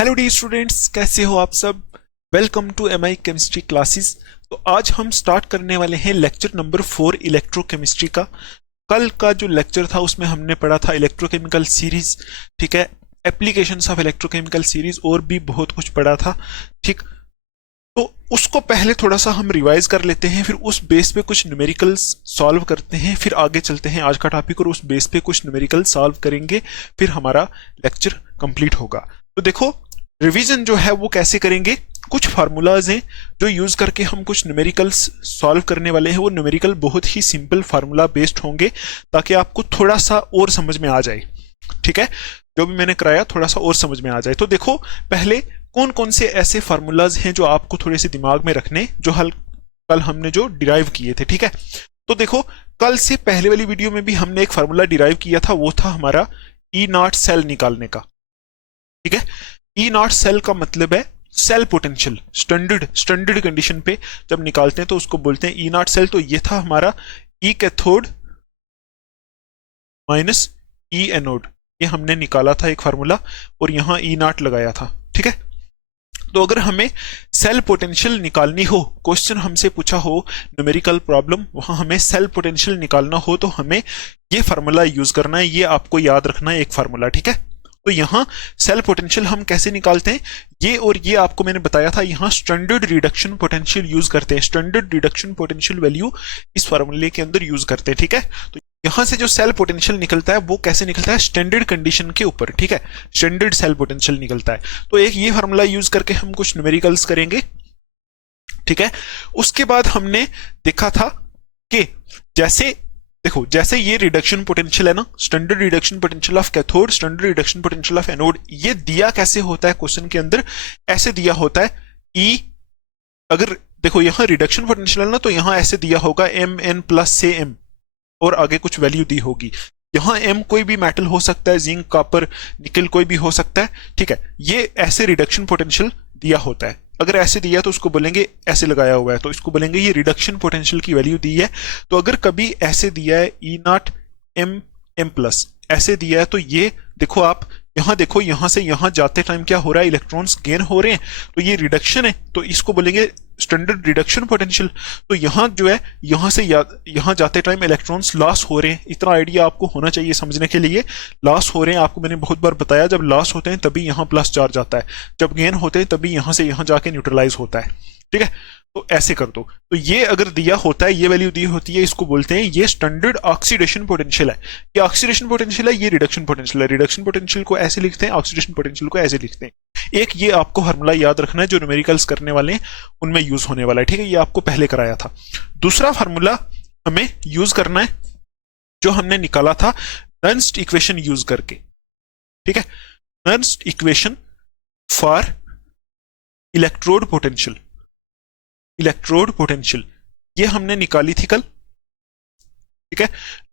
Hello D students, कैसे हो आप सब। Welcome to M I chemistry classes. तो आज हम स्टार्ट करने वाले हैं लेक्चर नंबर 4 इलेक्ट्रोकेमिस्ट्री का। कल का जो लेक्चर था उसमें हमने पढ़ा था इलेक्ट्रोकेमिकल सीरीज, ठीक है, एप्लीकेशंस ऑफ इलेक्ट्रोकेमिकल सीरीज और भी बहुत कुछ पढ़ा था, ठीक। तो उसको पहले थोड़ा सा हम रिवाइज कर लेते हैं, फिर उस बेस पे कुछ न्यूमेरिकल्स सॉल्व करते हैं, फिर आगे चलते हैं आज का टॉपिक और उस बेस पे कुछ न्यूमेरिकल सॉल्व करेंगे, फिर हमारा लेक्चर कंप्लीट होगा। तो देखो, रिवीजन जो है वो कैसे करेंगे, कुछ फार्मूलाज हैं जो यूज करके हम कुछ न्यूमेरिकल्स सॉल्व करने वाले हैं। वो न्यूमेरिकल बहुत ही सिंपल फार्मूला बेस्ड होंगे ताकि आपको थोड़ा सा और समझ में आ जाए, ठीक है। जो भी मैंने कराया थोड़ा सा और समझ में आ जाए। तो देखो, पहले कौन कौन से ऐसे फार्मूलाज हैं जो आपको थोड़े से दिमाग में रखने, जो कल हमने जो डिराइव किए थे, ठीक है। तो देखो, कल से पहले वाली वीडियो में भी हमने एक फार्मूला डिराइव किया था, वो था हमारा ई नॉट सेल निकालने का, ठीक है। ई नॉट सेल का मतलब है सेल पोटेंशियल। स्टैंडर्ड कंडीशन पे जब निकालते हैं तो उसको बोलते हैं ई नॉट सेल। तो ये था हमारा ई कैथोड माइनस ई एनोड, ये हमने निकाला था एक फार्मूला और यहां ई नॉट लगाया था, ठीक है। तो अगर हमें सेल पोटेंशियल निकालनी हो, क्वेश्चन हमसे पूछा हो न्यूमेरिकल प्रॉब्लम, वहां हमें सेल पोटेंशियल निकालना हो तो हमें ये फार्मूला यूज करना है। ये आपको याद रखना है एक फार्मूला, ठीक है। तो यहां सेल पोटेंशियल हम कैसे निकालते हैं, ये और ये आपको मैंने बताया था। यहां स्टैंडर्ड रिडक्शन पोटेंशियल यूज करते हैं, स्टैंडर्ड रिडक्शन पोटेंशियल वैल्यू इस फार्मूले के अंदर यूज करते हैं, ठीक है। तो यहां से जो सेल पोटेंशियल निकलता है वो कैसे निकलता है, स्टैंडर्ड कंडीशन के ऊपर, ठीक है। स्टैंडर्ड सेल पोटेंशियल निकलता है। तो एक ये फार्मूला यूज करके हम कुछ न्यूमेरिकल्स करेंगे, ठीक है। उसके बाद हमने देखा था कि जैसे देखो, जैसे ये रिडक्शन पोटेंशियल है ना, standard reduction potential of cathode, standard reduction potential of anode, ये दिया कैसे होता है क्वेश्चन के अंदर, ऐसे दिया होता है ई, अगर देखो यहां रिडक्शन पोटेंशियल है ना, तो यहां ऐसे दिया होगा एम एन प्लस से एम और आगे कुछ वैल्यू दी होगी। यहां एम कोई भी मेटल हो सकता है, जिंक, कॉपर, निकल कोई भी हो सकता है, ठीक है। ये ऐसे रिडक्शन पोटेंशियल दिया होता है। अगर ऐसे दिया तो उसको बोलेंगे, ऐसे लगाया हुआ है तो इसको बोलेंगे ये रिडक्शन पोटेंशियल की वैल्यू दी है। तो अगर कभी ऐसे दिया है E not M M plus, ऐसे दिया है, तो ये देखो, आप यहां देखो, यहां से यहां जाते टाइम क्या हो रहा है, इलेक्ट्रॉन्स गेन हो रहे हैं, तो ये रिडक्शन है, तो इसको बोलेंगे स्टैंडर्ड रिडक्शन पोटेंशियल। तो यहां जो है, यहां से यहां जाते टाइम इलेक्ट्रॉन्स लॉस हो रहे हैं, इतना आइडिया आपको होना चाहिए समझने के लिए। लॉस हो रहे हैं, आपको मैंने बहुत बार बताया, जब लॉस होते हैं तभी यहां प्लस चार्ज आता है, जब गेन होते हैं तभी यहां से यहां जाके न्यूट्रलाइज होता है, ठीक है। तो ऐसे कर दो। तो ये अगर दिया होता है, ये वैल्यू दी होती है, इसको बोलते हैं ये स्टैंडर्ड ऑक्सीडेशन पोटेंशियल है। ये ऑक्सीडेशन पोटेंशियल है, ये रिडक्शन पोटेंशियल है। रिडक्शन पोटेंशियल को ऐसे लिखते हैं, ऑक्सीडेशन पोटेंशियल को ऐसे लिखते हैं। एक ये आपको फार्मूला याद रखना है जो न्यूमेरिकल्स करने वाले हैं उनमें यूज होने वाला है, ठीक है। ये आपको पहले कराया था। दूसरा फार्मूला हमें यूज करना है जो हमने निकाला था नर्न्स्ट इक्वेशन यूज करके, ठीक है। Nernst equation for electrode potential, electrode potential ये हमने निकाली थी कल, ठीक है।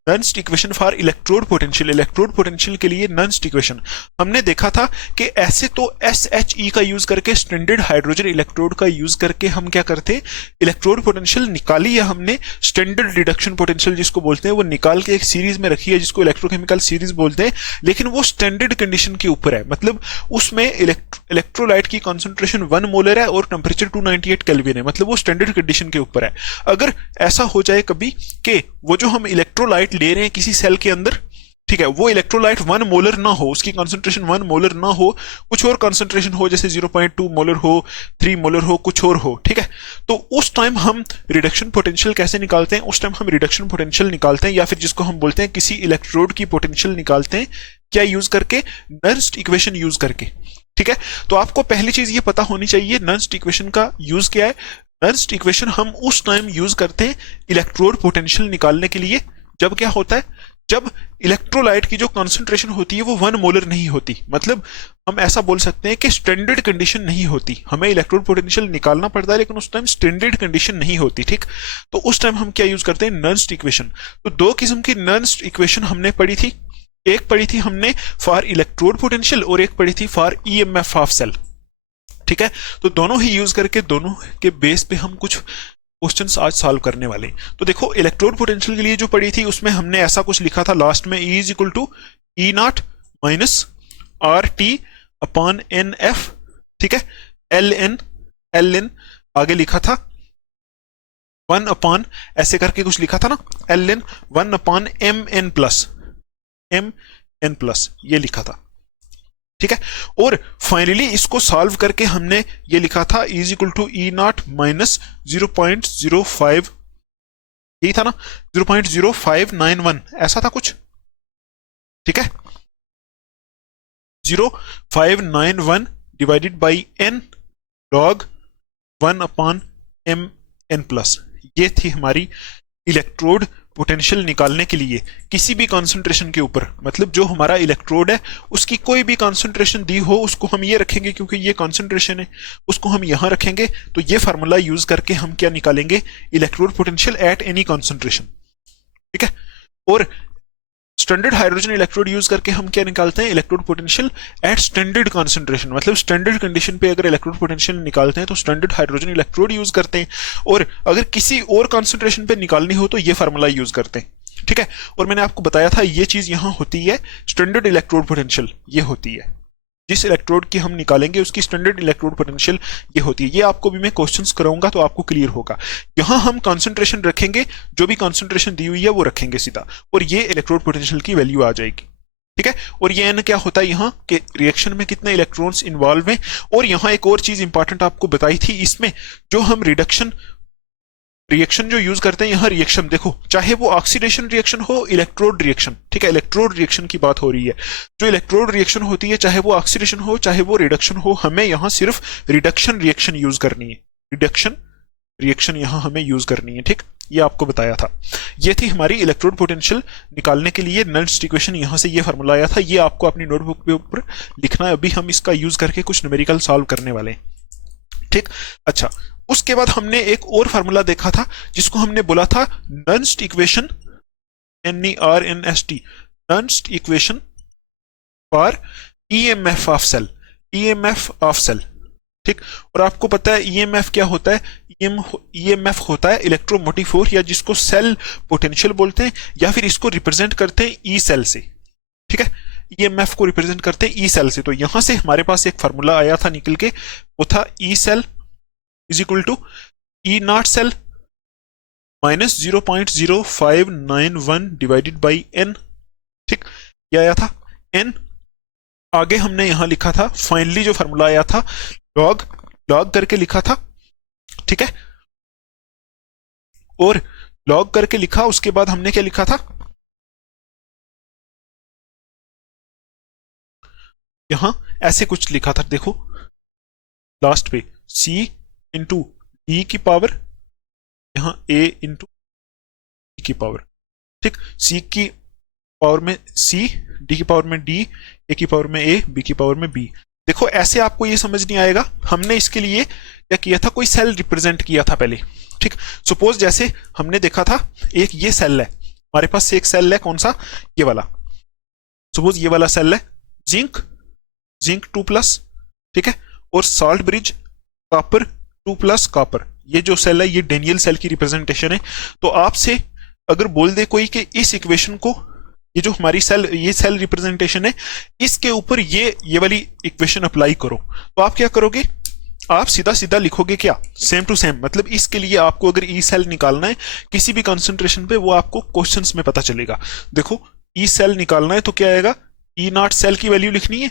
Nernst equation for electrode potential, electrode potential के लिए नर्न्स्ट इक्वेशन हमने देखा था कि ऐसे तो SHE का यूज करके, स्टैंडर्ड हाइड्रोजन इलेक्ट्रोड का यूज करके हम क्या करते हैं, इलेक्ट्रोड पोटेंशियल निकाली है हमने। स्टैंडर्ड रिडक्शन पोटेंशियल जिसको बोलते हैं, वो निकाल के एक सीरीज में रखी है जिसको इलेक्ट्रोकेमिकल सीरीज बोलते हैं, लेकिन वो स्टैंडर्ड कंडीशन के ऊपर है। मतलब उसमें इलेक्ट्रोलाइट की कॉन्सेंट्रेशन 1 मोलर है और टेम्परेचर 298 केल्विन है, मतलब वो स्टैंडर्ड कंडीशन के ऊपर है। अगर ऐसा हो जाए कभी कि वो जो हम इलेक्ट्रोलाइट ले रहे हैं किसी सेल के अंदर, ठीक है, वो इलेक्ट्रोलाइट 1 मोलर ना हो, उसकी कंसंट्रेशन 1 मोलर ना हो, कुछ और कंसंट्रेशन हो, जैसे 0.2 मोलर हो, 3 मोलर हो, कुछ और हो, ठीक है। तो उस टाइम हम रिडक्शन पोटेंशियल कैसे निकालते हैं, उस टाइम हम रिडक्शन पोटेंशियल निकालते हैं, या फिर जिसको हम बोलते हैं किसी इलेक्ट्रोड की पोटेंशियल निकालते हैं, क्या यूज करके, नर्न्स्ट इक्वेशन यूज करके, ठीक है। तो आपको पहली चीज ये पता होनी चाहिए नर्न्स्ट इक्वेशन का यूज क्या है। नर्न्स्ट इक्वेशन हम उस टाइम यूज करते हैं इलेक्ट्रोड पोटेंशियल निकालने के लिए जब क्या होता है, जब इलेक्ट्रोलाइट की जो कॉन्सेंट्रेशन होती है वो 1 मोलर नहीं होती। मतलब हम ऐसा बोल सकते हैं कि स्टैंडर्ड कंडीशन नहीं होती, हमें इलेक्ट्रोड पोटेंशियल निकालना पड़ता है लेकिन उस टाइम स्टैंडर्ड कंडीशन नहीं होती, ठीक। तो उस टाइम हम क्या यूज करते हैं, नर्न्स्ट इक्वेशन। तो दो किस्म की नर्न्स्ट इक्वेशन हमने पढ़ी थी, एक पढ़ी थी हमने फॉर इलेक्ट्रोड पोटेंशियल और एक पढ़ी थी फॉर EMF ऑफ सेल, ठीक है। तो दोनों ही यूज करके, दोनों के बेस पे हम कुछ क्वेश्चंस आज सॉल्व करने वाले। तो देखो, इलेक्ट्रोड पोटेंशियल के लिए जो पढ़ी थी उसमें हमने ऐसा कुछ लिखा था लास्ट में, E is equal to E not minus RT upon NF ठीक है, एल एन आगे लिखा था 1 ऐसे करके कुछ लिखा था ना, एल एन 1/mn+, ये लिखा था। ठीक है, और फाइनली इसको सॉल्व करके हमने ये लिखा था is equal to E0 minus 0.05, यही था ना, 0.0591 ऐसा था कुछ। ठीक है, 0.591 divided by n log 1/mn+, ये थी हमारी इलेक्ट्रोड पोटेंशियल निकालने के लिए किसी भी कॉन्सेंट्रेशन के ऊपर, मतलब जो हमारा इलेक्ट्रोड है उसकी कोई भी कॉन्सेंट्रेशन दी हो उसको हम ये रखेंगे, क्योंकि ये कॉन्सेंट्रेशन है उसको हम यहां रखेंगे, तो ये फार्मूला यूज करके हम क्या निकालेंगे, electrode potential at any concentration. ठीक है, और स्टैंडर्ड हाइड्रोजन इलेक्ट्रोड यूज करके हम क्या निकालते हैं, electrode potential at standard concentration, मतलब स्टैंडर्ड कंडीशन पे अगर इलेक्ट्रोड पोटेंशियल निकालते हैं तो स्टैंडर्ड हाइड्रोजन इलेक्ट्रोड यूज करते हैं, और अगर किसी और कॉन्सेंट्रेशन पे निकालनी हो तो ये फार्मूला यूज करते हैं। ठीक है, और मैंने आपको बताया था ये चीज यहां होती है, स्टैंडर्ड इलेक्ट्रोड पोटेंशियल ये होती है, जिस इलेक्ट्रोड की हम निकालेंगे उसकी स्टैंडर्ड इलेक्ट्रोड पोटेंशियल ये होती है। ये आपको भी मैं क्वेश्चंस कराऊंगा तो आपको क्लियर होगा। यहां हम कंसंट्रेशन रखेंगे, जो भी कंसंट्रेशन दी हुई है वो रखेंगे सीधा, और ये इलेक्ट्रोड पोटेंशियल की वैल्यू आ जाएगी। ठीक है, और ये n क्या होता है यहाँ के रिएक्शन में कितने इलेक्ट्रॉन्स इन्वॉल्व हैं। और यहाँ एक और चीज इंपॉर्टेंट आपको बताई थी, इसमें जो हम रिएक्शन जो यूज करते हैं, यहाँ रिएक्शन देखो, चाहे वो ऑक्सीडेशन रिएक्शन हो, इलेक्ट्रोड रिएक्शन, ठीक है, इलेक्ट्रोड रिएक्शन की बात हो रही है, जो इलेक्ट्रोड रिएक्शन होती है चाहे वो ऑक्सीडेशन हो चाहे वो रिडक्शन हो, हमें यहाँ सिर्फ रिडक्शन रिएक्शन यूज करनी है, रिडक्शन रिएक्शन यहाँ हमें यूज करनी है। ठीक, ये आपको बताया था। ये थी हमारी इलेक्ट्रोड पोटेंशियल निकालने के लिए नल्स्ट इक्वेशन, यहां से ये फार्मूला आया था, ये आपको अपनी नोटबुक के ऊपर लिखना है। अभी हम इसका यूज करके कुछ न्यूमेरिकल सॉल्व करने वाले हैं। ठीक, अच्छा, उसके बाद हमने एक और फार्मूला देखा था जिसको हमने बोला था Nernst equation, NERNST, Nernst equation for EMF of cell, EMF of cell. ठीक, और आपको पता है EMF क्या होता है, EMF होता है इलेक्ट्रोमोटिव फोर्स, या जिसको सेल पोटेंशियल बोलते हैं, या फिर इसको रिप्रेजेंट करते हैं ई सेल से। ठीक है, EMF को रिप्रेजेंट करते हैं ई सेल से। तो यहां से हमारे पास एक फार्मूला आया था निकल के, वो था E cell is equal to E0 cell minus 0.0591 divided by n। ठीक, ये आया था n। आगे हमने यहां लिखा था, फाइनली जो फार्मूला आया था लॉग करके लिखा था। ठीक है, और लॉग करके लिखा, उसके बाद हमने क्या लिखा था, यहां ऐसे कुछ लिखा था, देखो लास्ट पे C इंटू D की पावर, यहां A इंटू D की पावर। ठीक, C की पावर में C, D की पावर में D, A की पावर में A, B की पावर में B। देखो ऐसे आपको ये समझ नहीं आएगा, हमने इसके लिए क्या किया था, कोई सेल रिप्रेजेंट किया था पहले। ठीक, सपोज जैसे हमने देखा था एक ये सेल है, हमारे पास एक सेल है, कौन सा, ये वाला, सपोज ये वाला सेल है, जिंक 2+, ठीक है, और सॉल्ट ब्रिज कॉपर 2+ कॉपर, ये जो सेल है ये डेनियल सेल की रिप्रेजेंटेशन है। तो आपसे अगर बोल दे कोई कि इस इक्वेशन को, ये जो हमारी ये सेल रिप्रेजेंटेशन है, इसके ऊपर ये वाली इक्वेशन अप्लाई करो, तो आप क्या करोगे, आप सीधा सीधा लिखोगे क्या, सेम टू सेम। मतलब इसके लिए आपको अगर ई सेल निकालना है किसी भी कंसंट्रेशन पे, वो आपको क्वेश्चंस में पता चलेगा। देखो ई सेल निकालना है तो क्या आएगा, E0 सेल की वैल्यू लिखनी है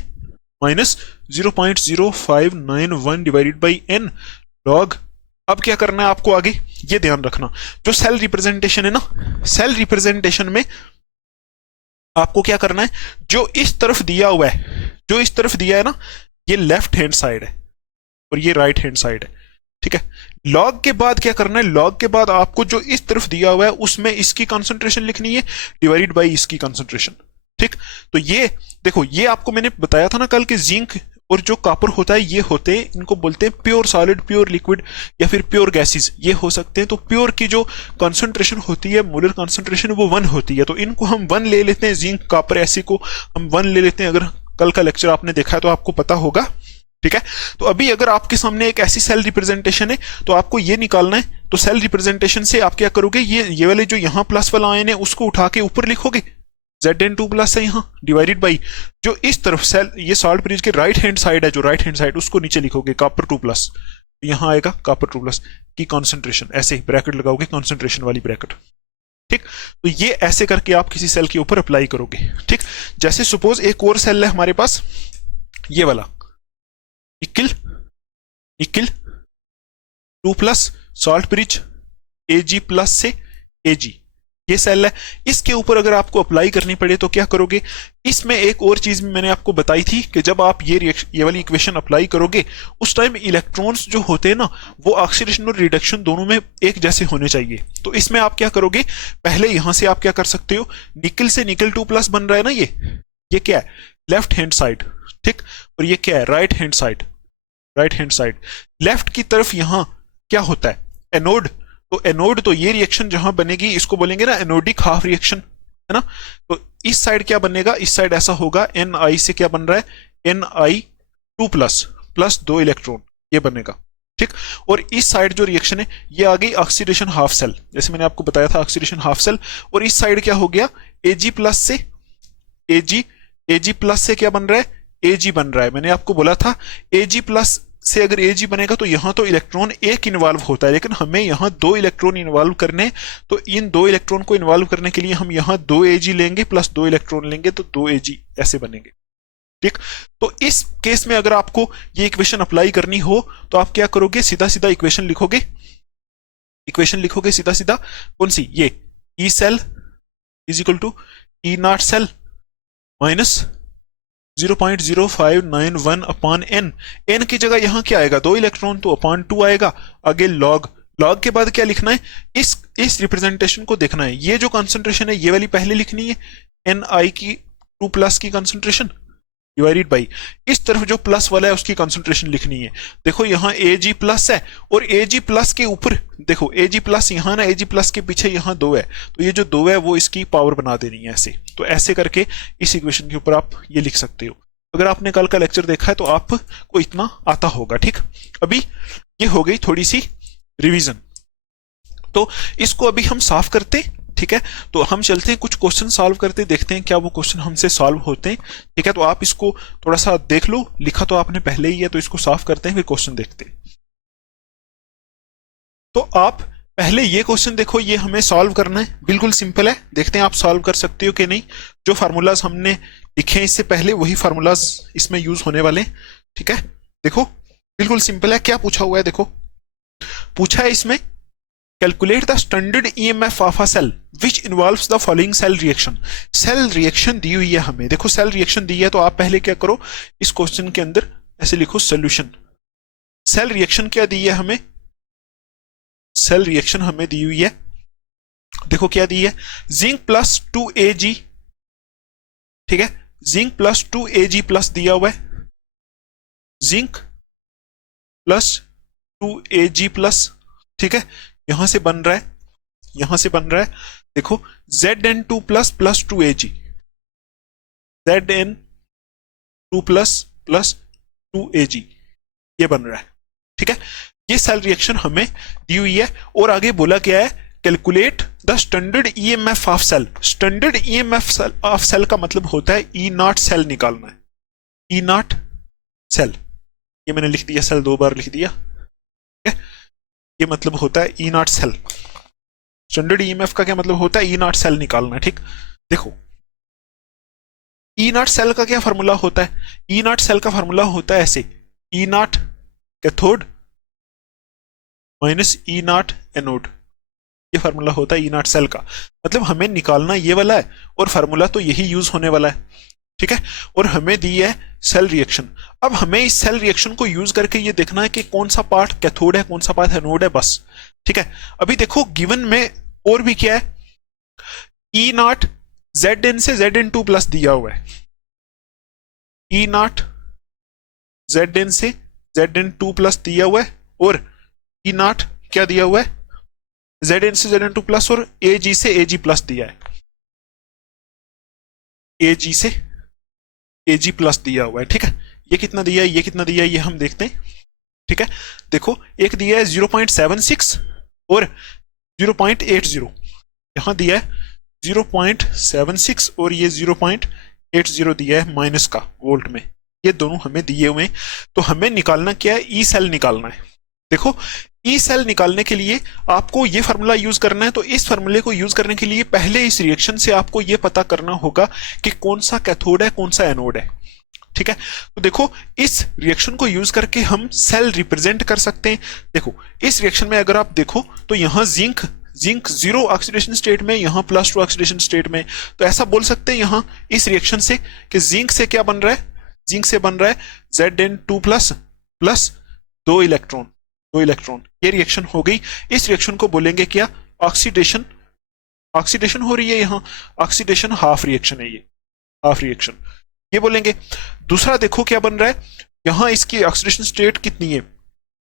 minus 0.0591 divided by n log. अब क्या करना है आपको आगे, ये ध्यान रखना, जो सेल रिप्रेजेंटेशन है ना, सेल रिप्रेजेंटेशन में आपको क्या करना है, जो इस तरफ दिया हुआ है, जो इस तरफ दिया है ना, ये लेफ्ट हैंड साइड है और ये राइट हैंड साइड है। ठीक है, लॉग के बाद क्या करना है, लॉग के बाद आपको जो इस तरफ दिया हुआ है उसमें इसकी कंसंट्रेशन लिखनी है डिवाइडेड बाई इसकी कंसंट्रेशन। ठीक, तो ये देखो, ये आपको मैंने बताया था ना कल के जिंक और जो कॉपर होता है, ये होते हैं, इनको बोलते हैं प्योर सॉलिड, प्योर लिक्विड या फिर प्योर गैसेस, ये हो सकते हैं। तो प्योर की जो कंसंट्रेशन होती है, मोलर कंसंट्रेशन, वो 1 होती है, तो इनको हम 1 ले लेते हैं, जिंक कॉपर ऐसे को हम 1 ले लेते हैं। अगर कल का लेक्चर आपने देखा है तो आपको पता होगा। ठीक है, तो अभी अगर आपके सामने एक ऐसी सेल रिप्रेजेंटेशन है तो आपको ये निकालना है, तो सेल रिप्रेजेंटेशन से आप क्या करोगे, ये वाले जो यहाँ प्लस वाला आयन है उसको उठा के ऊपर लिखोगे, Zn2+ है यहाँ डिवाइडेड बाई जो इस तरफ सेल ये सॉल्ट ब्रिज के राइट हैंड साइड है, जो राइट हैंड साइड उसको नीचे लिखोगे copper 2+, यहाँ आएगा copper 2+ की कॉन्सेंट्रेशन, ऐसे ब्रैकेट लगाओगे कॉन्सेंट्रेशन वाली ब्रैकेट। ठीक, तो ये ऐसे करके आप किसी सेल के ऊपर अप्लाई करोगे। ठीक, जैसे सपोज एक और सेल है हमारे पास, ये वाला nickel nickel 2+ salt bridge Ag+ से Ag, ये सेल है। इसके ऊपर अगर आपको अप्लाई करनी पड़े तो क्या करोगे, इसमें एक और चीज मैंने आपको बताई थी कि जब आप ये वाली इक्वेशन अप्लाई करोगे उस टाइम इलेक्ट्रॉन्स जो होते हैं ना वो ऑक्सीडेशन और रिडक्शन दोनों में एक जैसे होने चाहिए। तो इसमें आप क्या करोगे, पहले यहां से आप क्या कर सकते हो, निकल से Ni2+ बन रहा है ना, ये क्या है, लेफ्ट हैंड साइड। ठीक, और ये क्या है, right hand side. Right hand side left की तरफ यहां क्या होता है, एनोड। तो एनोड, तो ये रिएक्शन जहां बनेगी इसको बोलेंगे ना एनोडिक हाफ रिएक्शन, है ना। तो इस साइड क्या बनेगा, इस साइड ऐसा होगा Ni से क्या बन रहा है, Ni2+ प्लस 2 इलेक्ट्रॉन, ये बनेगा। ठीक, और इस साइड जो रिएक्शन है ये आ गई ऑक्सीडेशन हाफ सेल, जैसे मैंने आपको बताया था ऑक्सीडेशन हाफ सेल। और इस साइड क्या हो गया, Ag+ से Ag+ से क्या बन रहा है, Ag बन रहा है। मैंने आपको बोला था Ag+ से अगर Ag बनेगा तो यहां तो इलेक्ट्रॉन एक इन्वॉल्व होता है, लेकिन हमें यहां 2 इलेक्ट्रॉन इन्वॉल्व करने, तो इन 2 इलेक्ट्रॉन को इन्वॉल्व करने के लिए हम यहां 2 Ag लेंगे प्लस 2 इलेक्ट्रॉन लेंगे, तो 2 Ag ऐसे बनेंगे। ठीक, तो इस केस में अगर आपको ये इक्वेशन अप्लाई करनी हो तो आप क्या करोगे, सीधा सीधा इक्वेशन लिखोगे, सीधा सीधा, कौन सी, ये E cell is equal to E0 cell minus 0.0591 upon n। n की जगह यहां क्या आएगा, 2 इलेक्ट्रॉन, तो अपॉन 2 आएगा। आगे लॉग, लॉग के बाद क्या लिखना है, इस रिप्रेजेंटेशन को देखना है। ये जो कॉन्सेंट्रेशन है ये वाली पहले लिखनी है, Ni की 2+ की कॉन्सेंट्रेशन डिवाइडेड बाई इस तरफ जो प्लस वाला है उसकी कॉन्सेंट्रेशन लिखनी है। देखो यहाँ Ag+ है और Ag+ के ऊपर देखो Ag+ यहाँ ना, Ag+ के पीछे यहाँ 2 है, तो ये जो 2 है वो इसकी पावर बना देनी है ऐसे। तो ऐसे करके इस इक्वेशन के ऊपर आप ये लिख सकते हो। अगर आपने कल का लेक्चर देखा है तो आपको इतना आता होगा। ठीक, अभी ये हो गई थोड़ी सी रिवीजन, तो इसको अभी हम साफ करते। ठीक है, तो हम चलते हैं कुछ क्वेश्चन सॉल्व करते, देखते हैं क्या वो क्वेश्चन हमसे सॉल्व होते हैं। ठीक है, तो आप इसको थोड़ा सा देख लो, लिखा तो आपने पहले ही है, तो इसको साफ करते हैं फिर क्वेश्चन देखते हैं। तो आप पहले ये क्वेश्चन देखो, ये हमें सॉल्व करना है, बिल्कुल सिंपल है, देखते हैं आप सॉल्व कर सकते हो कि नहीं। जो फार्मूलाज हमने लिखे हैं इससे पहले वही फार्मूलाज इसमें यूज होने वाले। ठीक है, देखो बिल्कुल सिंपल है। क्या पूछा हुआ है, देखो पूछा है इसमें, calculate the standard EMF of a cell which involves the following cell reaction. Cell reaction दी हुई है हमें, देखो सेल रिएक्शन दी है, तो आप पहले क्या करो, इस क्वेश्चन के अंदर ऐसे लिखो सोल्यूशन। सेल रिएक्शन क्या दी है हमें, सेल रिएक्शन हमें दी हुई है, देखो क्या दी है, जिंक प्लस 2 Ag। ठीक है, जिंक प्लस 2 Ag+ दिया हुआ है, जिंक प्लस 2 Ag+। ठीक है, यहां से बन रहा है, यहां से बन रहा है, देखो Zn2+ plus 2 Ag, Zn2+ plus 2 Ag, ये बन रहा है। ठीक है, ये सेल रिएक्शन हमें दी हुई है। और आगे बोला गया है calculate the standard EMF of cell. Standard EMF of cell का मतलब होता है E0 सेल निकालना है, E0 सेल, ये मैंने लिख दिया, सेल 2 बार लिख दिया। ठीक है, ये मतलब होता है E0 सेल। स्टैंडर्ड EMF का क्या मतलब होता है, E0 सेल निकालना। ठीक, देखो E0 सेल का क्या फार्मूला होता है, E0 सेल का फार्मूला होता है ऐसे, E0 cathode minus E0 anode, ये फार्मूला होता है E0 सेल का। मतलब हमें निकालना ये वाला है और फार्मूला तो यही यूज होने वाला है। ठीक है, और हमें दी है सेल रिएक्शन। अब हमें इस सेल रिएक्शन को यूज करके ये देखना है कि कौन सा पार्ट कैथोड है, कौन सा पार्ट एनोड है, बस। ठीक है, अभी देखो गिवन में और भी क्या है, E0 Zn से Zn2+ दिया हुआ है, E0 Zn से Zn2+ दिया हुआ है, और E0 क्या दिया हुआ है, Zn से Zn2+ और Ag से Ag+ दिया है, Ag से Ag+ दिया हुआ है। ठीक है, ये कितना दिया है, ये कितना दिया है, ये हम देखते हैं। ठीक है, देखो एक दिया है 0.76 और 0.80, यहां दिया है 0.76 और ये 0.80 दिया है माइनस का वोल्ट में, ये दोनों हमें दिए हुए हैं। तो हमें निकालना क्या है, ई सेल निकालना है। देखो ई सेल निकालने के लिए आपको ये फार्मूला यूज करना है। तो इस फार्मूले को यूज करने के लिए पहले इस रिएक्शन से आपको ये पता करना होगा कि कौन सा कैथोड है कौन सा एनोड है, ठीक है। तो देखो इस रिएक्शन को यूज करके हम सेल रिप्रेजेंट कर सकते हैं। देखो इस रिएक्शन में अगर आप देखो तो यहां जिंक 0 ऑक्सीडेशन स्टेट में, यहां +2 ऑक्सीडेशन स्टेट में। तो ऐसा बोल सकते हैं यहां इस रिएक्शन से कि जिंक से क्या बन रहा है, जिंक से बन रहा है Zn2 प्लस 2 इलेक्ट्रॉन, 2 इलेक्ट्रॉन। ये रिएक्शन हो गई। इस रिएक्शन को बोलेंगे क्या, ऑक्सीडेशन, ऑक्सीडेशन हो रही है यहां, ऑक्सीडेशन हाफ रिएक्शन है, ये हाफ रिएक्शन ये बोलेंगे। दूसरा देखो क्या बन रहा है, यहां इसकी ऑक्सीडेशन स्टेट कितनी है,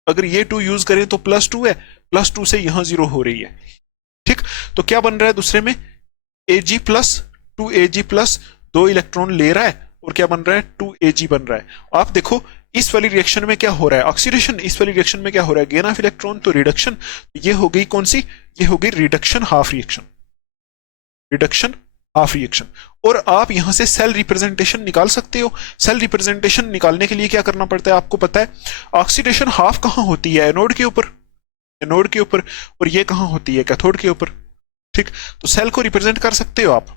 अगर ये 2 यूज करें तो +2 है, +2 से यहां 0 हो रही है, ठीक। तो क्या बन रहा है दूसरे में, Ag plus 2Ag plus 2 electron ले रहा है और क्या बन रहा है 2Ag बन रहा है। आप देखो इस वाली रिएक्शन में क्या हो रहा है, ऑक्सीडेशन, इस वाली रिएक्शन में क्या हो रहा है, गेन ऑफ इलेक्ट्रॉन, तो रिडक्शन। ये हो गई कौन सी, ये हो गई reduction half reaction, reduction half reaction. और आप यहां से सेल रिप्रेजेंटेशन निकाल सकते हो। सेल रिप्रेजेंटेशन निकालने के लिए क्या करना पड़ता है, आपको पता है ऑक्सीडेशन हाफ कहां होती है, एनोड के ऊपर, एनोड के ऊपर, और ये कहां होती है, कैथोड के ऊपर, ठीक। तो सेल को रिप्रेजेंट कर सकते हो, आप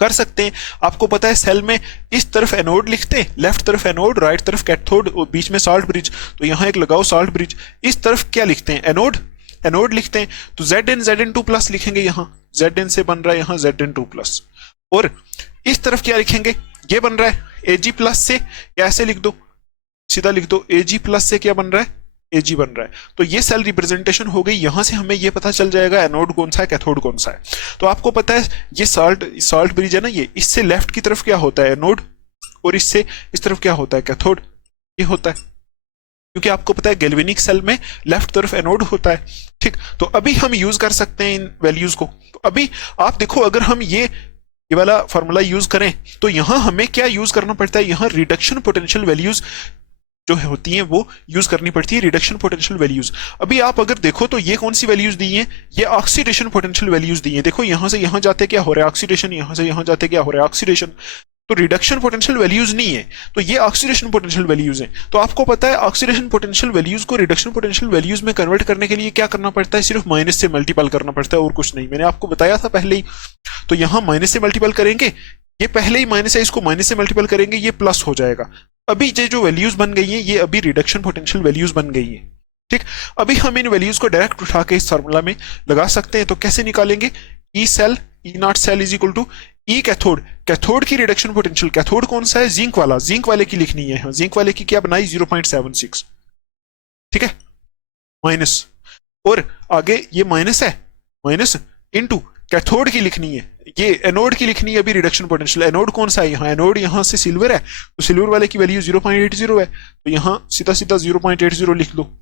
कर सकते हैं। आपको पता है सेल में इस तरफ एनोड लिखते हैं, लेफ्ट तरफ एनोड, राइट तरफ कैथोड, और बीच में साल्ट ब्रिज। तो यहां एक लगाओ साल्ट ब्रिज। इस तरफ क्या लिखते हैं, एनोड, एनोड लिखते हैं। तो Zn Zn2 प्लस लिखेंगे, यहां Zn से बन रहा है यहां Zn2 प्लस। और इस तरफ क्या लिखेंगे, ये बन रहा है Ag प्लस से, या ऐसे लिख दो, सीधा लिख दो Ag प्लस से क्या बन रहा है, Ag बन रहा है। तो ये सेल रिप्रेजेंटेशन हो गई। यहां से हमें ये पता चल जाएगा एनोड कौन सा है, कैथोड कौन सा है। तो आपको पता है ये साल्ट ब्रिज है ना, ये इससे लेफ्ट की तरफ क्या होता है, एनोड, और इससे इस तरफ क्या होता है, कैथोड, ये होता है। क्योंकि आपको पता है गैल्वेनिक सेल में लेफ्ट तरफ एनोड होता है, ठीक। तो अभी हम यूज कर सकते हैं इन वैल्यूज को। तो अभी आप देखो अगर हम ये वाला फॉर्मूला यूज करें तो यहां हमें क्या यूज करना पड़ता है, यहां रिडक्शन पोटेंशियल वैल्यूज जो होती हैं वो यूज करनी पड़ती है, रिडक्शन पोटेंशियल वैल्यूज। अभी आप अगर देखो तो ये कौन सी वैल्यूज दी हैं, ये ऑक्सीडेशन पोटेंशियल वैल्यूज दी हैं। देखो यहां से यहां जाते क्या हो रहा है, ऑक्सीडेशन, यहां से यहां जाते क्या हो रहा है, ऑक्सीडेशन। तो रिडक्शन पोटेंशियल वैल्यूज नहीं है, तो ये ऑक्सीडेशन पोटेंशियल वैल्यूज हैं। तो आपको पता है ऑक्सीडेशन पोटेंशियल वैल्यूज को रिडक्शन पोटेंशियल वैल्यूज में कन्वर्ट करने के लिए क्या करना पड़ता है, सिर्फ माइनस से मल्टीपल करना पड़ता है और कुछ नहीं। मैंने आपको बताया था पहले ही। तो यहां माइनस से मल्टीपल करेंगे, ये पहले ही माइनस है, इसको माइनस से मल्टीपल करेंगे, ये प्लस हो जाएगा। अभी ये जो वैल्यूज बन गई हैं ये अभी रिडक्शन पोटेंशियल वैल्यूज बन गई हैं, ठीक। अभी हम इन वैल्यूज को डायरेक्ट उठा के इस फार्मूला में लगा सकते हैं। तो कैसे निकालेंगे, E cell, E naught cell is equal to E cathode, cathode की रिडक्शन पोटेंशियल, कैथोड कौन सा है, जिंक वाला, जिंक वाले की लिखनी है, जिंक वाले की क्या बनाई 0.76, ठीक है, माइनस, और आगे ये माइनस है, माइनस इनटू कैथोड की लिखनी है, ये एनोड की लिखनी है अभी रिडक्शन पोटेंशियल। एनोड कौन सा है, यहाँ एनोड यहां से सिल्वर है, तो सिल्वर वाले की वैल्यू 0.80 है, तो यहां सीधा सीधा 0.80 लिख लो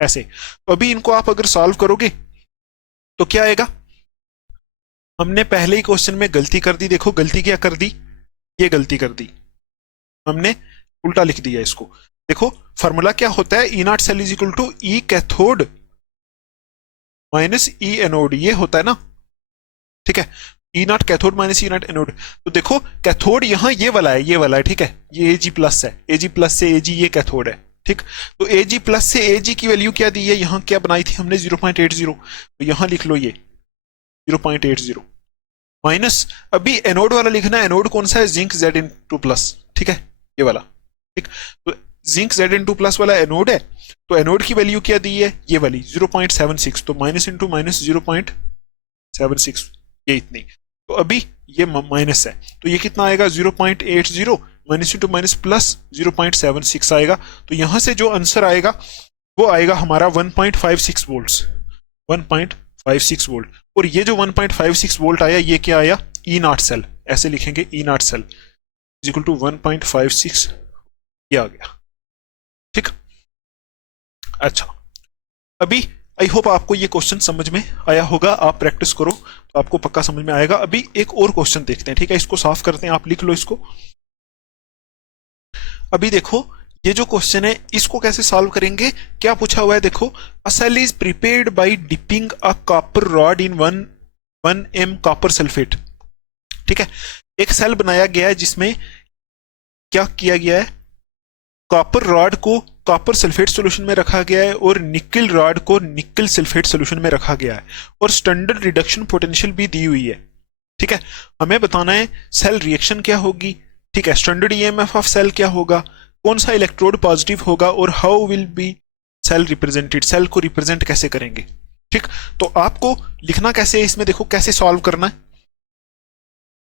ऐसे। तो अभी इनको आप अगर सॉल्व करोगे तो क्या आएगा, हमने पहले ही क्वेश्चन में गलती कर दी। देखो गलती क्या कर दी, ये गलती कर दी, हमने उल्टा लिख दिया इसको। देखो फॉर्मूला क्या होता है, E naught cell is equal to E cathode minus E anode, ये होता है ना, ठीक है, E naught cathode minus E naught anode. तो देखो कैथोड यहां ये वाला है, ये वाला है, ठीक है, ये Ag प्लस है, Ag प्लस से Ag ये कैथोड है, ठीक। तो Ag प्लस से Ag की वैल्यू क्या दी है, यहां क्या बनाई थी हमने 0.80, तो यहां लिख लो ये 0.80 माइनस, अभी एनोड वाला लिखना है, एनोड कौन सा है, जिंक Zn2 प्लस, ठीक है, ये वाला, ठीक। तो जिंक Zn2 प्लस वाला एनोड है, तो एनोड की वैल्यू क्या दी है, ये वाली 0.76, तो माइनस इंटू माइनस 0.76, ये इतनी। तो अभी ये माइनस है, तो ये कितना आएगा 0.80 माइनस इंटू माइनस प्लस 0.76 आएगा। तो यहां से जो आंसर आएगा वो आएगा हमारा 1.56 वोल्ट, 1.56 वोल्ट। और ये जो 1.56 वोल्ट आया ये क्या आया, ई नॉट सेल, ऐसे लिखेंगे E naught cell is equal to 1.56, ये आ गया, ठीक। अच्छा अभी आई होप आपको ये क्वेश्चन समझ में आया होगा, आप प्रैक्टिस करो तो आपको पक्का समझ में आएगा। अभी एक और क्वेश्चन देखते हैं, ठीक है, इसको साफ करते हैं, आप लिख लो इसको। अभी देखो ये जो क्वेश्चन है इसको कैसे सॉल्व करेंगे, क्या पूछा हुआ है, देखो a cell is prepared by dipping a copper rod in 1 1 m copper sulphate. ठीक है, एक सेल बनाया गया है जिसमें क्या किया गया है, कॉपर रॉड को कॉपर सल्फेट सॉल्यूशन में रखा गया है और निकल रॉड को निकल सल्फेट सॉल्यूशन में रखा गया है और स्टैंडर्ड रिडक्शन पोटेंशियल भी दी हुई है। ठीक है, हमें बताना है सेल रिएक्शन क्या होगी। ठीक है, स्टैंडर्ड ईएमएफ ऑफ सेल क्या होगा, कौन सा इलेक्ट्रोड पॉजिटिव होगा और how will be cell represented, cell को रिप्रेजेंट कैसे करेंगे। ठीक, तो आपको लिखना कैसे है इसमें, देखो कैसे सॉल्व करना है,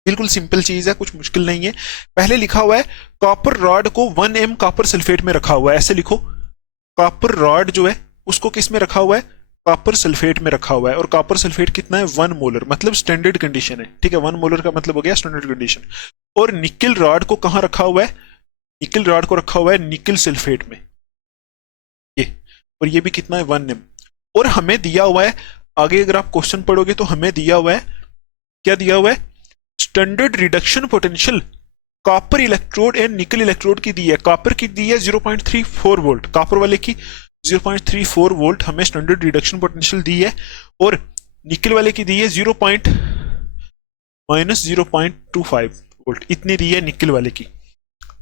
बिल्कुल सिंपल चीज है, कुछ मुश्किल नहीं है। पहले लिखा हुआ है कॉपर रॉड को 1 m कॉपर सल्फेट में रखा हुआ है, ऐसे लिखो। कॉपर रॉड जो है उसको किस में रखा हुआ है, कॉपर सल्फेट में रखा हुआ है और कॉपर सल्फेट कितना है 1 मोलर, मतलब स्टैंडर्ड कंडीशन है। ठीक है, 1 मोलर का मतलब हो गया स्टैंडर्ड कंडीशन। और निकल रॉड को कहां रखा हुआ है, निकल रॉड को रखा हुआ है निकल सल्फेट में, ये, और ये भी कितना है 1 m। और हमें दिया हुआ है, आगे अगर आप क्वेश्चन पढ़ोगे तो हमें दिया हुआ है, क्या दिया हुआ है, standard reduction potential copper electrode and निकल इलेक्ट्रोड की दी है। कॉपर की दी है 0.34 वोल्ट, कॉपर वाले की 0.34 वोल्ट हमें स्टैंडर्ड रिडक्शन पोटेंशियल दी है, और निकल वाले की दी है 0.25 वोल्ट, इतनी दी है निकल वाले की।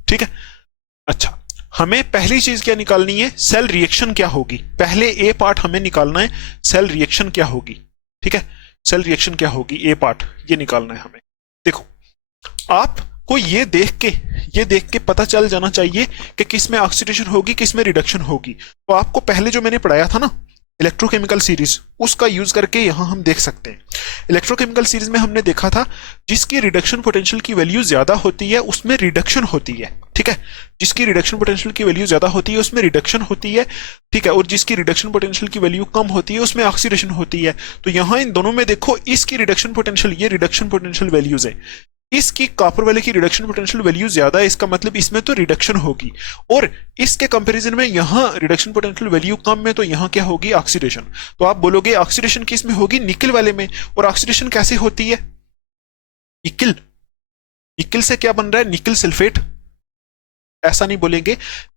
ठीक है, अच्छा, हमें पहली चीज क्या निकालनी है, सेल रिएक्शन क्या होगी। पहले ए पार्ट हमें निकालना है, सेल रिएक्शन क्या होगी। ठीक है, सेल रिएक्शन क्या होगी, ए पार्ट ये निकालना है हमें। देखो, आपको ये देख के पता चल जाना चाहिए कि किस में ऑक्सीडेशन होगी, किस में रिडक्शन होगी। तो आपको पहले जो मैंने पढ़ाया था ना इलेक्ट्रोकेमिकल सीरीज, उसका यूज करके यहां हम देख सकते हैं। इलेक्ट्रोकेमिकल सीरीज में हमने देखा था जिसकी रिडक्शन पोटेंशियल की वैल्यू ज्यादा होती है उसमें रिडक्शन होती है। ठीक है, जिसकी रिडक्शन पोटेंशियल की वैल्यू ज्यादा होती है उसमें रिडक्शन होती है। ठीक है, और जिसकी रिडक्शन पोटेंशियल की वैल्यू कम होती है उसमें ऑक्सीडेशन होती है। तो यहां इन दोनों में देखो, इसकी रिडक्शन पोटेंशियल, ये रिडक्शन पोटेंशियल वैल्यूज है, इसकी कॉपर वाले की रिडक्शन पोटेंशियल वैल्यू ज्यादा है, इसका मतलब इसमें तो रिडक्शन होगी। और इसके कंपैरिजन में यहां रिडक्शन पोटेंशियल वैल्यू कम है, तो यहां क्या होगी, ऑक्सीडेशन। तो आप बोलोगे ऑक्सीडेशन किस में होगी, निकल वाले में। और ऑक्सीडेशन कैसे होती है, निकल, निकल से क्या बन रहा है, निकल सल्फेट, ऐसा नहीं बोलेंगे।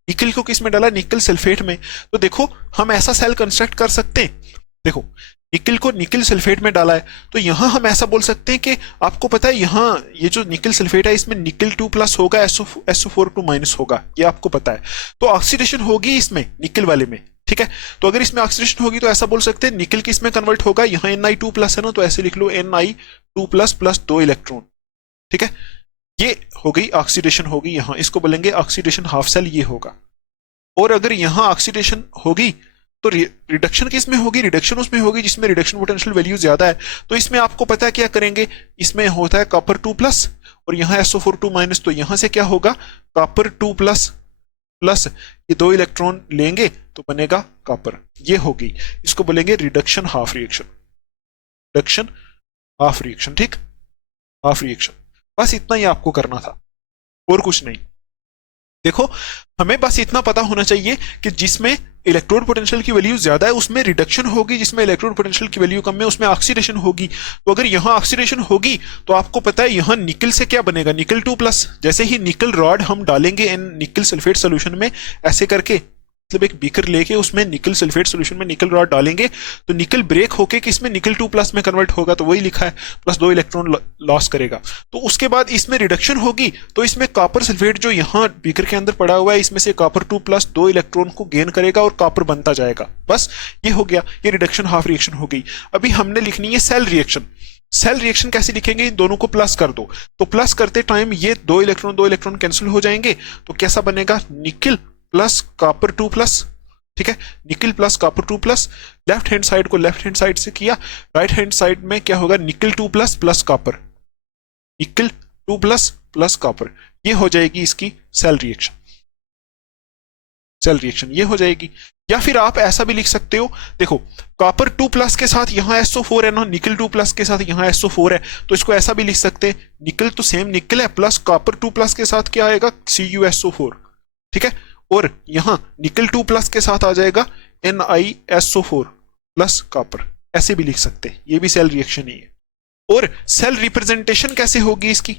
निकल को किस में डाला, निकल सल्फेट में। तो देखो हम ऐसा सेल कंस्ट्रक्ट कर सकते हैं, देखो निकल को निकल सल्फेट में डाला है, तो यहां हम ऐसा बोल सकते हैं कि आपको पता है यहां ये जो निकल सल्फेट है इसमें निकल 2+ होगा, SO4 2- होगा, ये आपको पता है। तो ऑक्सीडेशन होगी इसमें निकल वाले में। ठीक है, तो अगर इसमें ऑक्सीडेशन होगी तो ऐसा बोल सकते हैं निकल किस में कन्वर्ट होगा, यहाँ Ni2+ है ना, तो ऐसे लिख लो Ni2+ प्लस 2 इलेक्ट्रॉन। ठीक है, ये हो गई ऑक्सीडेशन होगी यहां, इसको बोलेंगे ऑक्सीडेशन हाफ सेल, ये होगा। और अगर यहां ऑक्सीडेशन होगी तो रिडक्शन किस में होगी, रिडक्शन उसमें होगी जिसमें रिडक्शन पोटेंशियल वैल्यू ज्यादा है। तो इसमें आपको पता है क्या करेंगे, इसमें होता है कॉपर 2+ और यहाँ SO4 2-, तो यहां से क्या होगा, कॉपर 2+ प्लस ये 2 इलेक्ट्रॉन लेंगे तो बनेगा कॉपर, ये होगी, इसको बोलेंगे reduction half reaction, reduction half reaction. ठीक, हाफ रिएक्शन, बस इतना ही आपको करना था और कुछ नहीं। देखो हमें बस इतना पता होना चाहिए कि जिसमें इलेक्ट्रोड पोटेंशियल की वैल्यू ज्यादा है उसमें रिडक्शन होगी, जिसमें इलेक्ट्रोड पोटेंशियल की वैल्यू कम है उसमें ऑक्सीडेशन होगी। तो अगर यहां ऑक्सीडेशन होगी तो आपको पता है यहां निकल से क्या बनेगा, निकल 2+। जैसे ही निकल रॉड हम डालेंगे इन निकल सल्फेट सोल्यूशन में, ऐसे करके, मतलब एक बीकर लेके उसमें निकल सल्फेट सोल्यूशन में निकल रॉड डालेंगे तो निकल ब्रेक होके किसमें, निकल 2+ में कन्वर्ट होगा, तो वही लिखा है, प्लस 2 इलेक्ट्रॉन लॉस करेगा। तो उसके बाद इसमें रिडक्शन होगी तो इसमें कॉपर सल्फेट जो यहाँ बीकर के अंदर पड़ा हुआ है इसमें से कॉपर 2+ 2 इलेक्ट्रॉन को गेन करेगा और कॉपर बनता जाएगा। बस ये हो गया, ये रिडक्शन हाफ रिएक्शन हो गई। अभी हमने लिखनी है सेल रिएक्शन। सेल रिएक्शन कैसे लिखेंगे, इन दोनों को प्लस कर दो, तो प्लस करते टाइम ये 2 इलेक्ट्रॉन कैंसिल हो जाएंगे, तो कैसा बनेगा, निकल प्लस कॉपर 2+। ठीक है, nickel plus copper 2+, left hand side को लेफ्ट हैंड साइड से किया, राइट हैंड साइड में क्या होगा, निकल 2+ प्लस कॉपर, निकल 2+ प्लस कॉपर, ये हो जाएगी इसकी सेल रिएक्शन, सेल रिएक्शन ये हो जाएगी। या फिर आप ऐसा भी लिख सकते हो, देखो कॉपर 2+ के साथ यहाँ SO4 है ना, निकल 2+ के साथ यहाँ SO4 है, तो इसको ऐसा भी लिख सकते हैं, निकल तो सेम निकल है, प्लस कॉपर 2+ के साथ क्या आएगा, CuSO4। ठीक है, और यहां निकल 2+ के साथ आ जाएगा NiSO4 प्लस कॉपर, ऐसे भी लिख सकते हैं, ये भी सेल रिएक्शन ही है। और सेल रिप्रेजेंटेशन कैसे होगी इसकी,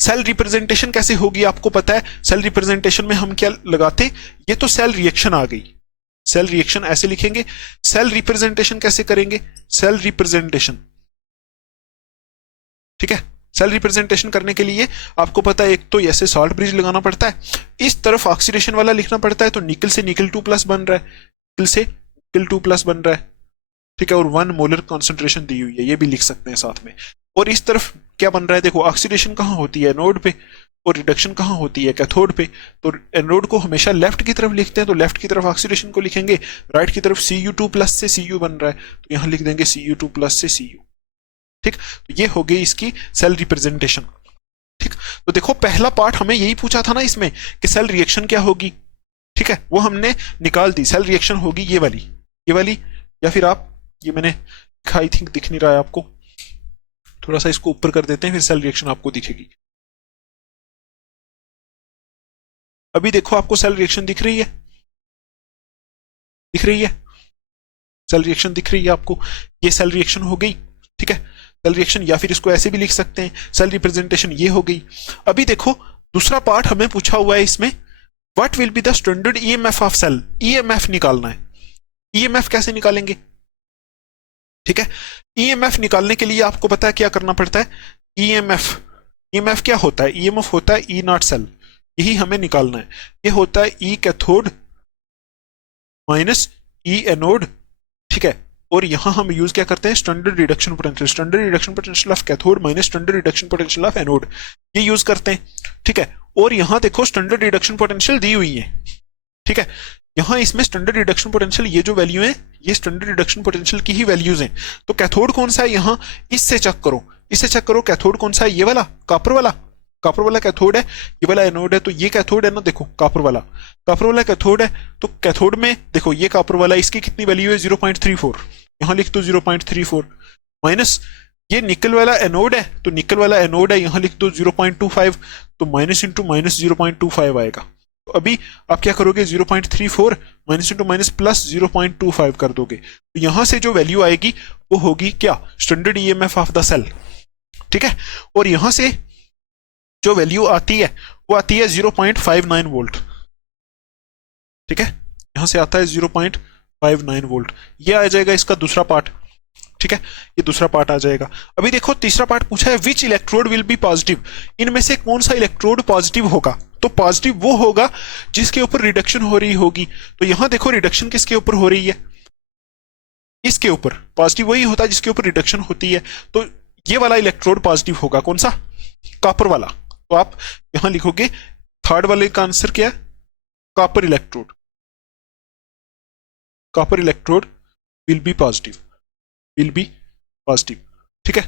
सेल रिप्रेजेंटेशन कैसे होगी आपको पता है, सेल रिप्रेजेंटेशन में हम क्या लगाते, ये तो सेल रिएक्शन आ गई, सेल रिएक्शन ऐसे लिखेंगे। सेल रिप्रेजेंटेशन कैसे करेंगे, सेल रिप्रेजेंटेशन ठीक है। सेल रिप्रेजेंटेशन करने के लिए आपको पता है एक तो ऐसे सॉल्ट ब्रिज लगाना पड़ता है, इस तरफ ऑक्सीडेशन वाला लिखना पड़ता है, तो निकल से निकल 2+ बन रहा है, निकल से निकल 2+ बन रहा है, ठीक है, और 1 मोलर कॉन्सेंट्रेशन दी हुई है, ये भी लिख सकते हैं साथ में। और इस तरफ क्या बन रहा है, देखो ऑक्सीडेशन कहाँ होती है, एनोड पे, और रिडक्शन कहाँ होती है, कैथोड पे। तो एनोड को हमेशा लेफ्ट की तरफ लिखते हैं, तो लेफ्ट की तरफ ऑक्सीडेशन को लिखेंगे, राइट की तरफ Cu2+ से Cu बन रहा है, तो यहां लिख देंगे Cu2+ से Cu। ठीक, तो ये हो गई इसकी सेल रिप्रेजेंटेशन। ठीक, तो देखो पहला पार्ट हमें यही पूछा था ना इसमें कि सेल रिएक्शन क्या होगी, ठीक है, वो हमने निकाल दी। सेल रिएक्शन होगी ये वाली, या फिर आप ये मैंने आई थिंक दिख नहीं रहा है आपको, थोड़ा सा इसको ऊपर कर देते हैं, फिर सेल रिएक्शन आपको दिखेगी। अभी देखो आपको सेल रिएक्शन दिख रही है, दिख रही है, सेल रिएक्शन दिख रही है आपको, ये सेल रिएक्शन हो गई। ठीक है, सेल रिएक्शन, या फिर इसको ऐसे भी लिख सकते हैं, सेल रिप्रेजेंटेशन ये हो गई। अभी देखो दूसरा पार्ट हमें पूछा हुआ है इसमें, what will be the standard EMF of cell, EMF निकालना है। ईएमएफ कैसे निकालेंगे, ठीक है, ईएमएफ निकालने के लिए आपको पता है क्या करना पड़ता है, ईएमएफ क्या होता है, ईएमएफ होता है ई नॉट सेल, यही हमें निकालना है। ये होता है E cathode minus E anode, ठीक है, और यहां हम यूज क्या करते हैं, standard reduction potential, standard reduction potential of cathode minus standard reduction potential of anode, ये यूज करते हैं। ठीक है, और यहां देखो स्टैंडर्ड रिडक्शन पोटेंशियल दी हुई है, ठीक है, यहां इसमें स्टैंडर्ड रिडक्शन पोटेंशियल ये जो वैल्यू है ये स्टैंडर्ड रिडक्शन पोटेंशियल की ही वैल्यूज हैं। तो कैथोड कौन सा है यहाँ, इससे चेक करो, इससे चेक करो कैथोड कौन सा है, ये वाला कॉपर वाला, कॉपर वाला कैथोड है, ये वाला एनोड है, तो ये कैथोड है ना, देखो कॉपर वाला कैथोड है, तो कैथोड में देखो ये कॉपर वाला, इसकी कितनी वैल्यू है 0.34, यहां लिख दो 0.34, माइनस ये निकल वाला एनोड है, तो निकल वाला एनोड है, यहां लिख दो 0.25, तो माइनस इंटू माइनस 0.25 आएगा। तो अभी आप क्या करोगे, 0.34 माइनस इंटू माइनस प्लस 0.25 कर दोगे, तो यहां से जो वैल्यू आएगी वो होगी क्या, standard EMF of the cell. ठीक है, और यहां से जो वैल्यू आती है वो आती है 0.59 वोल्ट। ठीक है, यहां से आता है 0.59 वोल्ट, ये आ जाएगा इसका दूसरा पार्ट। ठीक है, ये दूसरा पार्ट आ जाएगा। अभी देखो तीसरा पार्ट पूछा है, विच इलेक्ट्रोड विल बी पॉजिटिव, इनमें से कौन सा इलेक्ट्रोड पॉजिटिव होगा, तो पॉजिटिव वो होगा जिसके ऊपर रिडक्शन हो रही होगी। तो यहां देखो रिडक्शन किसके ऊपर हो रही है, इसके ऊपर, पॉजिटिव वही होता है जिसके ऊपर रिडक्शन होती है, तो ये वाला इलेक्ट्रोड पॉजिटिव होगा, कौन सा, कॉपर वाला। तो आप यहां लिखोगे थर्ड वाले का आंसर क्या है, copper electrode, copper electrode will be positive, will be positive. ठीक है,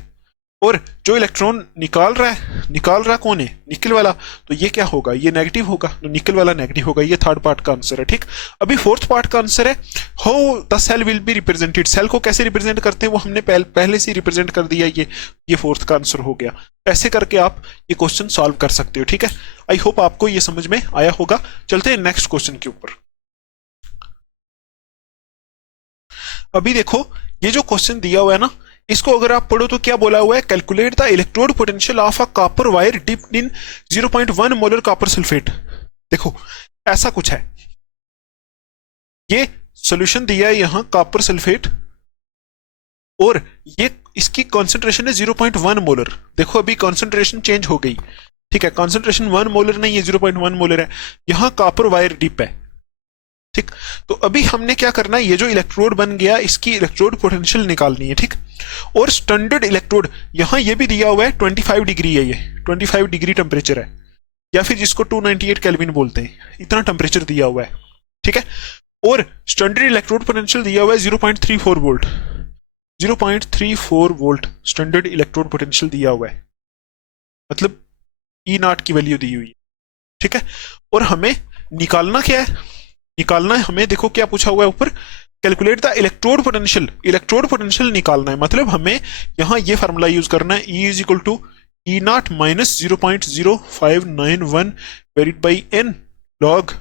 और जो इलेक्ट्रॉन निकाल रहा कौन है, निकल वाला, तो ये क्या होगा, ये नेगेटिव होगा, तो निकल वाला नेगेटिव होगा, ये थर्ड पार्ट का आंसर है। ठीक, अभी फोर्थ पार्ट का आंसर है, how the cell will be represented, cell को कैसे रिप्रेजेंट करते हैं वो हमने पहले से रिप्रेजेंट कर दिया, ये फोर्थ का आंसर हो गया। ऐसे करके आप ये क्वेश्चन सॉल्व कर सकते हो। ठीक है, आई होप आपको ये समझ में आया होगा। चलते हैं नेक्स्ट क्वेश्चन के ऊपर। अभी देखो ये जो क्वेश्चन दिया हुआ है ना, इसको अगर आप पढ़ो तो क्या बोला हुआ है, calculate the electrode potential of a copper wire dipped in 0.1 molar copper sulphate. देखो ऐसा कुछ है, ये सॉल्यूशन दिया है यहां कॉपर सल्फेट, और ये इसकी कॉन्सेंट्रेशन है 0.1 मोलर। देखो अभी कॉन्सेंट्रेशन चेंज हो गई, ठीक है, कॉन्सेंट्रेशन 1 मोलर नहीं है, 0.1 मोलर है, यहां कॉपर वायर डिप है। ठीक, तो अभी हमने क्या करना है, ये जो इलेक्ट्रोड बन गया इसकी इलेक्ट्रोड पोटेंशियल निकालनी है। ठीक, और स्टैंडर्ड इलेक्ट्रोड यहां ये भी दिया हुआ है 25 डिग्री है, ये 25 डिग्री टेम्परेचर है, या फिर जिसको 298 केल्विन बोलते हैं, इतना टेम्परेचर दिया हुआ है। ठीक है, और स्टैंडर्ड इलेक्ट्रोड पोटेंशियल दिया हुआ है 0.34 volt, 0.34 volt standard electrode potential दिया हुआ है, मतलब ई नॉट की वैल्यू दी हुई है। ठीक है, और हमें निकालना क्या है, निकालना है हमें, देखो क्या पूछा हुआ है ऊपर, calculate the electrode potential, electrode potential निकालना है, मतलब हमें यहां ये फार्मूला यूज करना है, E is equal to E naught minus 0.0591 varied by n log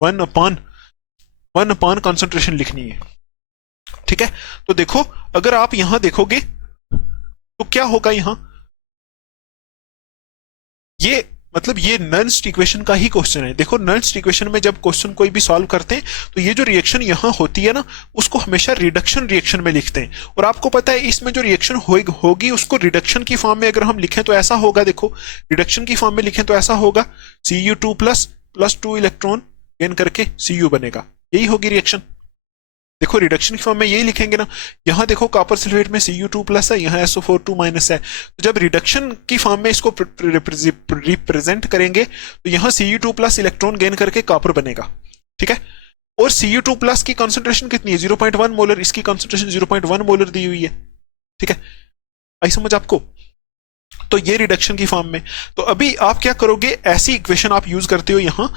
1 upon concentration लिखनी है। ठीक है, तो देखो अगर आप यहां देखोगे तो क्या होगा, यहां ये मतलब ये नर्न्स्ट इक्वेशन का ही क्वेश्चन है। देखो नर्न्स्ट इक्वेशन में जब क्वेश्चन कोई भी सॉल्व करते हैं तो ये जो रिएक्शन यहाँ होती है ना, उसको हमेशा रिडक्शन रिएक्शन में लिखते हैं। और आपको पता है इसमें जो रिएक्शन होगी उसको रिडक्शन की फॉर्म में अगर हम लिखें तो ऐसा होगा, देखो रिडक्शन की फॉर्म में लिखें तो ऐसा होगा Cu2 प्लस 2 इलेक्ट्रॉन गेन करके Cu बनेगा, यही होगी रिएक्शन। देखो रिडक्शन की फॉर्म में यही लिखेंगे ना। यहाँ देखो कॉपर सल्फेट में Cu2 प्लस है, यहाँ SO4 2 है। तो जब रिडक्शन की फॉर्म में इसको रिप्रेजेंट करेंगे तो यहाँ Cu2 प्लस इलेक्ट्रॉन गेन करके कॉपर बनेगा, ठीक है। और Cu2 प्लस की कॉन्सेंट्रेशन कितनी है 0.1 मोलर, इसकी कॉन्सेंट्रेशन 0.1 मोलर दी हुई है, ठीक है। आई समझ आपको? तो ये रिडक्शन की फॉर्म में। तो अभी आप क्या करोगे, ऐसी इक्वेशन आप यूज करते हो यहाँ।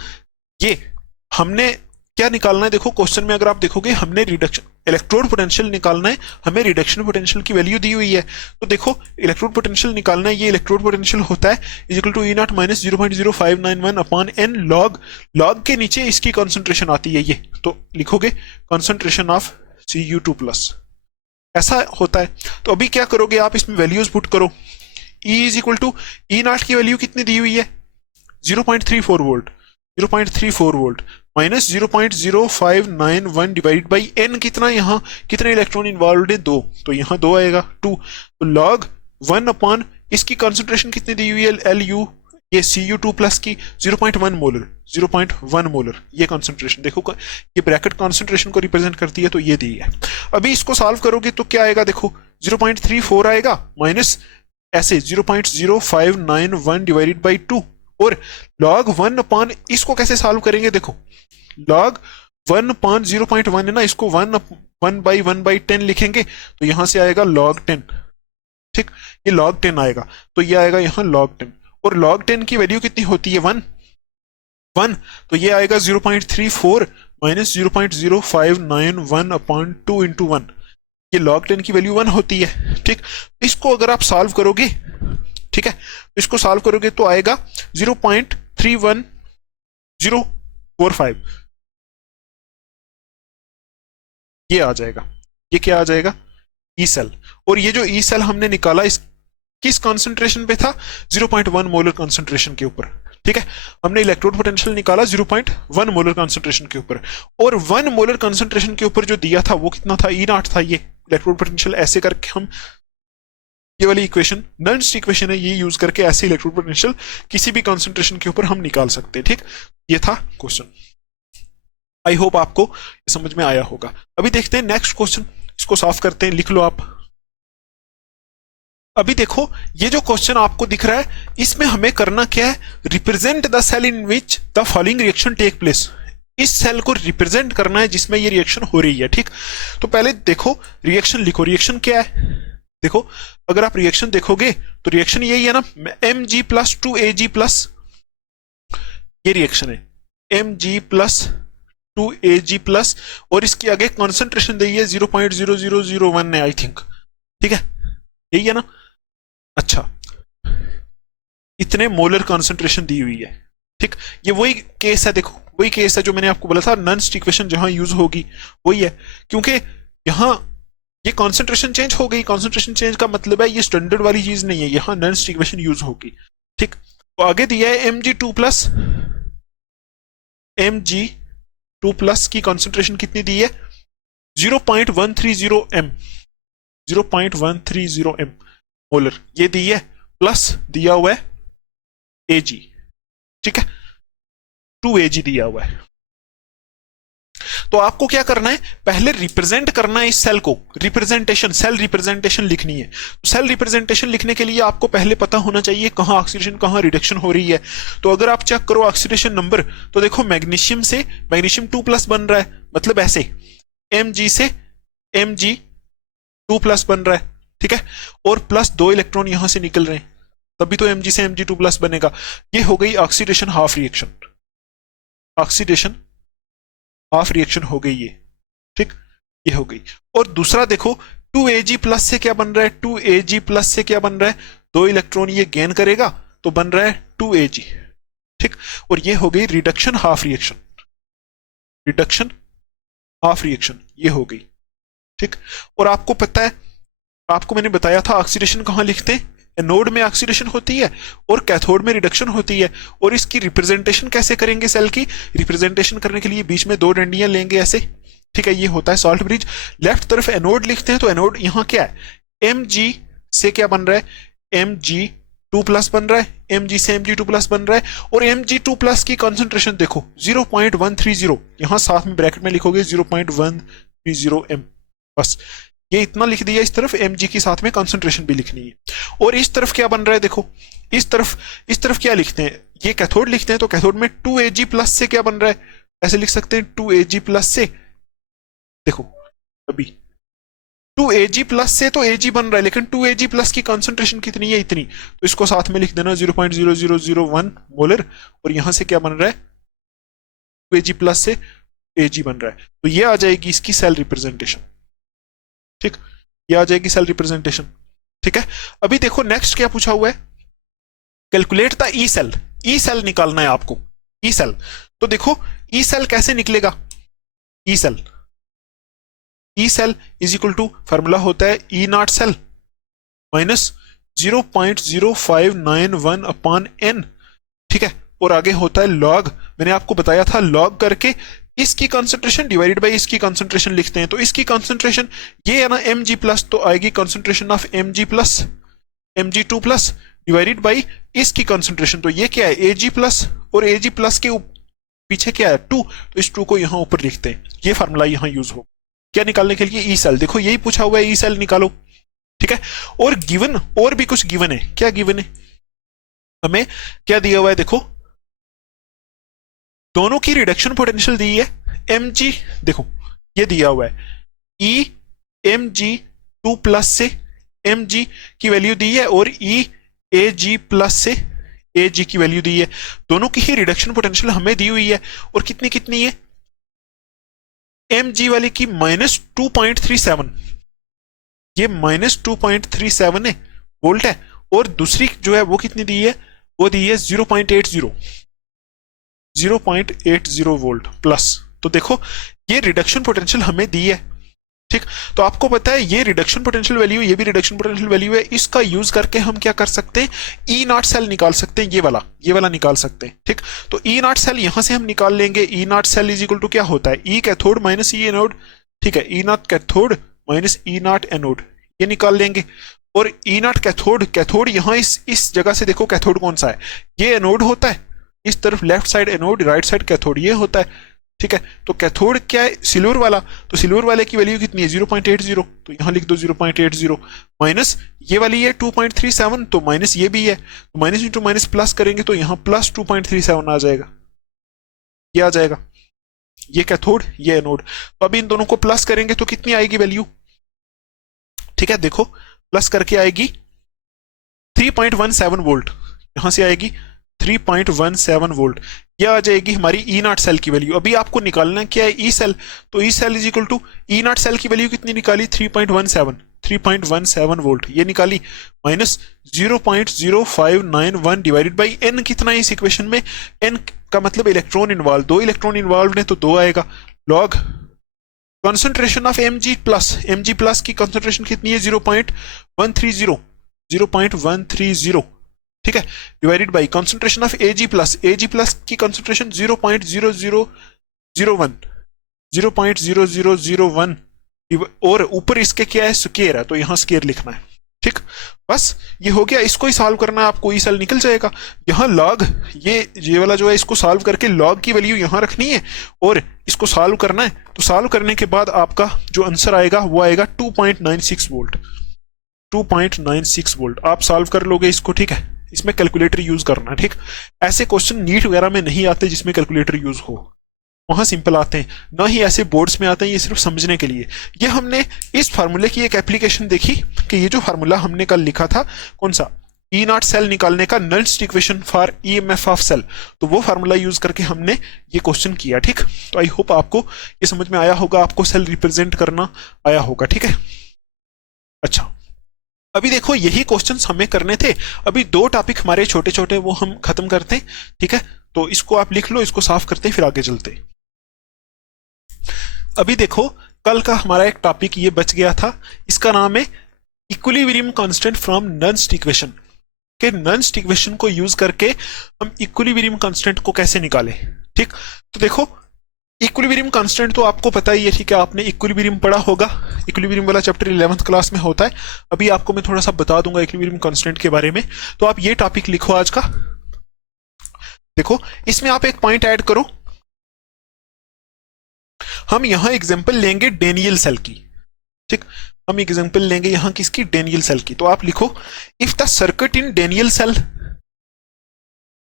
ये हमने क्या निकालना है, देखो क्वेश्चन में अगर आप देखोगे हमने रिडक्शन इलेक्ट्रोड पोटेंशियल निकालना है, हमें रिडक्शन पोटेंशियल की वैल्यू दी हुई है। तो देखो इलेक्ट्रोड पोटेंशियल निकालना है, ये इलेक्ट्रोड पोटेंशियल होता है is equal to E0 minus 0.0591 upon n log, log के नीचे इसकी कॉन्सेंट्रेशन आती है ये, तो लिखोगे कॉन्सेंट्रेशन ऑफ Cu2 प्लस, ऐसा होता है। तो अभी क्या करोगे आप, इसमें वैल्यूज पुट करो। E is equal to E0 की वैल्यू कितनी दी हुई है 0.34 volt, 0.34 volt minus 0.0591 divide by n, कितना यहाँ कितने इलेक्ट्रॉन इन्वॉल्व है 2, तो यहाँ 2 आएगा 2, तो लॉग 1 अपॉन इसकी कॉन्सेंट्रेशन कितनी दी हुई है Lu, ये Cu2 प्लस की 0.1 मोलर, 0.1 मोलर ये कॉन्सेंट्रेशन। देखो ये ब्रैकेट कॉन्सेंट्रेशन को रिप्रेजेंट करती है, तो ये दी है। अभी इसको सॉल्व करोगे तो क्या आएगा, देखो 0.34 आएगा माइनस ऐसे 0.0591 डिवाइडेड बाई 2 और लॉग 1 अपॉन, इसको कैसे सॉल्व करेंगे, देखो लॉग 1 अपॉन 0.1 है ना, इसको 1/1/10 लिखेंगे तो यहां से आएगा log 10, ठीक, ये log 10 आएगा, तो ये आएगा यहाँ log 10। और log 10 की वैल्यू कितनी होती है 1, तो ये आएगा 0.34 माइनस 0.0591 अपॉन 2 इंटू 1, ये log 10 की वैल्यू 1 होती है, ठीक। इसको अगर आप सॉल्व करोगे, ठीक है, इसको सॉल्व करोगे तो आएगा 0.31045, ये आ जाएगा। ये क्या आ जाएगा, ई सेल। और ये जो ई सेल हमने निकाला इस किस कॉन्सेंट्रेशन पे था 0.1 मोलर कॉन्सेंट्रेशन के ऊपर, ठीक है। हमने इलेक्ट्रोड पोटेंशियल निकाला 0.1 मोलर कॉन्सेंट्रेशन के ऊपर, और 1 मोलर कॉन्सेंट्रेशन के ऊपर जो दिया था वो कितना था, E0 था। ये इलेक्ट्रोड पोटेंशियल ऐसे करके हम ये वाली इक्वेशन नर्न्स्ट इक्वेशन है, ये यूज करके ऐसे इलेक्ट्रोड पोटेंशियल किसी भी कॉन्सेंट्रेशन के ऊपर हम निकाल सकते हैं, ठीक। ये था क्वेश्चन। आई होप आपको समझ में आया होगा। अभी देखते हैं नेक्स्ट क्वेश्चन, इसको सॉल्व करते हैं, लिख लो आप। अभी देखो ये जो क्वेश्चन आपको दिख रहा है इसमें हमें करना क्या है, represent the cell in which the following reaction take place. इस सेल को रिप्रेजेंट करना है जिसमें ये रिएक्शन हो रही है, ठीक। तो पहले देखो रिएक्शन लिखो, रिएक्शन क्या है, देखो अगर आप रिएक्शन देखोगे तो रिएक्शन यही है ना, Mg प्लस 2Ag प्लस, ये रिएक्शन है Mg प्लस 2Ag प्लस, और इसके आगे कॉन्सेंट्रेशन दी है 0.0001 है आई थिंक, ठीक है, यही है ना। अच्छा, इतने मोलर कॉन्सेंट्रेशन दी हुई है, ठीक। ये वही केस है, देखो वही केस है जो मैंने आपको बोला था, नर्न्स्ट इक्वेशन जहां यूज होगी वही है, क्योंकि यहां ये कॉन्सेंट्रेशन चेंज हो गई। कॉन्सेंट्रेशन चेंज का मतलब है ये स्टैंडर्ड वाली चीज नहीं है, यहां नर्न्स्ट इक्वेशन यूज होगी, ठीक। तो आगे दिया है Mg2 प्लस की कॉन्सेंट्रेशन कितनी दी है 0.130 m, 0.130 m मोलर ये दी है, प्लस दिया हुआ है Ag, ठीक है, 2Ag दिया हुआ है। तो आपको क्या करना है, पहले रिप्रेजेंट करना है इस सेल को, रिप्रेजेंटेशन, सेल रिप्रेजेंटेशन लिखनी है। तो सेल रिप्रेजेंटेशन लिखने के लिए आपको पहले पता होना चाहिए कहां ऑक्सीडेशन कहां रिडक्शन हो रही है। तो अगर आप चेक करो ऑक्सीडेशन नंबर, तो देखो मैग्नीशियम से मैग्नीशियम 2 प्लस बन रहा है, मतलब ऐसे Mg से Mg2 प्लस बन रहा है, ठीक है, और प्लस 2 इलेक्ट्रॉन यहां से निकल रहे हैं, तभी तो Mg से Mg2 प्लस बनेगा। ये हो गई oxidation half reaction, oxidation half reaction हो गई ये, ठीक, ये हो गई। और दूसरा देखो 2Ag प्लस से क्या बन रहा है, 2Ag प्लस से क्या बन रहा है, 2 इलेक्ट्रॉन ये गेन करेगा तो बन रहा है 2Ag, ठीक। और ये हो गई reduction half reaction, reduction half reaction ये हो गई, ठीक। और आपको पता है, आपको मैंने बताया था ऑक्सीडेशन कहां लिखते हैं, एनोड में ऑक्सीडेशन होती है और कैथोड में रिडक्शन होती है। और इसकी रिप्रेजेंटेशन कैसे करेंगे? सेल की रिप्रेजेंटेशन करने के लिए बीच में दो डंडियां लेंगे ऐसे, ठीक है, ये होता है सॉल्ट ब्रिज। लेफ्ट तरफ एनोड लिखते हैं, तो एनोड यहाँ क्या है, Mg से क्या बन रहा है, Mg2+ बन रहा है, Mg से Mg2+ बन रहा है। और Mg2+ की कॉन्सेंट्रेशन देखो 0.130, यहां साथ में ब्रैकेट में लिखोगे 0.130 m, बस ये इतना लिख दिया। इस तरफ Mg की साथ में कॉन्सेंट्रेशन भी लिखनी है। और इस तरफ क्या बन रहा है देखो, इस तरफ क्या लिखते हैं, ये कैथोड लिखते हैं, तो कैथोड में 2Ag+ से क्या बन रहा है, ऐसे लिख सकते हैं 2Ag+ से, देखो अभी 2Ag+ से तो Ag बन रहा है, लेकिन 2Ag+ की कॉन्सेंट्रेशन कितनी है, इतनी, तो इसको साथ में लिख देना 0.0001 मोलर। और यहां से क्या बन रहा है, 2Ag+ से Ag बन रहा है, तो ये आ जाएगी इसकी सेल रिप्रेजेंटेशन, ठीक, ये आ जाएगी सेल रिप्रेजेंटेशन, ठीक है। अभी देखो नेक्स्ट क्या पूछा हुआ है, calculate the E cell, E cell निकालना है आपको, ई सेल। तो देखो ई सेल कैसे निकलेगा, E cell, E cell is equal to formula होता है E naught cell minus 0.0591 upon n, ठीक है। और आगे होता है लॉग, मैंने आपको बताया था लॉग करके इसकी कॉन्सेंट्रेशन डिवाइडेड बाय इसकी कॉन्सेंट्रेशन लिखते हैं। तो इसकी कॉन्सेंट्रेशन ये है ना Mg+, तो आएगी concentration of Mg+, Mg2+ divided by इसकी कॉन्सेंट्रेशन, तो ये क्या है Ag+, और Ag+ के पीछे क्या है 2, तो इस 2 को यहां ऊपर लिखते हैं। ये फार्मूला यहां यूज हो क्या निकालने के लिए, ई सेल। देखो यही पूछा हुआ है, ई सेल निकालो, ठीक है। और गिवन, और भी कुछ गिवन है, क्या गिवन है, हमें क्या दिया हुआ है, देखो दोनों की रिडक्शन पोटेंशियल दी है, Mg देखो ये दिया हुआ है, E Mg2+ से Mg की वैल्यू दी है, और E Ag+ से Ag की वैल्यू दी है। दोनों की ही रिडक्शन पोटेंशियल हमें दी हुई है, और कितनी कितनी है, Mg वाले की -2.37, ये -2.37 है वोल्ट है, और दूसरी जो है वो कितनी दी है, वो दी है 0.80 वोल्ट प्लस। तो देखो ये रिडक्शन पोटेंशियल हमें दी है, ठीक। तो आपको पता है ये रिडक्शन पोटेंशियल वैल्यू, ये भी रिडक्शन पोटेंशियल वैल्यू है, इसका यूज करके हम क्या कर सकते हैं, ई नॉट सेल निकाल सकते हैं, ये वाला निकाल सकते हैं, ठीक। तो ई नॉट सेल यहां से हम निकाल लेंगे, E naught cell is equal to क्या होता है, E cathode minus E anode, ठीक है, E naught cathode minus E naught anode, ये निकाल लेंगे। और ई नॉट कैथोड, कैथोड यहां इस जगह से देखो कैथोड कौन सा है, ये एनोड होता है, इस तरफ left side anode, right side cathode, ये होता है, ठीक है। तो कैथोड क्या है, सिल्वर वाला, तो सिल्वर वाले की वैल्यू कितनी है 0.80, तो यहां लिख दो 0.80 माइनस ये वाली है 2.37, तो माइनस ये भी है, तो माइनस इंटू माइनस प्लस करेंगे, तो यहां प्लस 2.37 आ जाएगा, ये आ जाएगा, ये कैथोड ये एनोड। तो अभी इन दोनों को प्लस करेंगे तो कितनी आएगी वैल्यू, ठीक है, देखो प्लस करके आएगी 3.17 वोल्ट, यहां से आएगी 3.17 वोल्ट, यह आ जाएगी हमारी ई नॉट सेल की वैल्यू। अभी आपको निकालना क्या है, ई सेल, तो E cell is equal to E naught cell की वैल्यू कितनी निकाली 3.17 वोल्ट, ये निकाली, माइनस 0.0591 डिवाइडेड बाई एन, कितना है इस इक्वेशन में, एन का मतलब इलेक्ट्रॉन इन्वॉल्व, 2 इलेक्ट्रॉन इन्वॉल्व है तो 2 आएगा, लॉग कॉन्सेंट्रेशन ऑफ Mg+ की कॉन्सेंट्रेशन कितनी है 0.130, ठीक है, divided by concentration of Ag+ की कॉन्सेंट्रेशन 0.0001, और ऊपर इसके क्या है स्क्वायर है, तो यहां स्क्वायर लिखना है, ठीक। बस ये हो गया, इसको ही सॉल्व करना है आपको, ई सेल निकल जाएगा। यहाँ लॉग ये वाला जो है इसको सॉल्व करके लॉग की वैल्यू यहां रखनी है, और इसको सॉल्व करना है। तो सॉल्व करने के बाद आपका जो आंसर आएगा वो आएगा 2.96 वोल्ट, 2.96 वोल्ट। आप सॉल्व कर लोगे इसको, ठीक है, इसमें कैलकुलेटर यूज करना है, ठीक। ऐसे क्वेश्चन नीट वगैरह में नहीं आते जिसमें कैलकुलेटर यूज हो, वहां सिंपल आते हैं, ना ही ऐसे बोर्ड्स में आते हैं, ये सिर्फ समझने के लिए। ये हमने इस फार्मूले की एक एप्लीकेशन देखी कि ये जो फार्मूला हमने कल लिखा था, कौन सा, ई नॉट सेल निकालने का, Nernst equation for EMF of cell, तो वो फार्मूला यूज करके हमने ये क्वेश्चन किया, ठीक। तो आई होप आपको ये समझ में आया होगा, आपको सेल रिप्रेजेंट करना आया होगा, ठीक है। अच्छा, अभी देखो यही क्वेश्चंस हमें करने थे, अभी 2 टॉपिक हमारे छोटे छोटे वो हम खत्म करते हैं, ठीक है। तो इसको आप लिख लो, इसको साफ करते हैं, फिर आगे चलते हैं। अभी देखो कल का हमारा एक टॉपिक ये बच गया था, इसका नाम है equilibrium constant from Nernst equation के नर्न्स्ट इक्वेशन को यूज करके हम इक्विलिब्रियम कांस्टेंट को कैसे निकालें। ठीक, तो देखो इक्विलिब्रियम कांस्टेंट तो आपको पता ही है, ठीक है, आपने इक्विलिब्रियम पढ़ा होगा, इक्विलिब्रियम वाला चैप्टर 11th क्लास में होता है। अभी आपको मैं थोड़ा सा बता दूंगा इक्विलिब्रियम कांस्टेंट के बारे में। तो आप ये टॉपिक लिखो आज का। देखो इसमें आप एक पॉइंट ऐड करो, हम यहां एग्जांपल लेंगे डेनियल सेल की। ठीक, हम एग्जांपल लेंगे यहां किसकी, डेनियल सेल की। तो आप लिखो if the circuit in Daniell cell,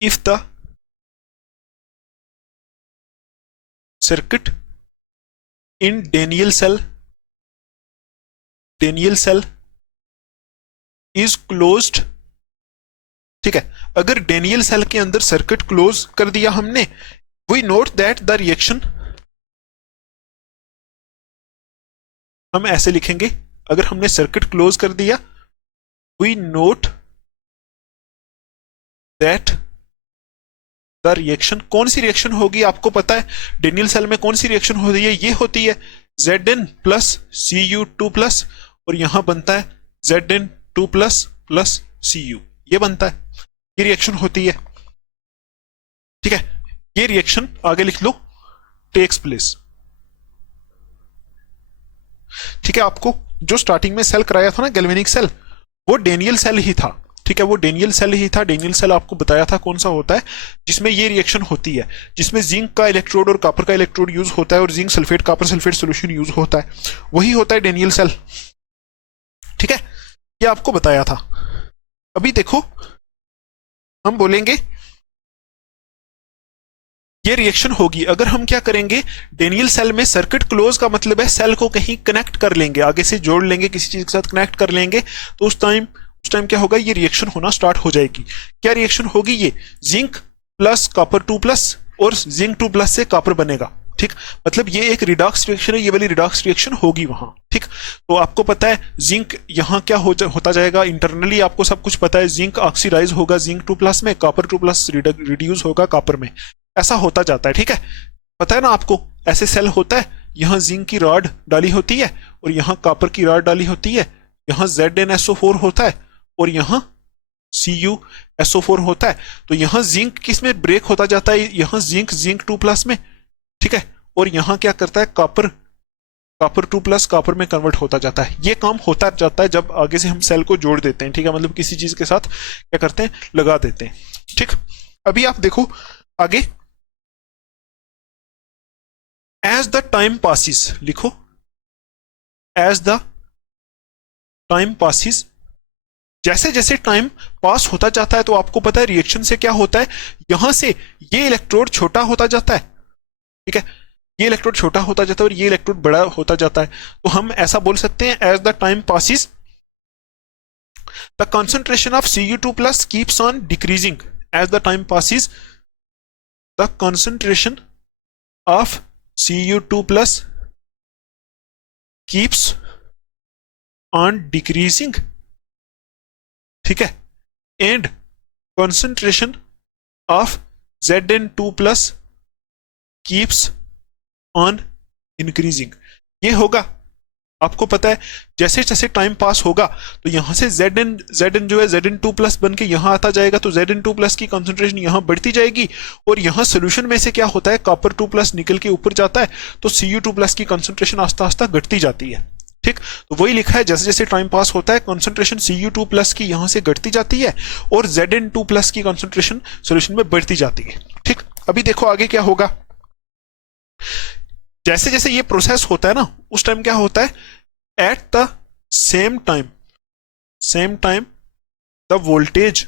if the circuit in Daniell cell is closed. ठीक है, अगर डेनियल सेल के अंदर सर्किट क्लोज कर दिया हमने, we note that the reaction, हम ऐसे लिखेंगे अगर हमने सर्किट क्लोज कर दिया, we note that the reaction, कौन सी रिएक्शन होगी आपको पता है डेनियल सेल में कौन सी रिएक्शन हो रही है, ये होती है Zn प्लस Cu2 प्लस, और यहां बनता है Zn2 प्लस प्लस Cu, ये बनता है, ये रिएक्शन होती है। ठीक है, ये रिएक्शन आगे लिख लो टेक्स प्लेस। ठीक है, आपको जो स्टार्टिंग में सेल कराया था ना गैल्वेनिक सेल, वो डेनियल सेल ही था। ठीक है, वो डेनियल सेल ही था। डेनियल सेल आपको बताया था कौन सा होता है, जिसमें ये रिएक्शन होती है, जिसमें जिंक का इलेक्ट्रोड और कॉपर का इलेक्ट्रोड यूज होता है और zinc sulphate copper sulphate solution use होता है, वही होता है डेनियल सेल। ठीक है, ये आपको बताया था। अभी देखो हम बोलेंगे ये रिएक्शन होगी, अगर हम क्या करेंगे, डेनियल सेल में सर्किट क्लोज का मतलब है सेल को कहीं कनेक्ट कर लेंगे, आगे से जोड़ लेंगे, किसी चीज के साथ कनेक्ट कर लेंगे, तो उस टाइम क्या होगा, ये रिएक्शन होना स्टार्ट हो जाएगी। क्या रिएक्शन होगी, ये जिंक प्लस कॉपर 2 प्लस और जिंक 2 प्लस से कॉपर बनेगा। ठीक, मतलब ये एक रिडॉक्स रिएक्शन है, ये वाली रिडॉक्स रिएक्शन होगी वहां। ठीक, तो आपको पता है जिंक यहां क्या होता जाएगा, इंटरनली आपको सब कुछ पता है, जिंक ऑक्सीडाइज होगा जिंक 2 प्लस में, कॉपर 2 प्लस रिड्यूस होगा कॉपर में, ऐसा होता जाता है। ठीक है, पता है ना आपको, ऐसे सेल होता है, यहां जिंक की रॉड डाली होती है और यहां कॉपर की रॉड डाली होती है, यहां ZnSO4 होता है और यहां CuSO4 होता है। तो यहां जिंक किस में ब्रेक होता जाता है, यहां जिंक 2 प्लस में। ठीक है, और यहां क्या करता है, कॉपर 2 प्लस कॉपर में कन्वर्ट होता जाता है। ये काम होता जाता है जब आगे से हम सेल को जोड़ देते हैं। ठीक है, मतलब किसी चीज के साथ क्या करते हैं, लगा देते हैं। ठीक, अभी आप देखो आगे, एज द टाइम पासिस, लिखो एज द टाइम पासिस, जैसे जैसे टाइम पास होता जाता है तो आपको पता है रिएक्शन से क्या होता है, यहां से ये इलेक्ट्रोड छोटा होता जाता है। ठीक है, ये इलेक्ट्रोड छोटा होता जाता है और ये इलेक्ट्रोड बड़ा होता जाता है। तो हम ऐसा बोल सकते हैं, as the time passes the concentration of Cu2 plus keeps on decreasing. As the time passes the concentration of Cu2 plus keeps on decreasing. ठीक है, and concentration of Zn2 plus keeps on increasing. ये होगा, आपको पता है जैसे जैसे time pass होगा तो यहां से Zn जो है Zn2 प्लस बन के यहां आता जाएगा, तो Zn2 प्लस की कंसंट्रेशन यहां बढ़ती जाएगी और यहां सोल्यूशन में से क्या होता है, कॉपर 2 प्लस निकल के ऊपर जाता है, तो Cu2 प्लस की कंसंट्रेशन आस्ता आस्ता घटती जाती है। ठीक, तो वही लिखा है, जैसे जैसे टाइम पास होता है कंसंट्रेशन Cu2 प्लस की यहां से घटती जाती है और Zn2 प्लस की कंसंट्रेशन सॉल्यूशन में बढ़ती जाती है। ठीक, अभी देखो आगे क्या होगा, जैसे जैसे ये प्रोसेस होता है ना, उस टाइम क्या होता है, at the same time the voltage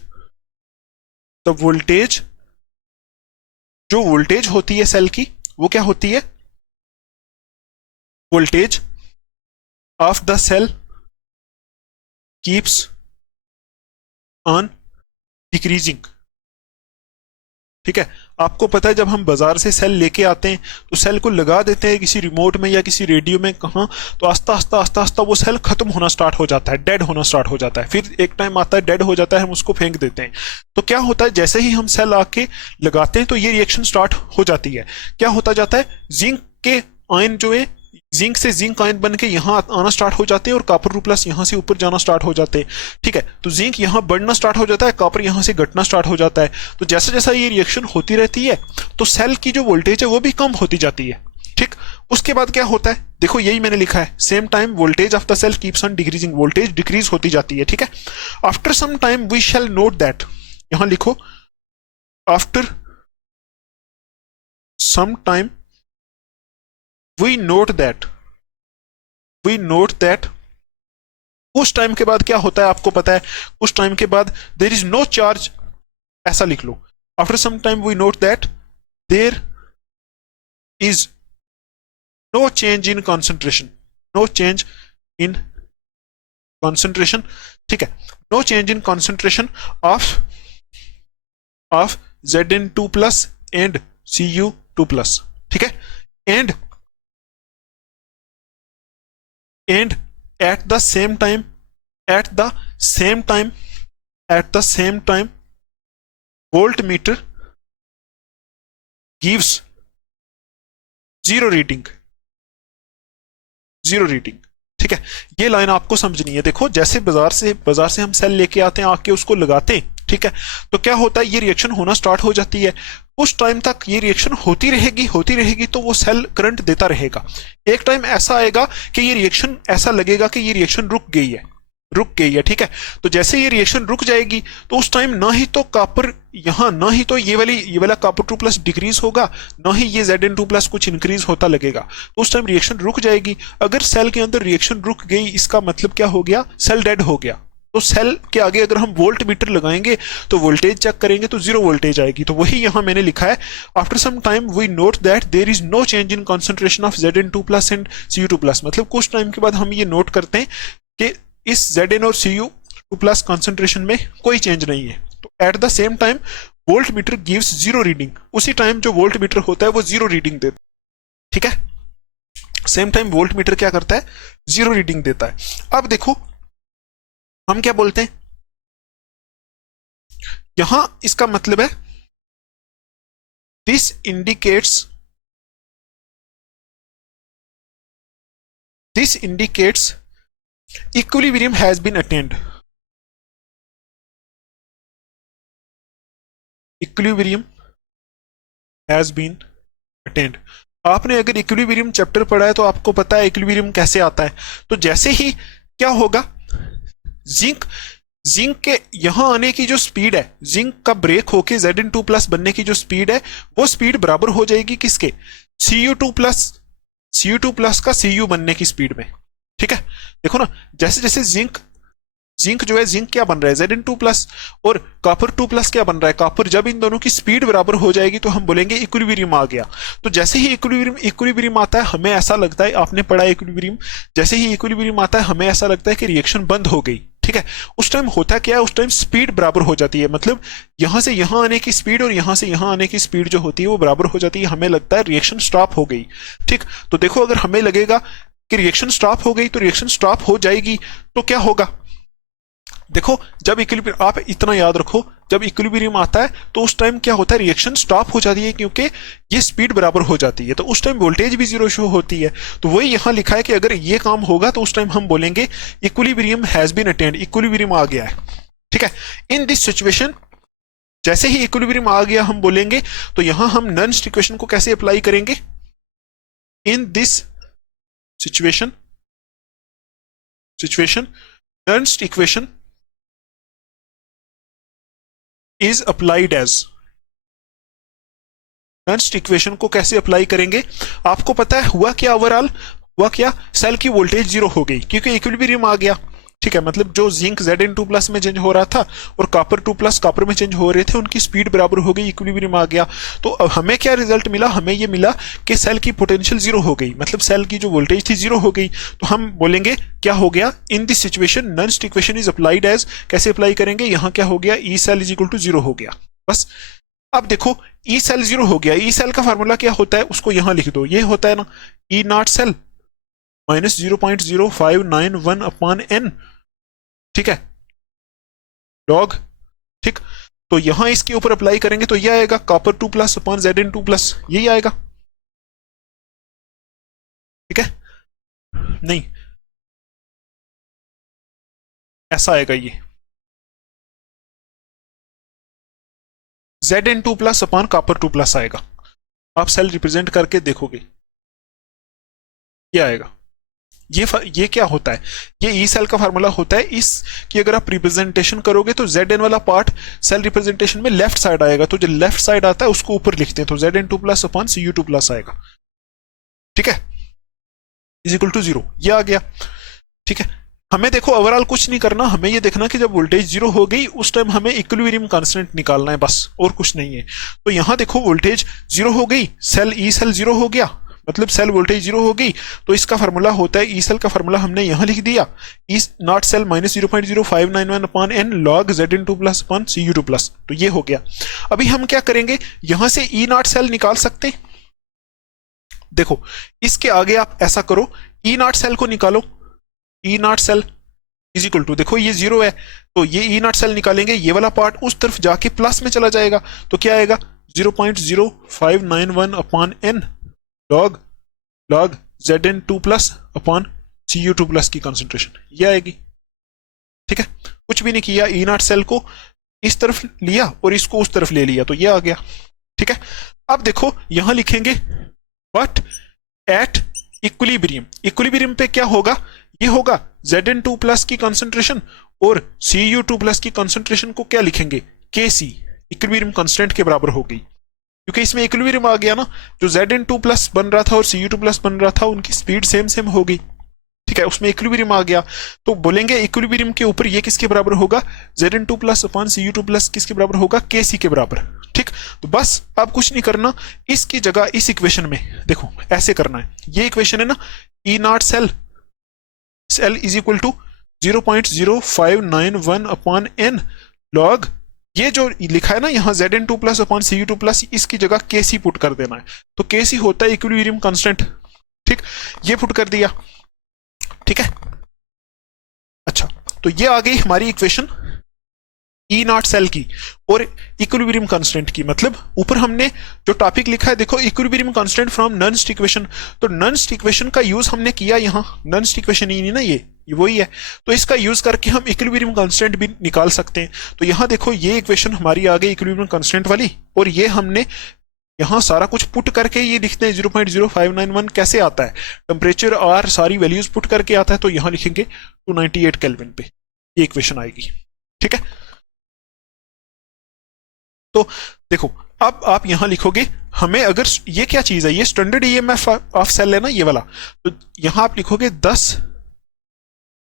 जो वोल्टेज होती है सेल की, वो क्या होती है, voltage of the cell keeps on decreasing. ठीक है, आपको पता है जब हम बाजार से सेल लेके आते हैं तो सेल को लगा देते हैं किसी रिमोट में या किसी रेडियो में कहाँ, तो आस्ता आस्ता वो सेल खत्म होना स्टार्ट हो जाता है, डेड होना स्टार्ट हो जाता है। फिर एक टाइम आता है डेड हो जाता है, हम उसको फेंक देते हैं। तो क्या होता है, जैसे ही हम सेल आके लगाते हैं तो ये रिएक्शन स्टार्ट हो जाती है। क्या होता जाता है, जिंक के आयन जो है जिंक से जिंक आयन बन के यहाँ आना स्टार्ट हो जाते हैं और कॉपर 2 प्लस यहाँ से ऊपर जाना स्टार्ट हो जाते हैं। ठीक है, तो जिंक यहाँ बढ़ना स्टार्ट हो जाता है, कॉपर यहाँ से घटना स्टार्ट हो जाता है। तो जैसा जैसा ये रिएक्शन होती रहती है तो सेल की जो वोल्टेज है वो भी कम होती जाती है। ठीक, उसके बाद क्या होता है, देखो यही मैंने लिखा है, same time voltage of the cell keeps on decreasing, voltage decrease होती जाती है। ठीक है, after some time we shall note that, यहां लिखो after some time we note that, we note that, उस टाइम के बाद क्या होता है आपको पता है, उस टाइम के बाद देयर इज नो चार्ज, ऐसा लिख लो, after some time we note that there is no change in concentration, no change in concentration, ठीक है, no change in concentration of Zn2 plus and Cu2 plus, ठीक है, and at the same time, at the same time, at the same time voltmeter gives zero reading, zero reading. ठीक है, ये line आपको समझनी है। देखो जैसे बाजार से हम सेल लेके आते हैं, आके उसको लगाते हैं, ठीक है, तो क्या होता है, ये रिएक्शन होना स्टार्ट हो जाती है, उस टाइम तक ये रिएक्शन होती रहेगी तो वो सेल करंट देता रहेगा। एक टाइम ऐसा आएगा कि ये रिएक्शन, ऐसा लगेगा कि ये रिएक्शन रुक गई है। ठीक है, तो जैसे ये रिएक्शन रुक जाएगी तो उस टाइम ना ही तो कॉपर यहां, ना ही तो ये वाला कॉपर 2 प्लस डिक्रीज होगा, ना ही ये Zn2 प्लस कुछ इंक्रीज होता लगेगा, तो उस टाइम रिएक्शन रुक जाएगी। अगर सेल के अंदर रिएक्शन रुक गई, इसका मतलब क्या हो गया, सेल डेड हो गया। तो सेल के आगे अगर हम वोल्ट मीटर लगाएंगे तो वोल्टेज चेक करेंगे तो जीरो वोल्टेज आएगी। तो वही यहां मैंने लिखा है, after some time we note that there is no change in concentration of Zn2 plus and Cu2 plus, मतलब कुछ टाइम के बाद हम ये नोट करते हैं कि इस Zn और Cu2 प्लस कॉन्सेंट्रेशन में कोई चेंज नहीं है। तो eight the same time volt meter gives zero reading, उसी टाइम जो वोल्ट मीटर होता है वो जीरो रीडिंग देता है। ठीक है, सेम टाइम वोल्ट मीटर क्या करता है, जीरो रीडिंग देता है। अब देखो हम क्या बोलते हैं, यहां इसका मतलब है this indicates equilibrium has been attained, equilibrium has been attained. आपने अगर इक्विलिब्रियम चैप्टर पढ़ा है तो आपको पता है इक्विलिब्रियम कैसे आता है। तो जैसे ही क्या होगा, जिंक के यहां आने की जो स्पीड है, जिंक का ब्रेक होके Zn2 प्लस बनने की जो स्पीड है, वो स्पीड बराबर हो जाएगी किसके, Cu2 प्लस का Cu बनने की स्पीड में। ठीक है, देखो ना, जैसे जैसे जिंक जो है, जिंक क्या बन रहा है, Zn2 प्लस, और कॉपर 2 प्लस क्या बन रहा है, कॉपर। जब इन दोनों की स्पीड बराबर हो जाएगी तो हम बोलेंगे इक्विलिब्रियम आ गया। तो जैसे ही इक्विलिब्रियम आता है, हमें ऐसा लगता है, आपने पढ़ा इक्विलिब्रियम, जैसे ही इक्विलिब्रियम आता है हमें ऐसा लगता है कि रिएक्शन बंद हो गई। ठीक है, उस टाइम होता क्या है, उस टाइम स्पीड बराबर हो जाती है, मतलब यहां से यहां आने की स्पीड और यहां से यहां आने की स्पीड जो होती है वो बराबर हो जाती है, हमें लगता है रिएक्शन स्टॉप हो गई। ठीक, तो देखो अगर हमें लगेगा कि रिएक्शन स्टॉप हो गई तो रिएक्शन स्टॉप हो जाएगी, तो क्या होगा, देखो जब इक्विलिब्रियम, आप इतना याद रखो, जब इक्विलिब्रियम आता है तो उस टाइम क्या होता है, रिएक्शन स्टॉप हो जाती है, क्योंकि ये स्पीड बराबर हो जाती है, तो उस टाइम वोल्टेज भी जीरो शो होती है। तो वही यहां लिखा है कि अगर ये काम होगा तो उस टाइम हम बोलेंगे equilibrium has been attained, equilibrium आ गया है। ठीक है, इन दिस सिचुएशन, जैसे ही इक्विलिब्रियम आ गया हम बोलेंगे, तो यहां हम नर्न्स्ट इक्वेशन को कैसे अप्लाई करेंगे, in this situation Nernst equation is applied as, Nernst equation को कैसे अप्लाई करेंगे, आपको पता है हुआ क्या, ओवरऑल हुआ क्या, सेल की वोल्टेज जीरो हो गई क्योंकि इक्विलिब्रियम आ गया। ठीक है, मतलब जो जिंक Zn2 प्लस में चेंज हो रहा था और कॉपर 2 प्लस कॉपर में चेंज हो रहे थे, उनकी स्पीड बराबर हो गई, इक्विलिब्रियम आ गया। तो अब हमें क्या रिजल्ट मिला, हमें ये मिला कि सेल की पोटेंशियल जीरो हो गई, मतलब सेल की जो वोल्टेज थी जीरो हो गई। तो हम बोलेंगे क्या हो गया, in this situation Nernst equation is applied as, कैसे अप्लाई करेंगे, यहां क्या हो गया, E cell is equal to zero हो गया, बस। अब देखो ई सेल जीरो हो गया, ई सेल का फार्मूला क्या होता है उसको यहां लिख दो, ये होता है ना E naught cell minus 0.0591 upon n. ठीक है, लॉग। ठीक, तो यहां इसके ऊपर अप्लाई करेंगे तो ये आएगा copper 2 plus upon Zn2 plus, यही आएगा। ठीक है, नहीं, ऐसा आएगा ये Zn2 plus upon copper 2 plus आएगा। आप सेल रिप्रेजेंट करके देखोगे क्या आएगा। ये क्या होता है, ये ई सेल का फार्मूला होता है इस कि अगर आप रिप्रेजेंटेशन करोगे तो Zn वाला पार्ट सेल रिप्रेजेंटेशन में लेफ्ट साइड आएगा, तो जो लेफ्ट साइड आता है उसको ऊपर लिखते हैं, तो Zn2 plus upon Cu2 plus आएगा। ठीक है, इज इक्वल टू 0, ये आ गया। ठीक है, हमें देखो ओवरऑल कुछ नहीं करना, हमें ये देखना कि जब वोल्टेज जीरो हो गई उस टाइम हमें इक्विलिब्रियम कांस्टेंट निकालना है, बस और कुछ नहीं है। तो यहां देखो वोल्टेज जीरो हो गई, सेल ई सेल जीरो हो गया, मतलब सेल वोल्टेज जीरो हो गई, तो इसका फार्मूला होता है, ई सेल का फार्मूला हमने यहां लिख दिया, E naught cell minus 0.0591 upon n log Zn2 plus upon Cu2 plus. तो ये हो गया। अभी हम क्या करेंगे, यहां से ई नॉट सेल निकाल सकते हैं। देखो इसके आगे आप ऐसा करो, ई नॉट सेल को निकालो, E naught cell is equal to, देखो ये जीरो है तो ये ई नॉट सेल निकालेंगे, ये वाला पार्ट उस तरफ जाके प्लस में चला जाएगा, तो क्या आएगा 0.0591 upon n log Zn2 plus upon Cu2 plus की कंसंट्रेशन, ये आएगी। ठीक है, कुछ भी नहीं किया, ई नॉट सेल को इस तरफ लिया और इसको उस तरफ ले लिया, तो ये आ गया। ठीक है, अब देखो यहां लिखेंगे बट एट इक्विलिब्रियम, इक्विलिब्रियम पे क्या होगा, ये होगा Zn2 प्लस की कंसंट्रेशन और Cu2 प्लस की कंसंट्रेशन को क्या लिखेंगे, Kc, इक्विलिब्रियम कांस्टेंट के बराबर हो गई, क्योंकि इसमें इक्विलिब्रियम आ गया ना, जो Zn2 प्लस बन रहा था और Cu2 प्लस बन रहा था उनकी स्पीड सेम सेम हो गई। ठीक है, उसमें इक्विलिब्रियम आ गया, तो बोलेंगे इक्विलिब्रियम के ऊपर ये किसके बराबर होगा, Zn2 plus upon Cu2 plus किसके बराबर होगा, Kc के बराबर। ठीक, तो बस अब कुछ नहीं करना, इसकी जगह इस इक्वेशन में देखो ऐसे करना है, ये इक्वेशन है ना, E naught cell cell is equal to 0.0591 upon n log, ये जो लिखा है ना यहाँ Zn2 plus upon Cu2 plus, इसकी जगह Kc पुट कर देना है, तो Kc होता है इक्विलिब्रियम कांस्टेंट। ठीक, ये पुट कर दिया। ठीक है, अच्छा, तो ये आ गई हमारी इक्वेशन ई नॉट सेल की और इक्विलिब्रियम कांस्टेंट की, मतलब ऊपर हमने जो टॉपिक लिखा है देखो, equilibrium constant from Nernst equation, तो नर्न्स्ट इक्वेशन का यूज हमने किया यहाँ, नर्न्स्ट इक्वेशन ही नहीं ना ये वही है, तो इसका यूज करके हम इक्विलिब्रियम कांस्टेंट भी निकाल सकते हैं। तो यहाँ देखो ये इक्वेशन हमारी आ गई इक्विलिब्रियम कांस्टेंट वाली, और ये हमने यहाँ सारा कुछ पुट करके ये लिखते हैं 0.0591 कैसे आता है, टेम्परेचर और सारी वैल्यूज पुट करके आता है, तो यहाँ लिखेंगे 298 केल्विन पे ये इक्वेशन आएगी। ठीक है, तो देखो अब आप यहां लिखोगे, हमें अगर ये क्या चीज है, ये स्टैंडर्ड ईएमएफ ऑफ सेल है ना ये वाला, तो यहां आप लिखोगे 10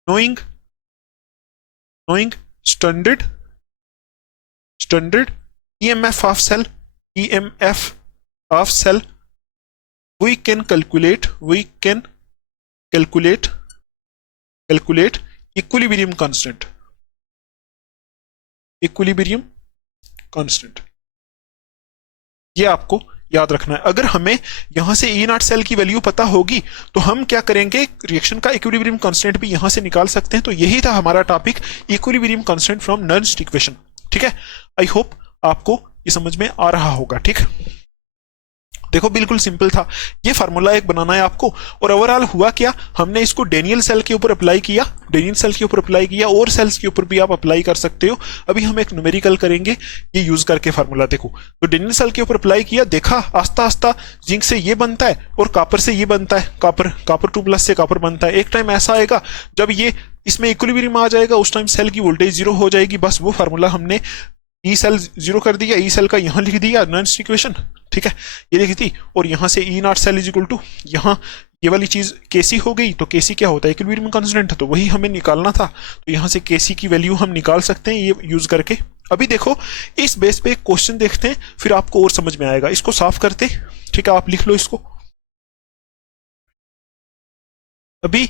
knowing standard EMF of cell, EMF of cell, we can calculate equilibrium constant, ये आपको याद रखना है। अगर हमें यहां से ई नॉट सेल की वैल्यू पता होगी तो हम क्या करेंगे, रिएक्शन का इक्विलिब्रियम कांस्टेंट भी यहां से निकाल सकते हैं। तो यही था हमारा topic, equilibrium constant from Nernst equation. ठीक है, आई होप आपको ये समझ में आ रहा होगा। ठीक, देखो बिल्कुल सिंपल था, ये फार्मूला एक बनाना है आपको, और ओवरऑल हुआ क्या, हमने इसको डेनियल सेल के ऊपर अप्लाई किया, और सेल्स के ऊपर भी आप अप्लाई कर सकते हो। अभी हम एक न्यूमेरिकल करेंगे ये यूज करके फार्मूला। देखो तो डेनियल सेल के ऊपर अप्लाई किया, देखा आस्ता आस्ता जिंक से ये बनता है और कॉपर से ये बनता है, कॉपर 2 प्लस से कॉपर बनता है। एक टाइम ऐसा आएगा जब ये इसमें इक्विलिब्रियम आ जाएगा, उस टाइम सेल की वोल्टेज जीरो हो जाएगी। बस वो फार्मूला हमने ई सेल जीरो कर दिया, ई सेल का यहां लिख दिया नर्न्स्ट इक्वेशन। ठीक है, ये लिखी थी, और यहां से E naught cell is equal to, यहां ये वाली चीज केसी हो गई, तो केसी क्या होता है, इक्विलिब्रियम कांस्टेंट, तो वही हमें निकालना था। तो यहां से केसी की वैल्यू हम निकाल सकते हैं ये यूज करके। अभी देखो इस बेस पे एक क्वेश्चन देखते हैं, फिर आपको और समझ में आएगा। इसको साफ करते, ठीक है, आप लिख लो इसको। अभी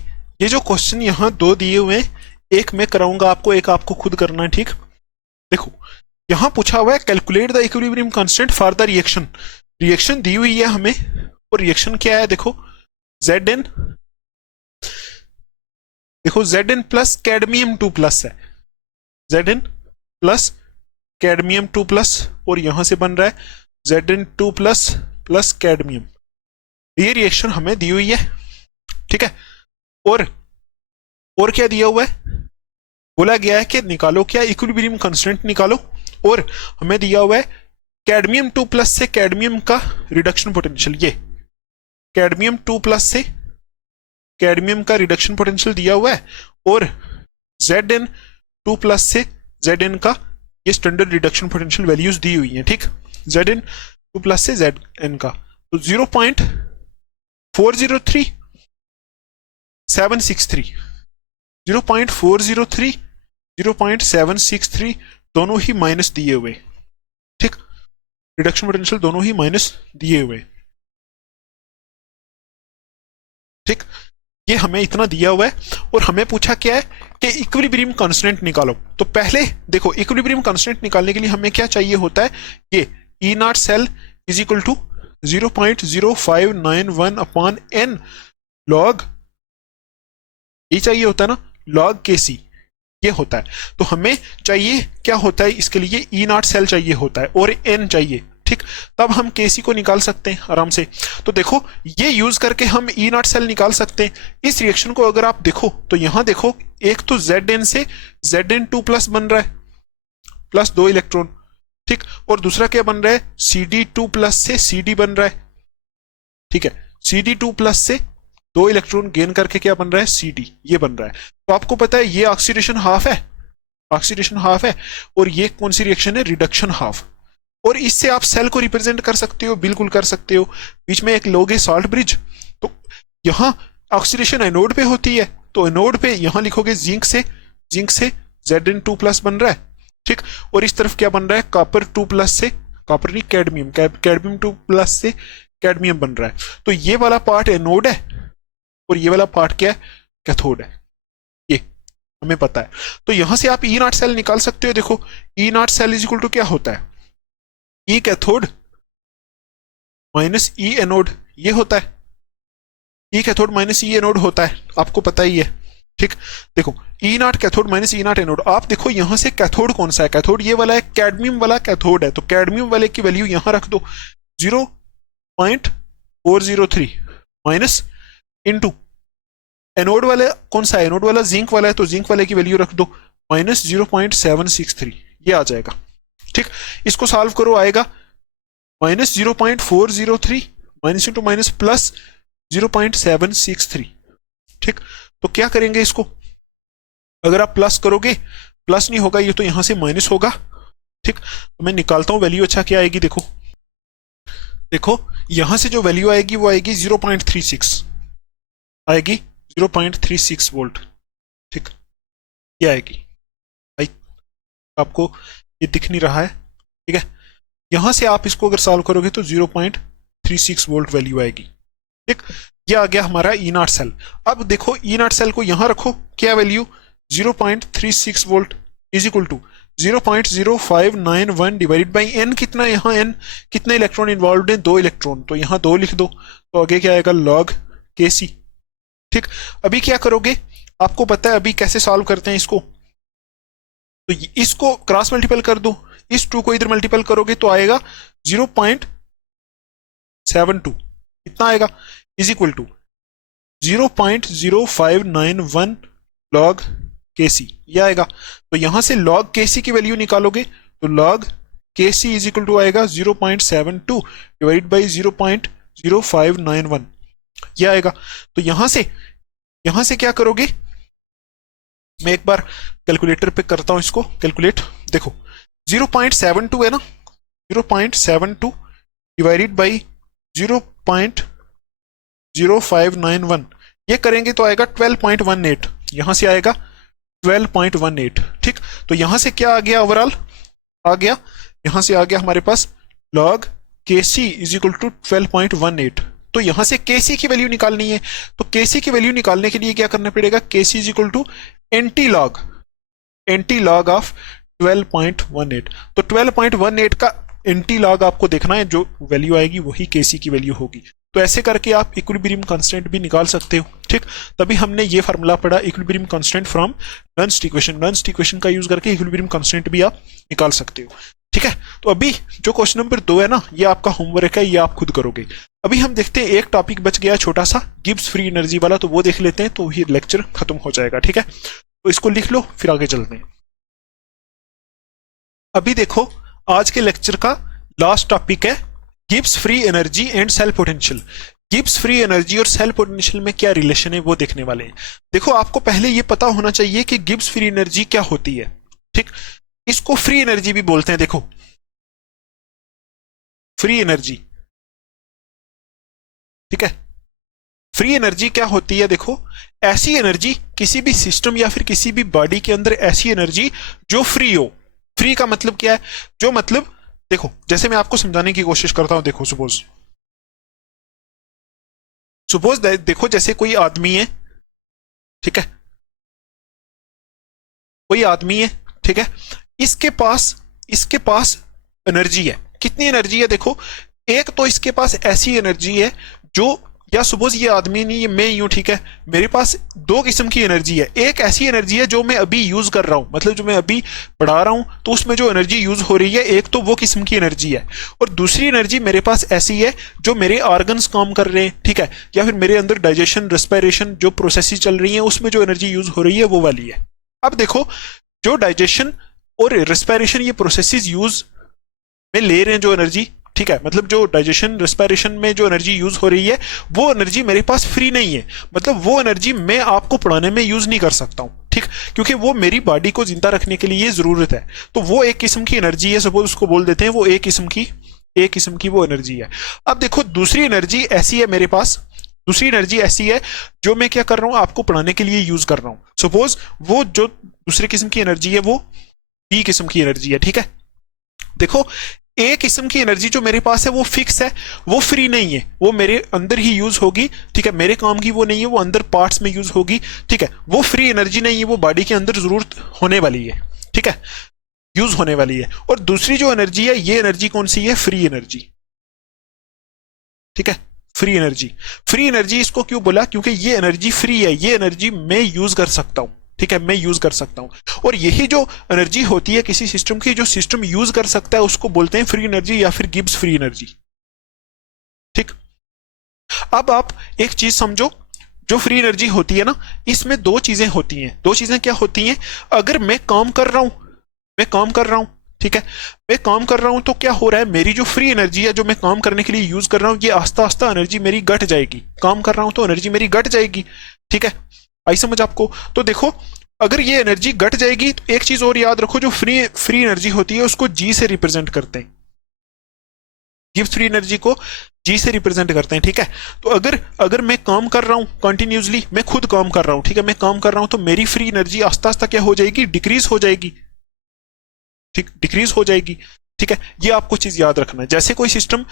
ये जो क्वेश्चन यहाँ दो दिए हुए हैं, एक मैं कराऊंगा आपको, एक आपको खुद करना है। ठीक, देखो यहां पूछा हुआ है calculate the equilibrium constant for the reaction दी हुई है हमें, और रिएक्शन क्या है, देखो Zn, देखो Zn प्लस कैडमियम 2 प्लस है, Zn प्लस कैडमियम 2 प्लस, और यहां से बन रहा है Zn2 प्लस कैडमियम। ये रिएक्शन हमें दी हुई है। ठीक है, और क्या दिया हुआ है, बोला गया है कि निकालो क्या, इक्विलिब्रियम कांस्टेंट निकालो, और हमें दिया हुआ है कैडमियम 2+ से कैडमियम का रिडक्शन पोटेंशियल, ये कैडमियम 2+ से कैडमियम का रिडक्शन पोटेंशियल दिया हुआ है, और Zn 2+ से Zn का ये स्टैंडर्ड रिडक्शन पोटेंशियल वैल्यूज दी हुई हैं, ठीक। Zn 2+ से Zn का तो 0.403 763 0.403 0.763 दोनों ही माइनस दिए हुए, ठीक, रिडक्शन पोटेंशियल दोनों ही माइनस दिए हुए, ठीक। ये हमें इतना दिया हुआ है और हमें पूछा क्या है कि इक्विलिब्रियम कांस्टेंट निकालो। तो पहले देखो इक्विलिब्रियम कांस्टेंट निकालने के लिए हमें क्या चाहिए होता है, ये E naught cell is equal to 0.0591 upon n log, ये चाहिए होता है ना, लॉग Kc ये होता है। तो हमें चाहिए क्या होता है इसके लिए, E नॉट सेल चाहिए होता है और n चाहिए, ठीक। तब हम Kc को निकाल सकते हैं आराम से। तो देखो ये यूज करके हम E नॉट सेल निकाल सकते हैं। इस रिएक्शन को अगर आप देखो तो यहां देखो, एक तो Zn से Zn2+ बन रहा है प्लस 2 इलेक्ट्रॉन, ठीक, और दूसरा क्या बन रहा है, Cd2+ से Cd बन रहा है, ठीक है, Cd2+ से 2 इलेक्ट्रॉन गेन करके क्या बन रहा है, Cd ये बन रहा है। तो आपको पता है ये ऑक्सीडेशन हाफ है, ऑक्सीडेशन हाफ है, और ये कौन सी रिएक्शन है, रिडक्शन हाफ। और इससे आप सेल को रिप्रेजेंट कर सकते हो, बिल्कुल कर सकते हो। बीच में एक लोगे सॉल्ट ब्रिज, तो यहां ऑक्सीडेशन एनोड पे होती है, तो एनोड पे यहां लिखोगे जिंक से Zn2+ बन रहा है, ठीक। और इस तरफ क्या बन रहा है, कॉपर 2+ से, कॉपर नहीं कैडमियम, कैडमियम 2+ से कैडमियम बन रहा है। तो ये वाला पार्ट एनोड है और ये वाला पार्ट क्या है, कैथोड है, ये हमें पता है। तो यहां से आप E नॉट सेल निकाल सकते हो। देखो E naught cell is equal to क्या होता है, E cathode minus E anode, ये होता है, E cathode minus E anode होता है, आपको पता ही है, ठीक। देखो E naught cathode minus E naught anode, आप देखो यहां से कैथोड कौन सा है, कैथोड ये वाला है, कैडमियम वाला कैथोड है, तो कैडमियम वाले की वैल्यू यहां रख दो 0.403 माइनस इनटू एनोड वाले कौन सा है, एनोड वाला जिंक वाला है, तो जिंक वाले की वैल्यू रख दो माइनस 0.763, ये आ जाएगा, ठीक। इसको सॉल्व करो, आएगा minus 0.403 minus into minus plus 0.763, ठीक। तो क्या करेंगे इसको, अगर आप प्लस करोगे, प्लस नहीं होगा ये, तो यहां से माइनस होगा, ठीक। तो मैं निकालता हूं वैल्यू, अच्छा क्या आएगी, देखो देखो यहां से जो वैल्यू आएगी वो आएगी 0.36 आएगी, 0.36 वोल्ट, ठीक, ये आएगी। भाई आपको ये दिख नहीं रहा है, ठीक है। यहां से आप इसको अगर सॉल्व करोगे तो 0.36 वोल्ट वैल्यू आएगी, ठीक। ये आ गया हमारा E नॉट सेल। अब देखो E नॉट सेल को यहां रखो, क्या value 0.36 volt is equal to 0.0591 divided by n, कितना यहाँ n कितने इलेक्ट्रॉन इन्वॉल्व है, 2 इलेक्ट्रॉन, तो यहाँ 2 लिख दो, तो आगे क्या आएगा log Kc, ठीक। अभी क्या करोगे, आपको पता है अभी कैसे सॉल्व करते हैं इसको, तो इसको क्रॉस मल्टीपल कर दो, इस 2 को इधर मल्टीपल करोगे तो आएगा 0.72, कितना आएगा, is equal to 0.0591 log Kc, ये आएगा। तो यहां से log Kc की वैल्यू निकालोगे तो log Kc is equal to आएगा 0.72 डिवाइड बाई 0.0591, ये आएगा। तो यहां से क्या करोगे, मैं एक बार कैलकुलेटर पे करता हूं इसको कैलकुलेट, देखो 0.72 है ना, 0.72 डिवाइडेड बाई 0.0591, ये करेंगे तो आएगा 12.18, यहां से आएगा 12.18, ठीक। तो यहां से क्या आ गया, ओवरऑल आ गया, यहां से आ गया हमारे पास log Kc is equal to 12.18। तो यहां से Kc की वैल्यू निकालनी है, तो Kc की वैल्यू निकालने के लिए क्या करना पड़ेगा, Kc is equal to antilog of 12.18। तो 12.18 का एंटी लॉग आपको देखना है, जो वैल्यू आएगी वही Kc की वैल्यू होगी। तो ऐसे करके आप इक्विलिब्रियम कांस्टेंट भी निकाल सकते हो। ठीक, तभी हमने ये फार्मूला पढ़ा equilibrium constant from Nernst equation. Nernst equation का यूज करके इक्विलिब्रियम कांस्टेंट भी आप निकाल सकते हो। ठीक है, तो अभी जो क्वेश्चन नंबर 2 है ना, ये आपका होमवर्क है, ये आप खुद करोगे। अभी हम देखते हैं, एक टॉपिक बच गया छोटा सा, गिब्स फ्री एनर्जी वाला, तो वो देख लेते हैं, तो ये लेक्चर खत्म हो जाएगा। ठीक है, तो इसको लिख लो, फिर आगे चलते हैं। अभी देखो, आज के लेक्चर का लास्ट टॉपिक है Gibbs free energy and cell potential. Gibbs free energy और सेल पोटेंशियल में क्या रिलेशन है वो देखने वाले हैं। देखो, आपको पहले ये पता होना चाहिए कि गिब्स फ्री एनर्जी क्या होती है। ठीक, इसको फ्री एनर्जी भी बोलते हैं। देखो, फ्री एनर्जी, ठीक है, फ्री एनर्जी क्या होती है? देखो, ऐसी एनर्जी, किसी भी सिस्टम या फिर किसी भी बॉडी के अंदर ऐसी एनर्जी जो फ्री हो। फ्री का मतलब क्या है? जो मतलब, देखो, जैसे मैं आपको समझाने की कोशिश करता हूं। देखो, सपोज देखो, जैसे कोई आदमी है, ठीक है, कोई आदमी है, ठीक है, इसके पास एनर्जी है। कितनी एनर्जी है? देखो, एक तो इसके पास ऐसी एनर्जी है जो, या सपोज ये आदमी नहीं, ये मैं ही हूं, ठीक है, मेरे पास दो किस्म की एनर्जी है। एक ऐसी एनर्जी है जो मैं अभी यूज कर रहा हूं, मतलब जो मैं अभी पढ़ा रहा हूं, तो उसमें जो एनर्जी यूज हो रही है, एक तो वो किस्म की एनर्जी है। और दूसरी एनर्जी मेरे पास ऐसी है जो मेरे ऑर्गन्स काम कर रहे हैं, ठीक है, या फिर मेरे अंदर डाइजेशन, रेस्पिरेशन जो प्रोसेसेस चल रही है, उसमें जो एनर्जी यूज हो रही है वो वाली है। अब देखो, जो डाइजेशन और रेस्पिरेशन ये प्रोसेसेस यूज में ले रहे हैं जो एनर्जी, ठीक है, मतलब जो डाइजेशन, रेस्पिरेशन में जो एनर्जी यूज हो रही है, वो एनर्जी मेरे पास फ्री नहीं है। मतलब वो एनर्जी मैं आपको पढ़ाने में यूज नहीं कर सकता हूं, ठीक, क्योंकि वो मेरी बॉडी को जिंदा रखने के लिए जरूरत है। तो वो एक किस्म की एनर्जी है, सपोज उसको बोल देते हैं, वो एक किस्म की वो एनर्जी है। अब देखो, दूसरी एनर्जी ऐसी है मेरे पास, दूसरी एनर्जी ऐसी है जो मैं क्या कर रहा हूं, आपको पढ़ाने के लिए यूज कर रहा हूं। सपोज वो जो दूसरे किस्म की एनर्जी है, वो बी किस्म की एनर्जी है। ठीक है, देखो, ए किस्म की एनर्जी जो मेरे पास है वो फिक्स है, वो फ्री नहीं है, वो मेरे अंदर ही यूज होगी। ठीक है, मेरे काम की वो नहीं है, वो अंदर पार्ट्स में यूज होगी। ठीक है, वो फ्री एनर्जी नहीं है, वो बॉडी के अंदर जरूरत होने वाली है, ठीक है, यूज होने वाली है। और दूसरी जो एनर्जी है, ये एनर्जी कौन सी है? Free energy. ठीक है, फ्री एनर्जी। फ्री एनर्जी इसको क्यों बोला? क्योंकि ये एनर्जी फ्री है, ये एनर्जी मैं यूज कर सकता हूं। ठीक है, मैं यूज कर सकता हूं। और यही जो एनर्जी होती है किसी सिस्टम की, जो सिस्टम यूज कर सकता है, उसको बोलते हैं फ्री एनर्जी या फिर गिब्स फ्री एनर्जी। ठीक, अब आप एक चीज समझो, जो फ्री एनर्जी होती है ना, इसमें दो चीजें होती हैं। दो चीजें क्या होती हैं? अगर मैं काम कर रहा हूं, ठीक है, मैं काम कर रहा हूं, तो क्या हो रहा है, मेरी जो फ्री एनर्जी है, जो मैं काम करने के लिए यूज कर रहा हूं, ये आस्ता आस्ता एनर्जी मेरी घट जाएगी। काम कर रहा हूं तो एनर्जी मेरी घट जाएगी। ठीक है, आई समझ आपको? तो देखो, अगर ये एनर्जी घट जाएगी, तो एक चीज और याद रखो, जो फ्री एनर्जी होती है उसको जी से रिप्रेजेंट करते हैं। गिब्स फ्री एनर्जी को जी से रिप्रेजेंट करते हैं। ठीक है, तो अगर मैं काम कर रहा हूं कंटिन्यूसली, मैं खुद काम कर रहा हूं, ठीक है, मैं काम कर रहा हूं, तो मेरी फ्री एनर्जी आस्ता आस्ता क्या हो जाएगी? डिक्रीज हो जाएगी। ठीक, डिक्रीज हो जाएगी। ठीक है, ये आपको चीज याद रखना है। जैसे कोई सिस्टम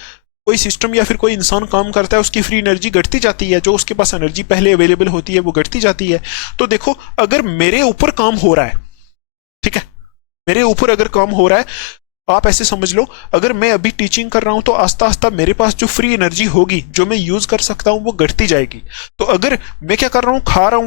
या फिर कोई इंसान काम करता है, उसकी फ्री एनर्जी घटती जाती है, जो उसके पास एनर्जी पहले अवेलेबल होती है वो घटती जाती है। तो देखो, अगर मेरे ऊपर काम हो रहा है, ठीक है, मेरे ऊपर अगर काम हो रहा है, आप ऐसे समझ लो, अगर मैं अभी टीचिंग कर रहा हूं, तो आस्ता आस्ता मेरे पास जो फ्री एनर्जी होगी, जो मैं यूज कर सकता हूं, वो घटती जाएगी। तो अगर मैं क्या कर रहा हूं, खा रहा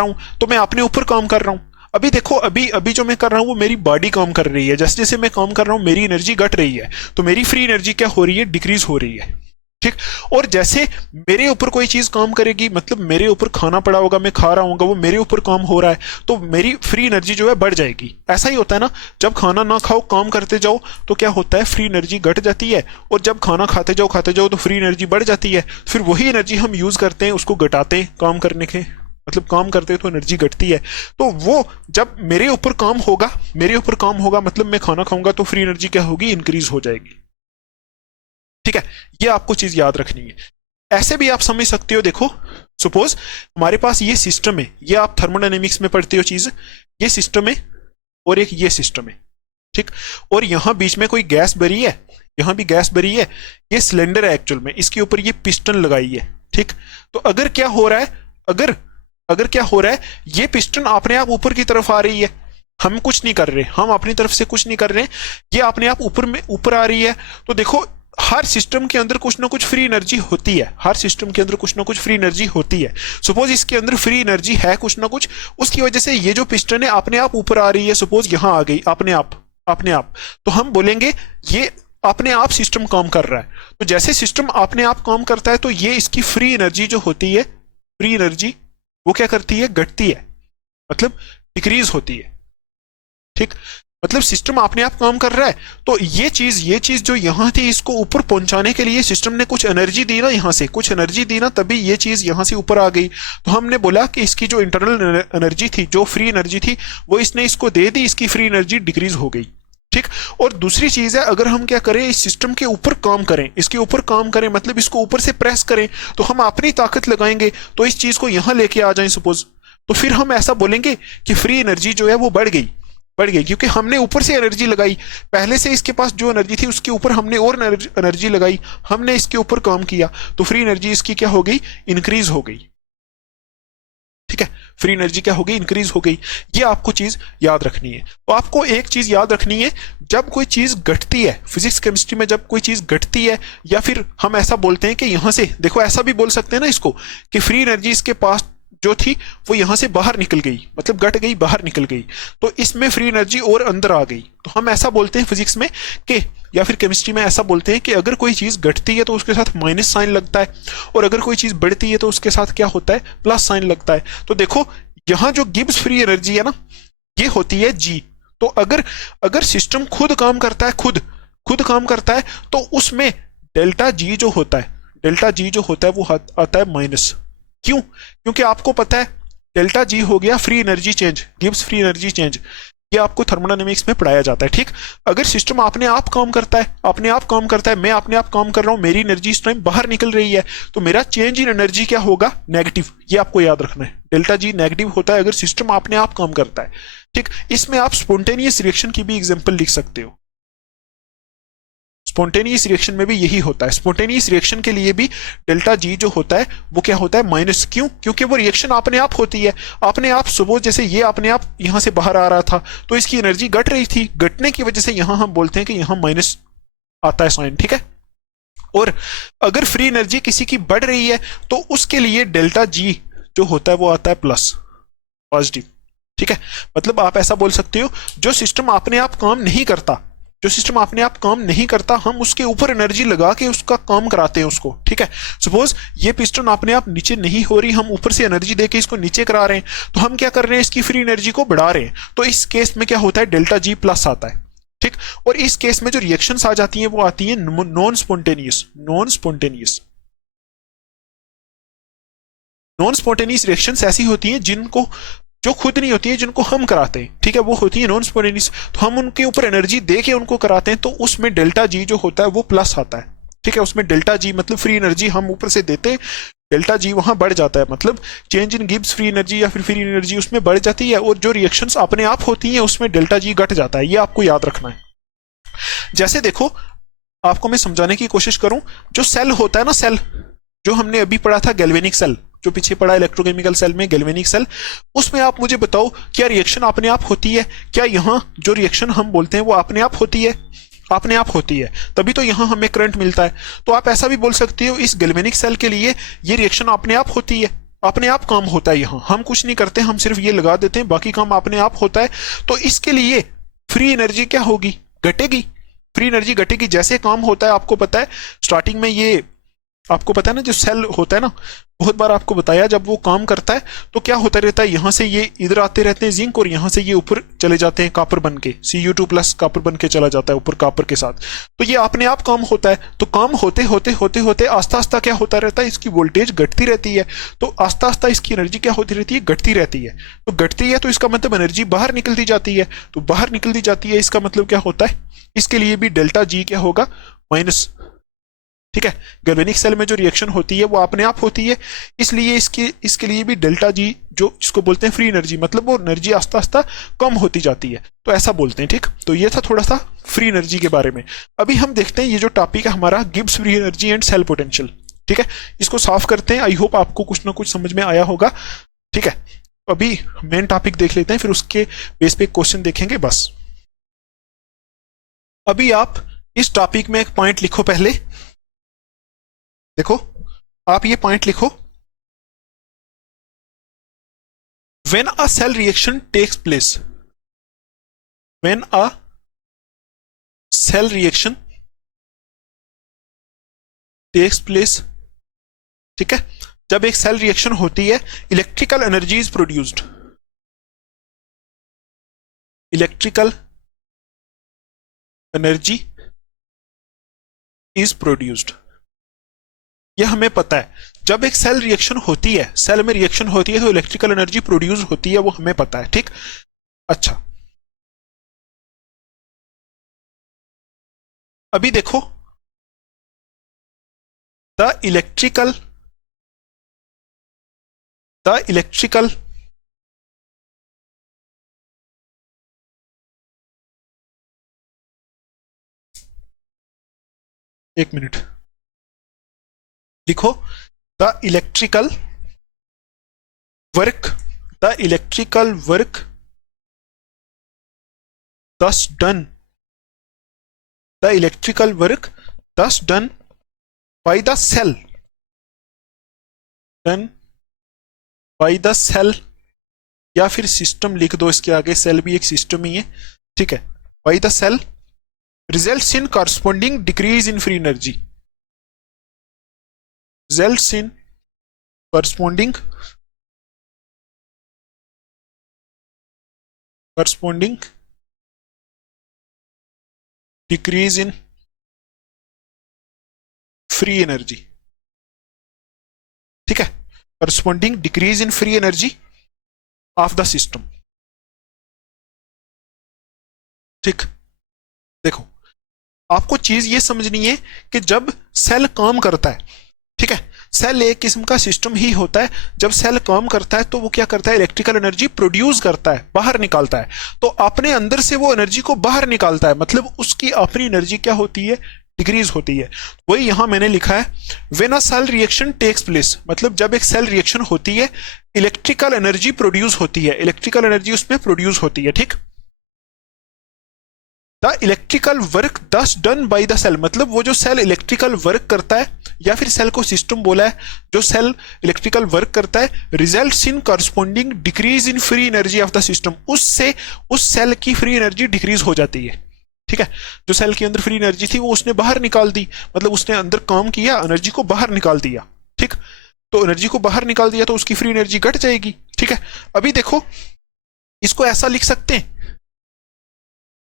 हूं, तो मैं अपने ऊपर काम कर रहा हूं। अभी देखो, अभी जो मैं कर रहा हूं, वो मेरी बॉडी काम कर रही है। जैसे जैसे मैं काम कर रहा हूं, मेरी एनर्जी घट रही है, तो मेरी फ्री एनर्जी क्या हो रही है? डिक्रीज हो रही है। ठीक, और जैसे मेरे ऊपर कोई चीज काम करेगी, मतलब मेरे ऊपर खाना पड़ा होगा, मैं खा रहा हूँ, वो मेरे ऊपर काम हो रहा है, तो मेरी फ्री एनर्जी जो है बढ़ जाएगी। ऐसा ही होता है ना, जब खाना ना खाओ, काम करते जाओ, तो क्या होता है? फ्री एनर्जी घट जाती है। और जब खाना खाते जाओ तो फ्री एनर्जी बढ़ जाती है। फिर वही एनर्जी हम यूज करते हैं, उसको घटाते हैं काम करने के, मतलब काम करते तो एनर्जी घटती है। तो वो जब मेरे ऊपर काम होगा, मतलब मैं खाना खाऊंगा, तो फ्री एनर्जी क्या होगी? इंक्रीज हो जाएगी। ठीक है, ये आपको चीज याद रखनी है। ऐसे भी आप समझ सकते हो। देखो, सपोज हमारे पास ये सिस्टम है, ये आप थर्मोडायनेमिक्स में पढ़ते हो चीज, ये सिस्टम है और एक ये सिस्टम है। ठीक, और यहां बीच में कोई गैस भरी है, यहां भी गैस भरी है, ये सिलेंडर है एक्चुअल में, इसके ऊपर ये पिस्टन लगाई है। ठीक, तो अगर क्या हो रहा है, अगर क्या हो रहा है, ये पिस्टन अपने आप ऊपर की तरफ आ रही है, हम कुछ नहीं कर रहे, हम अपनी तरफ से कुछ नहीं कर रहे, ये अपने आप ऊपर आ रही है। तो देखो, हर सिस्टम के अंदर कुछ ना कुछ फ्री एनर्जी होती है, हर सिस्टम के अंदर कुछ ना कुछ फ्री एनर्जी होती है। सपोज इसके अंदर फ्री एनर्जी है कुछ ना कुछ, उसकी वजह से ये जो पिस्टन है अपने आप ऊपर आ रही है, सपोज यहां आ गई अपने आप, तो हम बोलेंगे ये अपने आप सिस्टम काम कर रहा है। तो जैसे सिस्टम अपने आप काम करता है तो ये इसकी फ्री एनर्जी जो होती है, फ्री एनर्जी वो क्या करती है, घटती है, मतलब डिक्रीज होती है। ठीक, मतलब सिस्टम अपने आप काम कर रहा है, तो ये चीज जो यहां थी इसको ऊपर पहुंचाने के लिए सिस्टम ने कुछ एनर्जी दी ना, यहां से कुछ एनर्जी दी ना, तभी ये चीज यहां से ऊपर आ गई। तो हमने बोला कि इसकी जो इंटरनल एनर्जी थी, जो फ्री एनर्जी थी, वो इसने इसको दे दी, इसकी फ्री एनर्जी डिक्रीज हो गई। ठीक, और दूसरी चीज है, अगर हम क्या करें, इस सिस्टम के ऊपर काम करें, इसके ऊपर काम करें मतलब इसको ऊपर से प्रेस करें, तो हम अपनी ताकत लगाएंगे तो इस चीज को यहां लेके आ जाए सपोज, तो फिर हम ऐसा बोलेंगे कि फ्री एनर्जी जो है वो बढ़ गई, क्योंकि हमने ऊपर से एनर्जी लगाई, पहले से इसके पास जो एनर्जी थी उसके ऊपर हमने और एनर्जी लगाई, हमने इसके ऊपर काम किया, तो फ्री एनर्जी इसकी क्या हो गई, इंक्रीज हो गई। ठीक है, फ्री एनर्जी क्या हो गई, इंक्रीज हो गई। ये आपको चीज याद रखनी है। तो आपको एक चीज याद रखनी है, जब कोई चीज घटती है फिजिक्स केमिस्ट्री में, जब कोई चीज घटती है, या फिर हम ऐसा बोलते हैं कि यहां से देखो, ऐसा भी बोल सकते हैं ना इसको कि फ्री एनर्जी इसके पास जो थी वो यहां से बाहर निकल गई, मतलब घट गई, बाहर निकल गई, तो इसमें फ्री एनर्जी और अंदर आ गई। तो हम ऐसा बोलते हैं फिजिक्स में कि, या फिर केमिस्ट्री में ऐसा बोलते हैं कि अगर कोई चीज घटती है तो उसके साथ माइनस साइन लगता है, और अगर कोई चीज बढ़ती है तो उसके साथ क्या होता है, प्लस साइन लगता है। तो देखो यहां जो गिब्स फ्री एनर्जी है ना, ये होती है जी। तो अगर सिस्टम खुद काम करता है, खुद काम करता है, तो उसमें डेल्टा जी जो होता है, डेल्टा जी जो होता है वो आता है माइनस। क्यों? क्योंकि आपको पता है डेल्टा जी हो गया free energy change, Gibbs free energy change, ये आपको थर्मोडायनेमिक्स में पढ़ाया जाता है। ठीक, अगर सिस्टम अपने आप काम करता है, अपने आप काम करता है, मैं अपने आप काम कर रहा हूं, मेरी एनर्जी इस टाइम बाहर निकल रही है, तो मेरा चेंज इन एनर्जी क्या होगा, नेगेटिव। ये आपको याद रखना है, डेल्टा जी नेगेटिव होता है अगर सिस्टम अपने आप काम करता है। ठीक, इसमें आप स्पॉन्टेनियस रिएक्शन की भी एग्जांपल लिख सकते हो। स्पॉन्टेनियस रिएक्शन में भी यही होता है, स्पॉन्टेनियस रिएक्शन के लिए भी डेल्टा जी जो होता है वो क्या होता है, माइनस। क्यों? क्योंकि वो रिएक्शन अपने आप होती है, अपने आप। सपोज जैसे ये अपने आप यहां से बाहर आ रहा था तो इसकी एनर्जी घट रही थी, घटने की वजह से यहां हम बोलते हैं कि यहां माइनस आता है साइन। ठीक है, और अगर फ्री एनर्जी किसी की बढ़ रही है तो उसके लिए डेल्टा जी जो होता है वो आता है प्लस, पॉजिटिव। ठीक है, मतलब आप ऐसा बोल सकते हो, जो सिस्टम अपने आप काम नहीं करता, जो सिस्टम अपने आप काम नहीं करता, हम उसके ऊपर एनर्जी लगा के उसका काम कराते हैं उसको। ठीक है, सपोज ये पिस्टन अपने आप नीचे नहीं हो रही, हम ऊपर से एनर्जी देके इसको नीचे करा रहे हैं, तो हम क्या कर रहे हैं, इसकी फ्री एनर्जी को बढ़ा रहे हैं। तो इस केस में क्या होता है, डेल्टा जी प्लस आता है। ठीक, और इस केस में जो रिएक्शंस आ जाती हैं वो आती हैं non spontaneous. Non spontaneous reactions ऐसी होती हैं जिनको, जो खुद नहीं होती है, जिनको हम कराते हैं। ठीक है, वो होती है नॉन स्पॉन्टेनियस, तो हम उनके ऊपर एनर्जी दे के उनको कराते हैं, तो उसमें डेल्टा जी जो होता है वो प्लस आता है। ठीक है, उसमें डेल्टा जी मतलब फ्री एनर्जी हम ऊपर से देते हैं, डेल्टा जी वहां बढ़ जाता है, मतलब change in Gibbs free energy या फिर फ्री एनर्जी उसमें बढ़ जाती है, और जो रिएक्शंस अपने आप होती हैं उसमें डेल्टा जी घट जाता है। ये आपको याद रखना है। जैसे देखो, आपको मैं समझाने की कोशिश करूं, जो सेल होता है ना, सेल जो हमने अभी पढ़ा था, गैल्वेनिक सेल, जो पीछे पढ़ा इलेक्ट्रोकेमिकल सेल में, गैल्वेनिक सेल, उसमें आप मुझे बताओ क्या रिएक्शन अपने आप होती है? क्या यहाँ जो रिएक्शन हम बोलते हैं वो अपने आप होती है? अपने आप होती है, तभी तो यहाँ हमें करंट मिलता है। तो आप ऐसा भी बोल सकते हो, इस गैल्वेनिक सेल के लिए ये रिएक्शन अपने आप होती है, अपने आप काम होता है, यहाँ हम कुछ नहीं करते, हम सिर्फ ये लगा देते हैं, बाकी काम अपने आप होता है। तो इसके लिए फ्री एनर्जी क्या होगी, घटेगी। फ्री एनर्जी घटेगी, जैसे काम होता है। आपको पता है स्टार्टिंग में ये, आपको पता है ना, जो सेल होता है ना, बहुत बार आपको बताया, जब वो काम करता है तो क्या होता रहता है, यहां से ये इधर आते रहते हैं जिंक, और यहां से ये ऊपर चले जाते हैं कॉपर बन के, Cu2 प्लस कॉपर बन के चला जाता है ऊपर कॉपर के साथ। तो ये अपने आप काम होता है। तो काम होते होते होते होते आस्ता आस्ता क्या होता रहता है, इसकी वोल्टेज घटती रहती है, तो आस्ता आस्ता इसकी एनर्जी क्या होती रहती है, घटती रहती है। तो घटती है तो इसका मतलब एनर्जी बाहर निकलती जाती है, तो बाहर निकलती जाती है, इसका मतलब क्या होता है, इसके लिए भी डेल्टा जी क्या होगा, माइनस। ठीक है, गैल्वेनिक सेल में जो रिएक्शन होती है वो अपने आप होती है, इसलिए इसके लिए भी डेल्टा जी, जो जिसको बोलते हैं फ्री एनर्जी, मतलब वो एनर्जी आस्ता आस्ता कम होती जाती है, तो ऐसा बोलते हैं। ठीक, तो ये था थोड़ा सा फ्री एनर्जी के बारे में। अभी हम देखते हैं ये जो टॉपिक है हमारा, Gibbs free energy and cell potential. ठीक है, इसको साफ करते हैं। आई होप आपको कुछ ना कुछ समझ में आया होगा। ठीक है, अभी मेन टॉपिक देख लेते हैं, फिर उसके बेस पे क्वेश्चन देखेंगे बस। अभी आप इस टॉपिक में एक पॉइंट लिखो पहले, देखो आप ये पॉइंट लिखो, when a cell reaction takes place, when a cell reaction takes place, ठीक है, जब एक सेल रिएक्शन होती है, electrical energy is produced, electrical energy is produced, यह हमें पता है। जब एक सेल रिएक्शन होती है, सेल में रिएक्शन होती है तो इलेक्ट्रिकल एनर्जी प्रोड्यूस होती है, वो हमें पता है, ठीक। अच्छा, अभी देखो, द इलेक्ट्रिकल एक मिनट लिखो, the electrical work, the electrical work thus done, the electrical work thus done by the cell, done by the cell, या फिर सिस्टम लिख दो इसके आगे, सेल भी एक सिस्टम ही है, ठीक है, by the cell results in corresponding decrease in free energy, results in corresponding decrease in free energy, ठीक है, corresponding decrease in free energy of the system, ठीक। देखो, आपको चीज ये समझनी है कि जब सेल काम करता है, ठीक है, सेल एक किस्म का सिस्टम ही होता है, जब सेल काम करता है तो वो क्या करता है, इलेक्ट्रिकल एनर्जी प्रोड्यूस करता है, बाहर निकालता है, तो अपने अंदर से वो एनर्जी को बाहर निकालता है, मतलब उसकी अपनी एनर्जी क्या होती है, डिक्रीज होती है। वही यहां मैंने लिखा है, when a cell reaction takes place, मतलब जब एक सेल रिएक्शन होती है, इलेक्ट्रिकल एनर्जी प्रोड्यूस होती है, इलेक्ट्रिकल एनर्जी उसमें प्रोड्यूस होती है, ठीक। द इलेक्ट्रिकल वर्क दस डन बाय द सेल, मतलब वो जो सेल इलेक्ट्रिकल वर्क करता है, या फिर सेल को सिस्टम बोला है, जो सेल इलेक्ट्रिकल वर्क करता है, results in corresponding decrease in free energy of the system, उससे उस सेल की फ्री एनर्जी डिक्रीज हो जाती है, ठीक है। जो सेल के अंदर फ्री एनर्जी थी वो उसने बाहर निकाल दी, मतलब उसने अंदर काम किया, एनर्जी को बाहर निकाल दिया, ठीक। तो एनर्जी को बाहर निकाल दिया तो उसकी फ्री एनर्जी घट जाएगी, ठीक है। अभी देखो, इसको ऐसा लिख सकते हैं,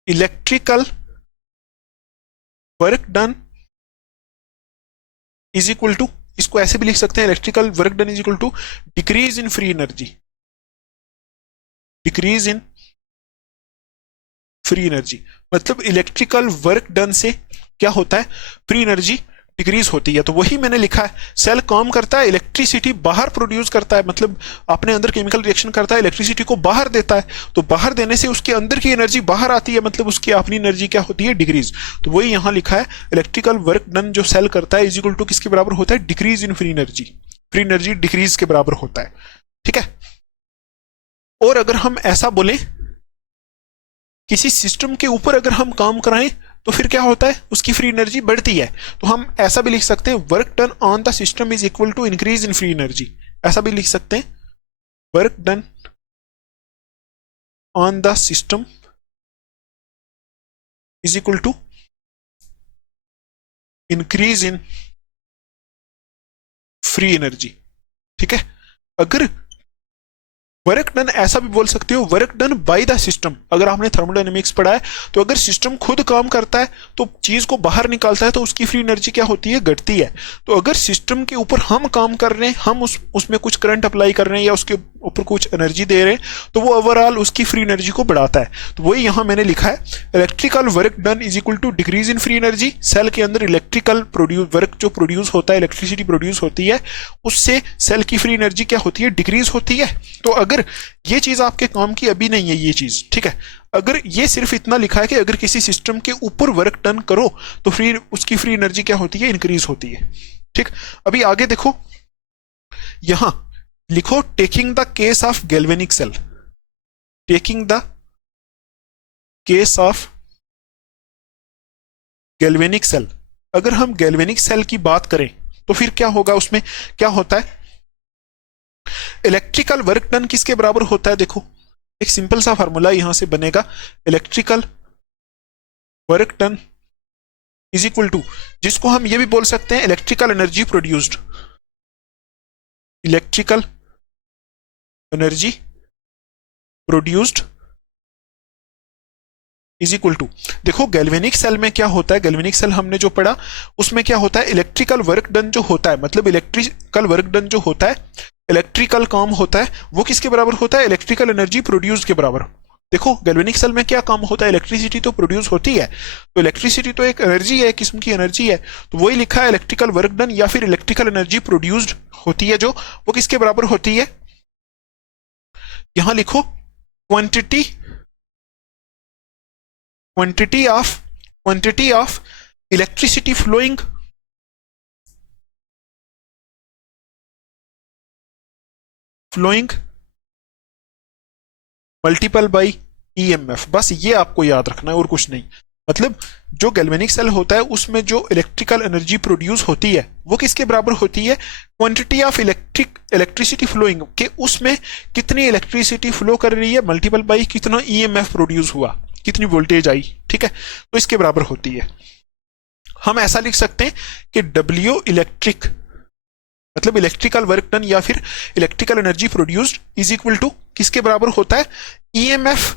electrical work done is equal to, इसको ऐसे भी लिख सकते हैं, electrical work done is equal to decrease in free energy, decrease in free energy, मतलब इलेक्ट्रिकल वर्क डन से क्या होता है, फ्री एनर्जी डिक्रीज होती है। तो वही मैंने लिखा है, सेल काम करता है, इलेक्ट्रिसिटी बाहर प्रोड्यूस करता है, मतलब अपने अंदर केमिकल रिएक्शन करता है, इलेक्ट्रिसिटी को बाहर देता है, तो बाहर देने से उसके अंदर की एनर्जी बाहर आती है, मतलब उसकी अपनी एनर्जी क्या होती है, डिक्रीज। तो वही यहां लिखा है, इलेक्ट्रिकल वर्क डन जो सेल करता है इज इक्वल टू किसके बराबर होता है, decrease in free energy, free energy decrease के बराबर होता है, ठीक है। और अगर हम ऐसा बोले, किसी सिस्टम के ऊपर अगर हम काम कराएं तो फिर क्या होता है, उसकी फ्री एनर्जी बढ़ती है, तो हम ऐसा भी लिख सकते हैं, work done on the system is equal to increase in free energy, ऐसा भी लिख सकते हैं, work done on the system is equal to increase in free energy, ठीक है। अगर वर्क डन ऐसा भी बोल सकते हो, work done by the system, अगर आपने थर्मोडायनेमिक्स पढ़ा है तो अगर सिस्टम खुद काम करता है तो चीज को बाहर निकालता है तो उसकी फ्री एनर्जी क्या होती है, घटती है। तो अगर सिस्टम के ऊपर हम काम कर रहे हैं, हम उसमें कुछ करंट अप्लाई कर रहे हैं या उसके ऊपर कुछ एनर्जी दे रहे हैं, तो वो ओवरऑल उसकी फ्री एनर्जी को बढ़ाता है। तो वही यहां मैंने लिखा है, electrical work done is equal to decrease in free energy, cell के अंदर इलेक्ट्रिकल वर्क जो प्रोड्यूस होता है, इलेक्ट्रिसिटी प्रोड्यूस होती है, उससे सेल की फ्री एनर्जी क्या होती है, डिक्रीज होती है। तो अगर ये चीज आपके काम की अभी नहीं है ये चीज, ठीक है, अगर ये सिर्फ इतना लिखा है कि अगर किसी सिस्टम के ऊपर वर्क डन करो तो फ्री उसकी फ्री एनर्जी क्या होती है, इंक्रीज होती है, ठीक। अभी आगे देखो, यहां लिखो, taking the case of galvanic cell, taking the case of galvanic cell, अगर हम गैल्वेनिक सेल की बात करें तो फिर क्या होगा, उसमें क्या होता है, इलेक्ट्रिकल वर्क डन किसके बराबर होता है, देखो एक सिंपल सा फार्मूला यहां से बनेगा, electrical work done is equal to, जिसको हम ये भी बोल सकते हैं electrical energy produced, electrical energy produced is equal to, देखो गैल्वेनिक सेल में क्या होता है, गैल्वेनिक सेल हमने जो पढ़ा उसमें क्या होता है, इलेक्ट्रिकल वर्क डन जो होता है, मतलब इलेक्ट्रिकल वर्क डन जो होता है, इलेक्ट्रिकल काम होता है, वो किसके बराबर होता है, इलेक्ट्रिकल एनर्जी प्रोड्यूस के बराबर। देखो गैल्वेनिक सेल में क्या काम होता है, इलेक्ट्रिसिटी तो प्रोड्यूस होती है, तो इलेक्ट्रिसिटी तो एक एनर्जी है, एक किस्म की एनर्जी है, तो वही लिखा है इलेक्ट्रिकल वर्क डन या फिर इलेक्ट्रिकल एनर्जी प्रोड्यूस्ड होती है जो, वो किसके बराबर होती है, यहां लिखो quantity, quantity of electricity flowing multiple by EMF, बस ये आपको याद रखना है और कुछ नहीं। मतलब जो गैल्वेनिक सेल होता है उसमें जो इलेक्ट्रिकल एनर्जी प्रोड्यूस होती है वो किसके बराबर होती है, क्वांटिटी ऑफ इलेक्ट्रिसिटी फ्लोइंग के, उसमें कितनी इलेक्ट्रिसिटी फ्लो कर रही है मल्टीपल बाई कितना ईएमएफ प्रोड्यूस हुआ, कितनी वोल्टेज आई, ठीक है, तो इसके बराबर होती है। हम ऐसा लिख सकते हैं कि डब्ल्यू इलेक्ट्रिक मतलब इलेक्ट्रिकल वर्क डन या फिर electrical energy produced is equal to किसके बराबर होता है, ईएमएफ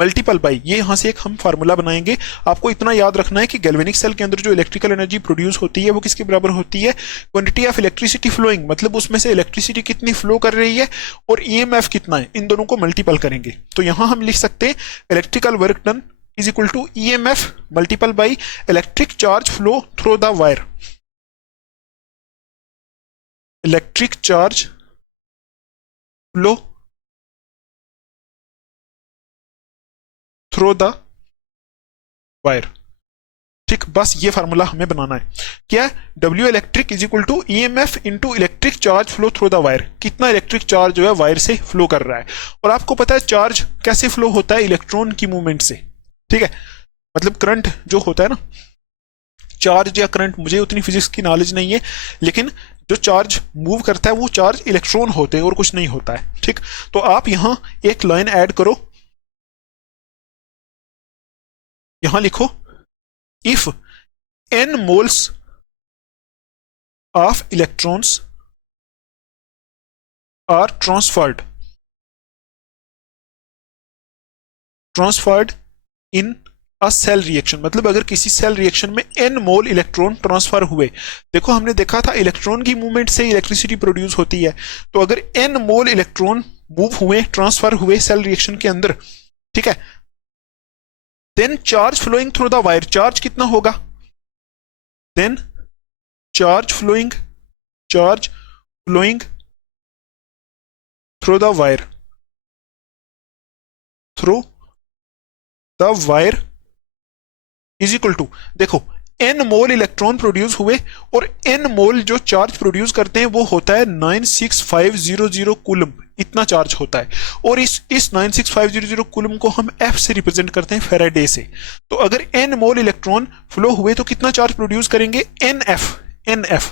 मल्टीपल बाई, ये यहां से एक हम फार्मूला बनाएंगे, आपको इतना याद रखना है कि गैल्वेनिक सेल के अंदर जो इलेक्ट्रिकल एनर्जी प्रोड्यूस होती है वो किसके बराबर होती है, क्वांटिटी ऑफ इलेक्ट्रिसिटी फ्लोइंग, मतलब उसमें से इलेक्ट्रिसिटी कितनी फ्लो कर रही है और ईएमएफ कितना है, इन दोनों को मल्टीपल करेंगे, तो यहां हम लिख सकते हैं electrical work done is equal to EMF multiple by electric charge flow through the wire, electric charge flow through the wire, ठीक, बस ये फार्मूला हमें बनाना है, क्या है, W electric is equal to EMF into electric charge flow through the wire, कितना electric charge जो है वायर से फ्लो कर रहा है, और आपको पता है चार्ज कैसे फ्लो होता है, इलेक्ट्रॉन की मूवमेंट से, ठीक है, मतलब करंट जो होता है ना, चार्ज या करंट, मुझे उतनी फिजिक्स की नॉलेज नहीं है, लेकिन जो चार्ज मूव करता है वो चार्ज इलेक्ट्रॉन होते हैं और कुछ नहीं होता है, ठीक, तो आप यहां एक लाइन ऐड करो, यहां लिखो if n moles of electrons are transferred in a cell reaction, मतलब अगर किसी सेल रिएक्शन में n मोल इलेक्ट्रॉन ट्रांसफर हुए, देखो हमने देखा था इलेक्ट्रॉन की मूवमेंट से इलेक्ट्रिसिटी प्रोड्यूस होती है, तो अगर n मोल इलेक्ट्रॉन मूव हुए, ट्रांसफर हुए सेल रिएक्शन के अंदर, ठीक है, then charge flowing through the wire, charge कितना होगा, then charge flowing through the wire is equal to, देखो n मोल इलेक्ट्रॉन प्रोड्यूस हुए और n मोल जो चार्ज प्रोड्यूस करते हैं वो होता है 96500 कूलम, इतना चार्ज होता है, और इस 96500 कूलम को हम F से रिप्रेजेंट करते हैं, फेराडे से, तो अगर n मोल इलेक्ट्रॉन फ्लो हुए तो कितना चार्ज प्रोड्यूस करेंगे, NF,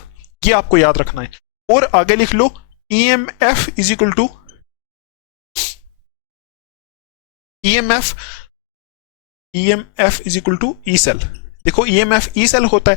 ये आपको याद रखना है, और आगे लिख लो EMF is equal to EMF is equal to E cell, देखो EMF ई सेल होता है,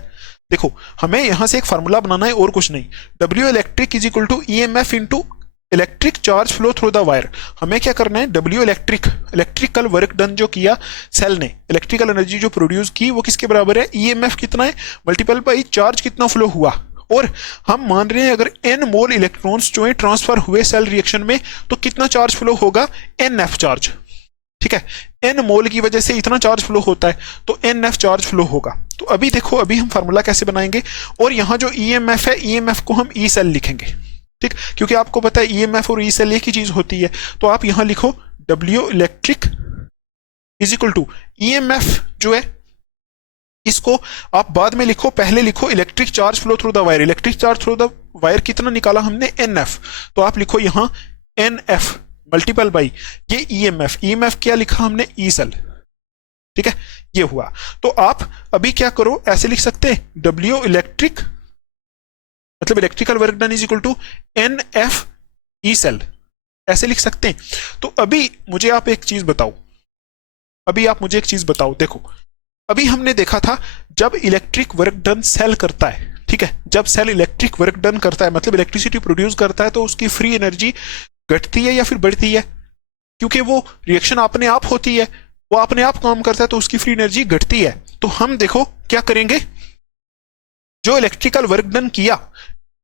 देखो हमें यहां से एक फार्मूला बनाना है और कुछ नहीं, W electric is equal to EMF into electric charge flow through the wire, हमें क्या करना है, डब्ल्यू इलेक्ट्रिकल वर्क डन जो किया सेल ने, इलेक्ट्रिकल एनर्जी जो प्रोड्यूस की वो किसके बराबर है, EMF कितना है मल्टीपल बाई चार्ज कितना फ्लो हुआ, और हम मान रहे हैं अगर n मोल इलेक्ट्रॉन्स जो है ट्रांसफर हुए सेल रिएक्शन में तो कितना चार्ज फ्लो होगा, NF चार्ज, ठीक है, n मोल की वजह से इतना चार्ज फ्लो होता है तो NF चार्ज फ्लो होगा। तो अभी देखो अभी हम फार्मूला कैसे बनाएंगे, और यहां जो EMF है EMF को हम ई सेल लिखेंगे, ठीक, क्योंकि आपको पता है EMF और ई सेल एक ही चीज होती है, तो आप यहां लिखो W electric is equal to EMF जो है इसको आप बाद में लिखो, पहले लिखो electric charge flow through the wire, electric charge through the wire कितना निकाला हमने, NF, तो आप लिखो यहां NF मल्टीपल बाई ये EMF क्या लिखा हमने, ई सेल, ठीक है, ये हुआ। तो आप अभी क्या करो, ऐसे लिख सकते हैं W इलेक्ट्रिक मतलब electrical work done is equal to NF E cell, ऐसे लिख सकते हैं। तो अभी मुझे आप एक चीज बताओ, देखो अभी हमने देखा था जब इलेक्ट्रिक वर्क डन सेल करता है, ठीक है, जब सेल इलेक्ट्रिक वर्क डन करता है मतलब इलेक्ट्रिसिटी प्रोड्यूस करता है, तो उसकी फ्री एनर्जी घटती है या फिर बढ़ती है? क्योंकि वो रिएक्शन अपने आप होती है, वो अपने आप काम करता है, तो उसकी फ्री एनर्जी घटती है। तो हम देखो क्या करेंगे, जो इलेक्ट्रिकल वर्क डन किया,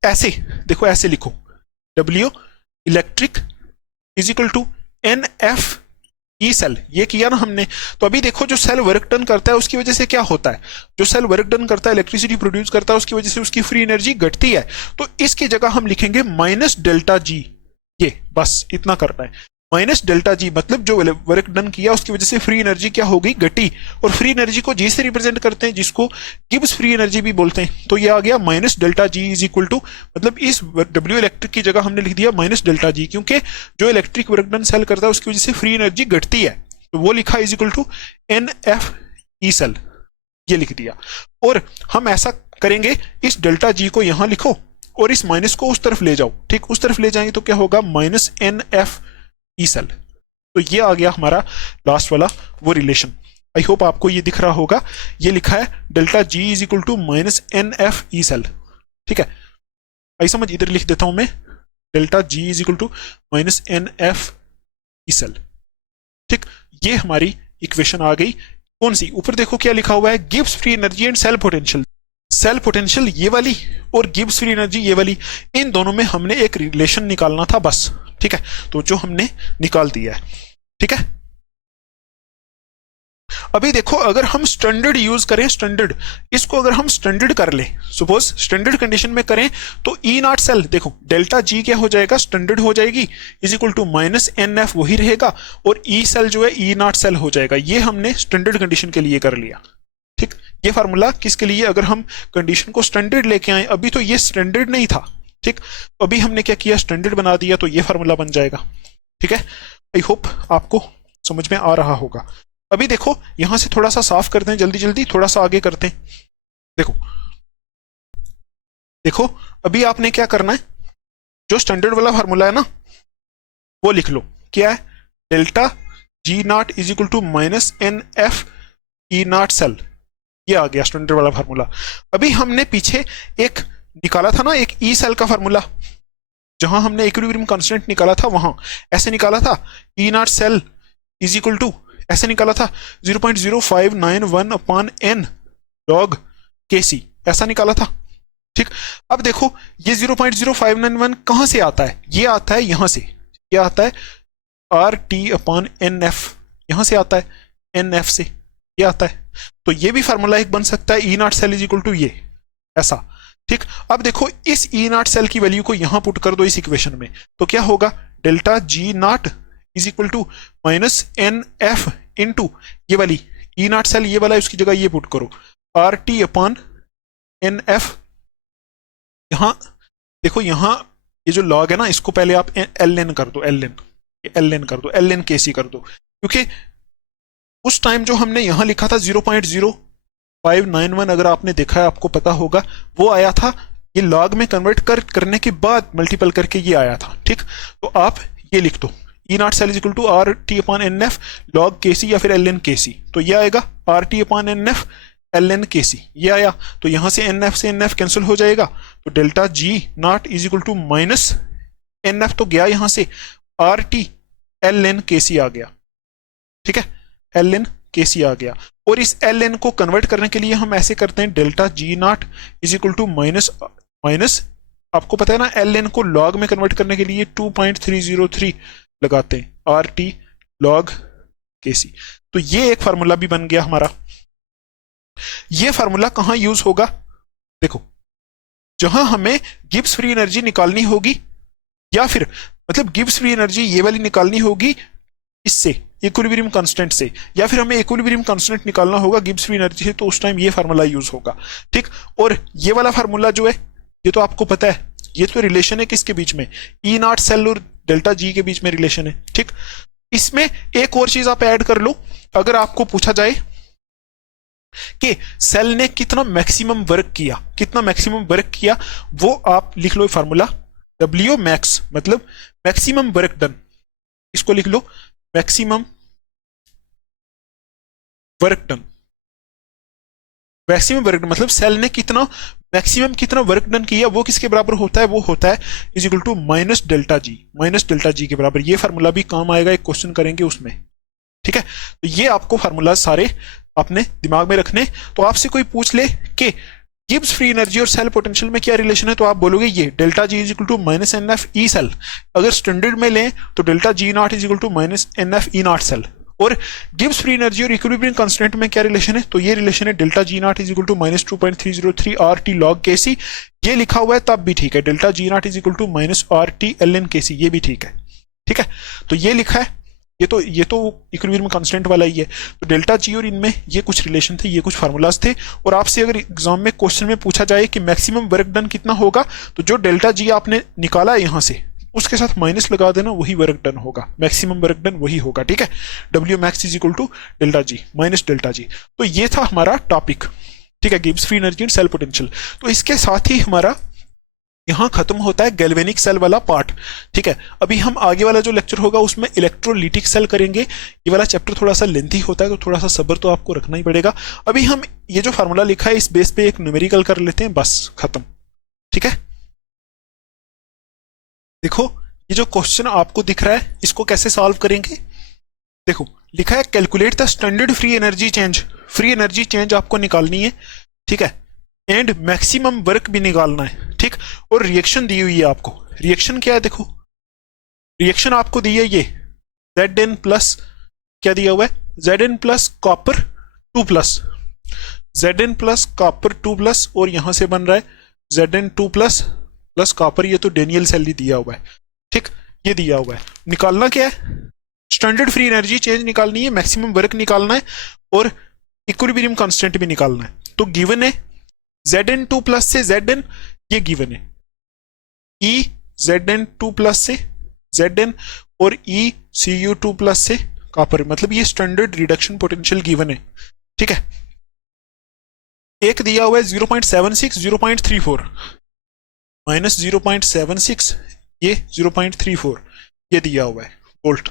ऐसे देखो, ऐसे लिखो W electric is equal to NF E cell, ये किया ना हमने। तो अभी देखो जो सेल वर्क डन करता है उसकी वजह से क्या होता है, जो सेल वर्क डन करता है इलेक्ट्रिसिटी प्रोड्यूस करता है, उसकी वजह से उसकी फ्री एनर्जी घटती है। तो इसकी जगह हम लिखेंगे माइनस डेल्टा जी, ये बस इतना करना है, माइनस डेल्टा जी, मतलब जो वर्क डन किया उसकी वजह से फ्री एनर्जी क्या हो गई, घटी। और फ्री एनर्जी को जी से रिप्रेजेंट करते हैं, जिसको गिब्स फ्री एनर्जी भी बोलते हैं। तो ये आ गया minus delta G is equal to, मतलब इस W इलेक्ट्रिक की जगह हमने लिख दिया माइनस डेल्टा जी, क्योंकि जो इलेक्ट्रिक वर्क डन सेल करता है उसकी वजह से फ्री एनर्जी घटती है, तो वो लिखा is equal to NF E cell, ये लिख दिया। और हम ऐसा करेंगे, इस डेल्टा जी को यहां लिखो और इस माइनस को उस तरफ ले जाओ, ठीक, उस तरफ ले जाएंगे तो क्या होगा, माइनस NF ई सेल। तो ये आ गया हमारा लास्ट वाला वो रिलेशन। आई होप आपको ये दिख रहा होगा, ये लिखा है delta G is equal to minus NF E cell, ठीक है। आई समझ, इधर लिख देता हूं मैं, delta G is equal to minus NF E cell, ठीक। ये हमारी इक्वेशन आ गई। कौन सी, ऊपर देखो क्या लिखा हुआ है, Gibbs free energy and cell potential. Cell potential ये वाली और गिब्स फ्री एनर्जी ये वाली, इन दोनों में हमने एक रिलेशन निकालना था बस, ठीक है। तो जो हमने निकाल दिया है, ठीक है। अभी देखो अगर हम स्टैंडर्ड यूज करें, स्टैंडर्ड, इसको अगर हम स्टैंडर्ड कर ले, सपोज स्टैंडर्ड कंडीशन में करें, तो ई नॉट सेल देखो डेल्टा जी क्या हो जाएगा, स्टैंडर्ड हो जाएगी, is equal to minus NF वही रहेगा, और ई सेल जो है ई नॉट सेल हो जाएगा। ये हमने स्टैंडर्ड कंडीशन के लिए कर लिया, ठीक। ये फार्मूला किसके लिए, अगर हम कंडीशन को स्टैंडर्ड लेके आए, अभी तो ये स्टैंडर्ड नहीं था, ठीक, अभी हमने क्या किया, स्टैंडर्ड बना दिया, तो ये फार्मूला बन जाएगा, ठीक है। आई होप आपको समझ में आ रहा होगा। अभी देखो यहां से थोड़ा सा साफ करते हैं, जल्दी जल्दी थोड़ा सा आगे करते हैं। देखो देखो अभी आपने क्या करना है, जो स्टैंडर्ड वाला फार्मूला है ना वो लिख लो, क्या है, delta G naught is equal to minus NF E naught cell, ये आ गया स्टैंडर्ड वाला फार्मूला। अभी हमने पीछे एक निकाला था ना, एक ई सेल का फार्मूला, जहां हमने इक्विलिब्रियम कांस्टेंट निकाला था, वहां ऐसे निकाला था, E naught cell is equal to, ऐसे निकाला था 0.0591 अपॉन n log kc, ऐसा निकाला था, ठीक। अब देखो ये 0.0591 कहां से आता है, ये आता है यहां से, ये आता है RT अपॉन NF, यहां से आता है NF से, ये आता है। तो ये भी फार्मूला एक बन सकता है, E naught cell is equal to ये, ऐसा, ठीक। अब देखो इस ई नॉट सेल की वैल्यू को यहां पुट कर दो इस इक्वेशन में, तो क्या होगा, delta G naught is equal to minus NF into ये वाली ई नॉट सेल, ये वाला उसकी जगह ये पुट करो, RT अपॉन NF। यहां देखो, यहां ये जो लॉग है ना, इसको पहले आप ln कर दो, ln कर दो, ln kc कर दो, क्योंकि उस टाइम जो हमने यहां लिखा था 0.0591, अगर आपने देखा है आपको पता होगा, वो आया था ये लॉग में कन्वर्ट करने के बाद मल्टीपल करके ये आया था, ठीक। तो आप ये लिख दो, E naught cell is equal to RT upon NF log kc या फिर ln kc, तो ये आएगा RT upon NF ln kc, ये आया। तो यहां से NF से NF कैंसिल हो जाएगा, तो delta G naught is equal to minus NF तो गया यहां से, RT ln kc आ गया, ठीक है, ln kc आ गया। और इस ln को कन्वर्ट करने के लिए हम ऐसे करते हैं, delta G naught is equal to minus, आपको पता है ना ln को log में कन्वर्ट करने के लिए 2.303 लगाते हैं, RT log kc। तो ये एक फार्मूला भी बन गया हमारा। ये फार्मूला कहां यूज होगा, देखो जहां हमें गिब्स फ्री एनर्जी निकालनी होगी, या फिर मतलब गिब्स फ्री एनर्जी ये वाली निकालनी होगी इससे, इक्विलिब्रियम कांस्टेंट से, या फिर हमें इक्विलिब्रियम कांस्टेंट निकालना होगा गिब्स फ्री एनर्जी से, तो उस टाइम ये फार्मूला यूज होगा, ठीक। और ये वाला फार्मूला जो है, ये तो आपको पता है, ये तो रिलेशन है किसके बीच में, ई नॉट सेल और डेल्टा जी के बीच में रिलेशन है, ठीक। इसमें एक और चीज आप ऐड कर लो, अगर आपको पूछा जाए कि सेल ने कितना मैक्सिमम वर्क किया, कितना मैक्सिमम वर्क किया वो आप लिख लो फार्मूला, डब्ल्यू मैक्स मतलब मैक्सिमम वर्क डन, इसको लिख लो maximum work done. Maximum work done मतलब सेल ने कितना मैक्सिमम कितना वर्क डन किया वो किसके बराबर होता है, वो होता है is equal to minus delta G, minus delta G के बराबर। ये फार्मूला भी काम आएगा, एक क्वेश्चन करेंगे उसमें, ठीक है। तो ये आपको फार्मूला सारे अपने दिमाग में रखने। तो आपसे कोई पूछ ले कि गिब्स फ्री एनर्जी और सेल पोटेंशियल में क्या रिलेशन है, तो आप बोलोगे ये delta G is equal to minus N F E cell. अगर स्टैंडर्ड में लें तो delta G naught is equal to minus N F E naught cell. और गिब्स फ्री एनर्जी और इक्विलिब्रियम कांस्टेंट में क्या रिलेशन है, तो ये रिलेशन है delta G naught is equal to minus 2.303 R T log के सी। ये लिखा हुआ है तब भी ठीक है, delta G naught is equal to minus R T L N K C, ये भी ठीक है, ठीक है। तो ये लिखा है, ये तो इक्विलिब्रियम कांस्टेंट वाला ही है। तो डेल्टा जी और इनमें ये कुछ रिलेशन थे, ये कुछ फार्मूलाज थे। और आपसे अगर एग्जाम में क्वेश्चन में पूछा जाए कि मैक्सिमम वर्क डन कितना होगा, तो जो डेल्टा जी आपने निकाला है यहां से उसके साथ माइनस लगा देना, वही वर्क डन होगा, मैक्सिमम वर्क डन वही होगा, ठीक है। W max is equal to delta G minus delta G. तो ये था हमारा टॉपिक, ठीक है, Gibbs free energy and cell potential. तो इसके साथ ही हमारा यहां खत्म होता है गैल्वेनिक सेल वाला पार्ट, ठीक है। अभी हम आगे वाला जो लेक्चर होगा उसमें इलेक्ट्रोलिटिक सेल करेंगे। ये वाला चैप्टर थोड़ा सा लेंथी होता है, तो थोड़ा सा सब्र तो आपको रखना ही पड़ेगा। अभी हम ये जो फार्मूला लिखा है इस बेस पे एक न्यूमेरिकल कर लेते हैं, बस खत्म, ठीक है। देखो ये जो क्वेश्चन आपको दिख रहा है इसको कैसे सॉल्व करेंगे, देखो लिखा है calculate the standard free energy change. Free energy change आपको निकालनी है, ठीक है, एंड मैक्सिमम वर्क भी निकालना है, ठीक। और रिएक्शन दी हुई है आपको, रिएक्शन क्या है, देखो रिएक्शन आपको दी है ये Zn प्लस, क्या दिया हुआ है, Zn plus copper 2 plus, Zn plus copper 2 plus, और यहां से बन रहा है Zn 2 प्लस प्लस कॉपर, ये तो डेनियल सेल ही दिया हुआ है, ठीक, ये दिया हुआ है। निकालना क्या है, स्टैंडर्ड फ्री एनर्जी चेंज निकालनी है, मैक्सिमम वर्क निकालना है, और इक्विलिब्रियम कांस्टेंट भी निकालना है। तो गिवन है Zn 2 प्लस से Zn, ये गिवन है E Zn 2 प्लस से Zn और E Cu2 प्लस से कॉपर, मतलब ये स्टैंडर्ड रिडक्शन पोटेंशियल गिवन है, ठीक है। एक दिया हुआ है 0.76 0.34 माइनस 0.76, ये 0.34 ये दिया हुआ है वोल्ट,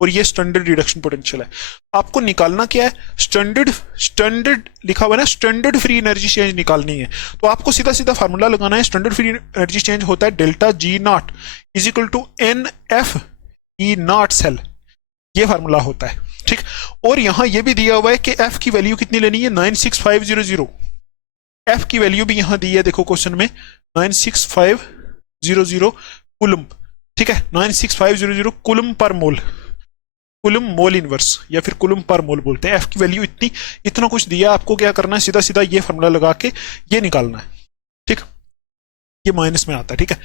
और ये स्टैंडर्ड रिडक्शन पोटेंशियल है। आपको निकालना क्या है, स्टैंडर्ड लिखा हुआ है ना, स्टैंडर्ड फ्री एनर्जी चेंज निकालनी है। तो आपको सीधा सीधा फार्मूला लगाना है, स्टैंडर्ड फ्री एनर्जी चेंज होता है delta G naught is equal to N F E naught cell, ये फार्मूला होता है, ठीक। और यहां ये भी दिया हुआ है कि एफ की वैल्यू कितनी लेनी है, 96500, एफ की वैल्यू भी यहां दी है, देखो क्वेश्चन में 96500 कुलम, ठीक है, 96500 कुलम पर मोल, कुलम मोल इनवर्स या फिर कुलम पर मोल बोलते हैं। एफ की वैल्यू इतनी, इतना कुछ दिया, आपको क्या करना है, सीधा सीधा ये फार्मूला लगा के ये निकालना है, ठीक। ये माइनस में आता है, ठीक है,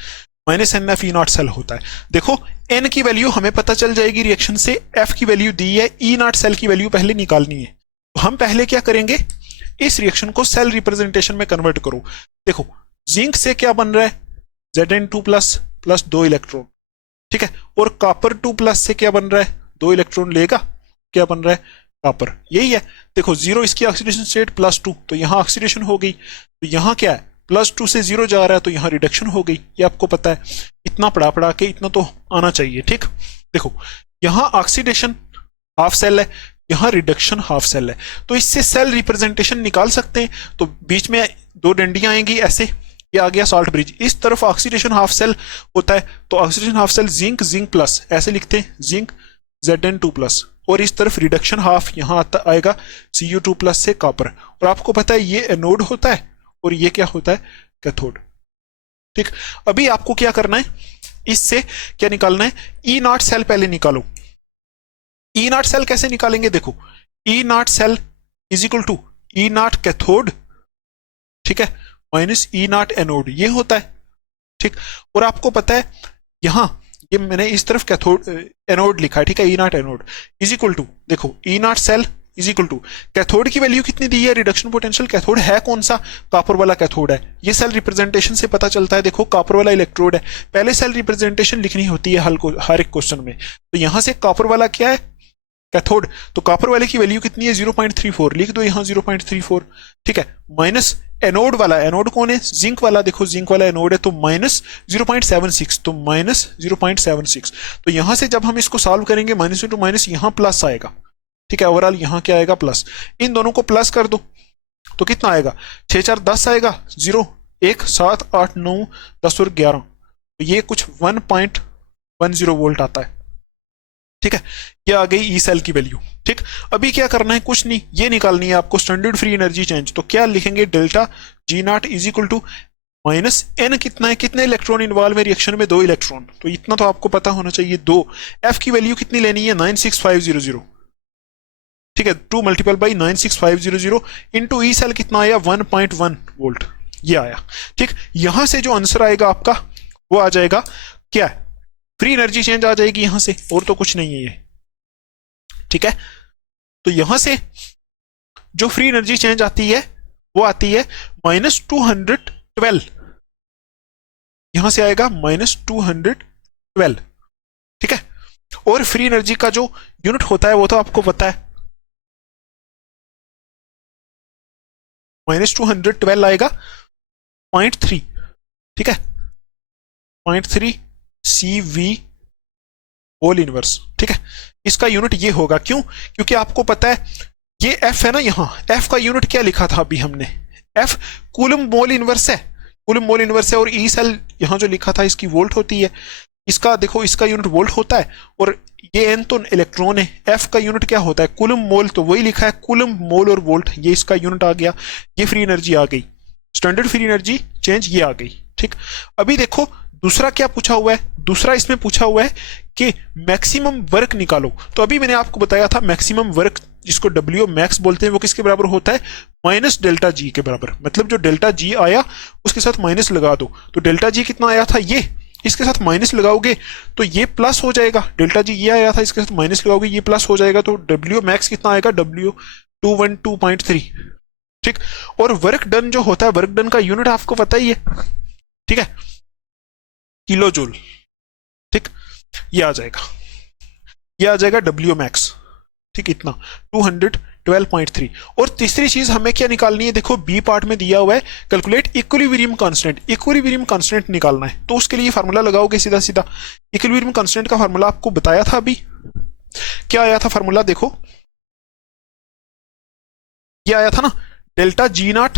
minus N F E naught cell होता है। देखो एन की वैल्यू हमें पता चल जाएगी रिएक्शन से, एफ की वैल्यू दी है, ई नॉट सेल की वैल्यू पहले निकालनी है। तो हम पहले क्या करेंगे, इस रिएक्शन को सेल रिप्रेजेंटेशन में कन्वर्ट करो। देखो जिंक से क्या बन रहा है, Zn2 प्लस प्लस 2 इलेक्ट्रॉन, ठीक है, और कॉपर 2 प्लस से क्या बन रहा है, 2 इलेक्ट्रॉन लेगा, क्या बन रहा है, कॉपर, यही है। देखो 0 इसकी ऑक्सीडेशन स्टेट +2, तो यहां ऑक्सीडेशन हो गई, तो यहां क्या है, +2 से 0 जा रहा है, तो यहां रिडक्शन हो गई, ये आपको पता है। इतना पढ़ा के इतना तो आना चाहिए, ठीक। देखो यहां ऑक्सीडेशन हाफ सेल है, यहां रिडक्शन हाफ सेल है, तो इससे सेल रिप्रेजेंटेशन निकाल सकते हैं। तो बीच में 2 डंडियां आएंगी ऐसे, ये आ गया सॉल्ट ब्रिज, इस तरफ ऑक्सीडेशन हाफ सेल होता है, तो oxidation half cell zinc zinc plus, ऐसे लिखते हैं जिंक Zn2 प्लस, और इस तरफ रिडक्शन हाफ यहां आता आएगा Cu2 प्लस से कॉपर। और आपको पता है ये एनोड होता है और ये क्या होता है, कैथोड, ठीक। अभी आपको क्या करना है, इससे क्या निकालना है, ई नॉट सेल पहले निकालो। ई नॉट सेल कैसे निकालेंगे, देखो E naught cell is equal to E naught cathode, ठीक है, माइनस ई नॉट एनोड, ये होता है, ठीक। और आपको पता है यहां ये मैंने इस तरफ कैथोड एनोड लिखा है, ठीक है, E naught anode is equal to, देखो E naught cell is equal to cathode की वैल्यू कितनी दी है, रिडक्शन पोटेंशियल, कैथोड है कौन सा, कॉपर वाला कैथोड है, ये सेल रिप्रेजेंटेशन से पता चलता है। देखो कॉपर वाला इलेक्ट्रोड है, पहले सेल रिप्रेजेंटेशन लिखनी होती है हर एक क्वेश्चन में, तो यहां से कॉपर वाला क्या है, कैथोड, तो कॉपर वाले की वैल्यू कितनी है 0.34, लिख दो यहाँ 0.34, ठीक है। माइनस एनोड वाला, एनोड कौन है, जिंक वाला, देखो जिंक वाला एनोड है, तो माइनस 0.76, तो माइनस 0.76। तो यहां से जब हम इसको सॉल्व करेंगे माइनस इंटू माइनस यहाँ प्लस आएगा, ठीक है। ओवरऑल यहाँ क्या आएगा प्लस, इन दोनों को प्लस कर दो तो कितना आएगा 6 4 10 आएगा, 0 1 7 8 9 10 और 11, तो ये कुछ 1.10 वोल्ट आता है, ठीक है। ये आ गई ई सेल की वैल्यू, ठीक। अभी क्या करना है, कुछ नहीं, ये निकालनी है आपको स्टैंडर्ड फ्री एनर्जी चेंज। तो क्या लिखेंगे, delta G naught is equal to minus N, कितना है, कितने इलेक्ट्रॉन इन्वॉल्व है रिएक्शन में, 2 इलेक्ट्रॉन, तो इतना तो आपको पता होना चाहिए 2। एफ की वैल्यू कितनी लेनी है 96500, ठीक है, 2 multiple by 96500 into E cell कितना आया 1.1 वोल्ट, ये आया, ठीक। यहां से जो आंसर आएगा आपका वो आ जाएगा क्या, फ्री एनर्जी चेंज आ जाएगी यहां से, और तो कुछ नहीं है ये, ठीक है। तो यहां से जो फ्री एनर्जी चेंज आती है वो आती है -212, यहां से आएगा -212, ठीक है। और फ्री एनर्जी का जो यूनिट होता है वो तो आपको पता है, -212 आएगा 0.3, ठीक है, 0.3 CV होल इनवर्स, ठीक है। इसका यूनिट ये होगा, क्यों, क्योंकि आपको पता है ये F है ना, यहाँ F का यूनिट क्या लिखा था अभी हमने, F कूलम मोल इनवर्स है, कूलम मोल इनवर्स है, और ई सेल यहाँ जो लिखा था इसकी वोल्ट होती है, इसका देखो इसका यूनिट वोल्ट होता है, और ये एन तो इलेक्ट्रॉन है, एफ का यूनिट क्या होता है कूलम मोल, तो वही लिखा है कूलम मोल और वोल्ट, ये इसका यूनिट आ गया, ये फ्री एनर्जी आ गई, स्टैंडर्ड फ्री एनर्जी चेंज ये आ गई, ठीक। अभी देखो दूसरा क्या पूछा हुआ है, दूसरा इसमें पूछा हुआ है कि मैक्सिमम वर्क निकालो। तो अभी मैंने आपको बताया था मैक्सिमम वर्क जिसको डब्ल्यू मैक्स बोलते हैं वो किसके बराबर होता है, माइनस डेल्टा जी के बराबर, मतलब जो डेल्टा जी आया उसके साथ माइनस लगा दो, तो डेल्टा जी कितना आया था ये, इसके साथ माइनस लगाओगे तो ये प्लस हो जाएगा, डेल्टा जी ये आया था इसके साथ माइनस लगाओगे ये प्लस हो जाएगा, तो डब्ल्यू मैक्स कितना आएगा डब्ल्यू 212.3, ठीक। और वर्क डन जो होता है, वर्क डन का यूनिट आपको पता ही है, ठीक है, किलो जूल, ठीक, ये आ जाएगा, ये आ जाएगा डब्ल्यू मैक्स, ठीक, इतना 212.3। और तीसरी चीज हमें क्या निकालनी है, देखो बी पार्ट में दिया हुआ है calculate equilibrium constant, equilibrium constant निकालना है, तो उसके लिए फार्मूला लगाओगे सीधा सीधा, इक्विलिब्रियम कांस्टेंट का फार्मूला आपको बताया था अभी, क्या आया था फार्मूला, देखो ये आया था ना, delta G naught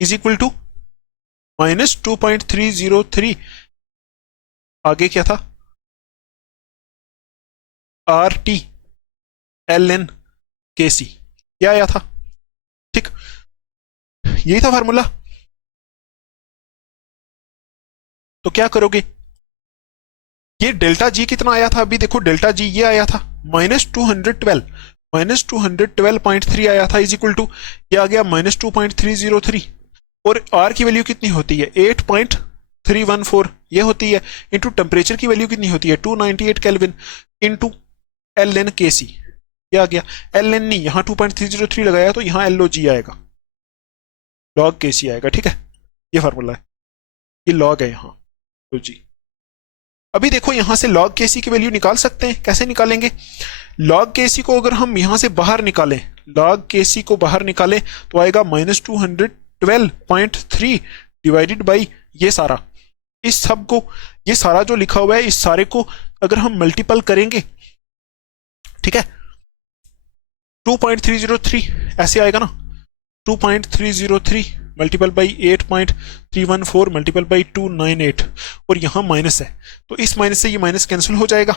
is equal to -2.303, आगे क्या था RT LN KC, क्या आया था, ठीक, यही था फार्मूला। तो क्या करोगे, ये डेल्टा जी कितना आया था अभी देखो, डेल्टा जी ये आया था -212.3 आया था, इज इक्वल टू ये आ गया -2.303, और आर की वैल्यू कितनी होती है 8.314 ये होती है, इंटू टेम्परेचर की वैल्यू कितनी होती है 298 केल्विन, इंटू LN KC, ये आ गया, LN नहीं यहाँ 2.303 लगाया तो यहाँ LOG आएगा, log KC आएगा, ठीक है, ये फार्मूला है, ये log है यहाँ LOG। अभी देखो यहां से log KC की वैल्यू निकाल सकते हैं, कैसे निकालेंगे, log KC को अगर हम यहां से बाहर निकालें, log KC को बाहर निकालें तो आएगा -212.3 डिवाइडेड बाई ये सारा, इस सब को, ये सारा जो लिखा हुआ है इस सारे को अगर हम मल्टीपल करेंगे, ठीक है, 2.303 ऐसे आएगा ना, 2.303 मल्टीपल बाई 8.314 मल्टीपल बाई 298, और यहाँ माइनस है तो इस माइनस से ये माइनस कैंसिल हो जाएगा,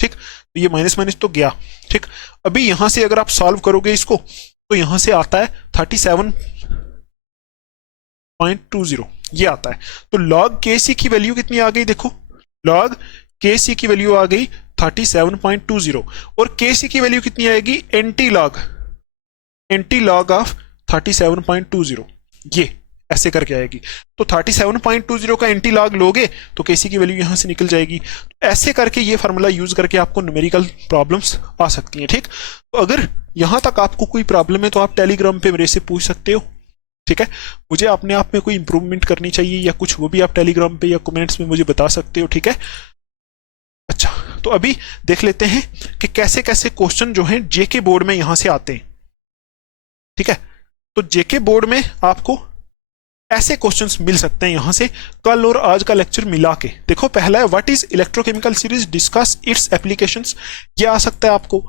ठीक, तो ये माइनस माइनस तो गया, ठीक। अभी यहां से अगर आप सॉल्व करोगे इसको तो यहां से आता है 37.20 ये आता है, तो log KC की वैल्यू कितनी आ गई देखो, log KC की वैल्यू आ गई 37.20, और KC की वैल्यू कितनी आएगी एंटी लॉग ऑफ 37.20, ये ऐसे करके आएगी, तो 37.20 का एंटी लॉग लोगे तो KC की वैल्यू यहां से निकल जाएगी, ऐसे करके ये फार्मूला यूज करके आपको न्यूमेरिकल प्रॉब्लम्स आ सकती हैं, ठीक। तो अगर यहां तक आपको कोई प्रॉब्लम है तो आप टेलीग्राम पे मेरे से पूछ सकते हो, ठीक है, मुझे अपने आप में कोई इंप्रूवमेंट करनी चाहिए या कुछ, वो भी आप टेलीग्राम पे या कमेंट्स में मुझे बता सकते हो, ठीक है। अच्छा, तो अभी देख लेते हैं कि कैसे कैसे क्वेश्चन जो हैं जेके बोर्ड में यहां से आते हैं। ठीक है, तो जेके बोर्ड में आपको ऐसे क्वेश्चंस मिल सकते हैं यहां से कल और आज का लेक्चर मिला के। देखो पहला है what is electrochemical series, discuss its applications, ये आ सकता है आपको।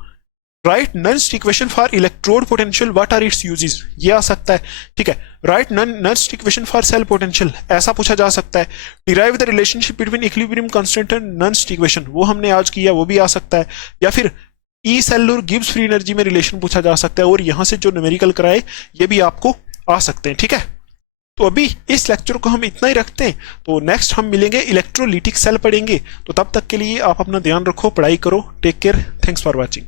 Write Nernst equation for electrode potential, what are its uses, ये आ सकता है। ठीक है, write Nernst equation for cell potential, ऐसा पूछा जा सकता है। Derive the relationship between equilibrium constant and Nernst equation, वो हमने आज किया, वो भी आ सकता है। या फिर ई सेल और गिब्स फ्री एनर्जी में रिलेशन पूछा जा सकता है, और यहां से जो न्यूमेरिकल कराए ये भी आपको आ सकते हैं। ठीक है, तो अभी इस लेक्चर को हम इतना ही रखते हैं, तो नेक्स्ट हम मिलेंगे, इलेक्ट्रोलिटिक सेल पढ़ेंगे। तो तब तक के लिए आप अपना ध्यान रखो, पढ़ाई करो, take care, thanks for watching.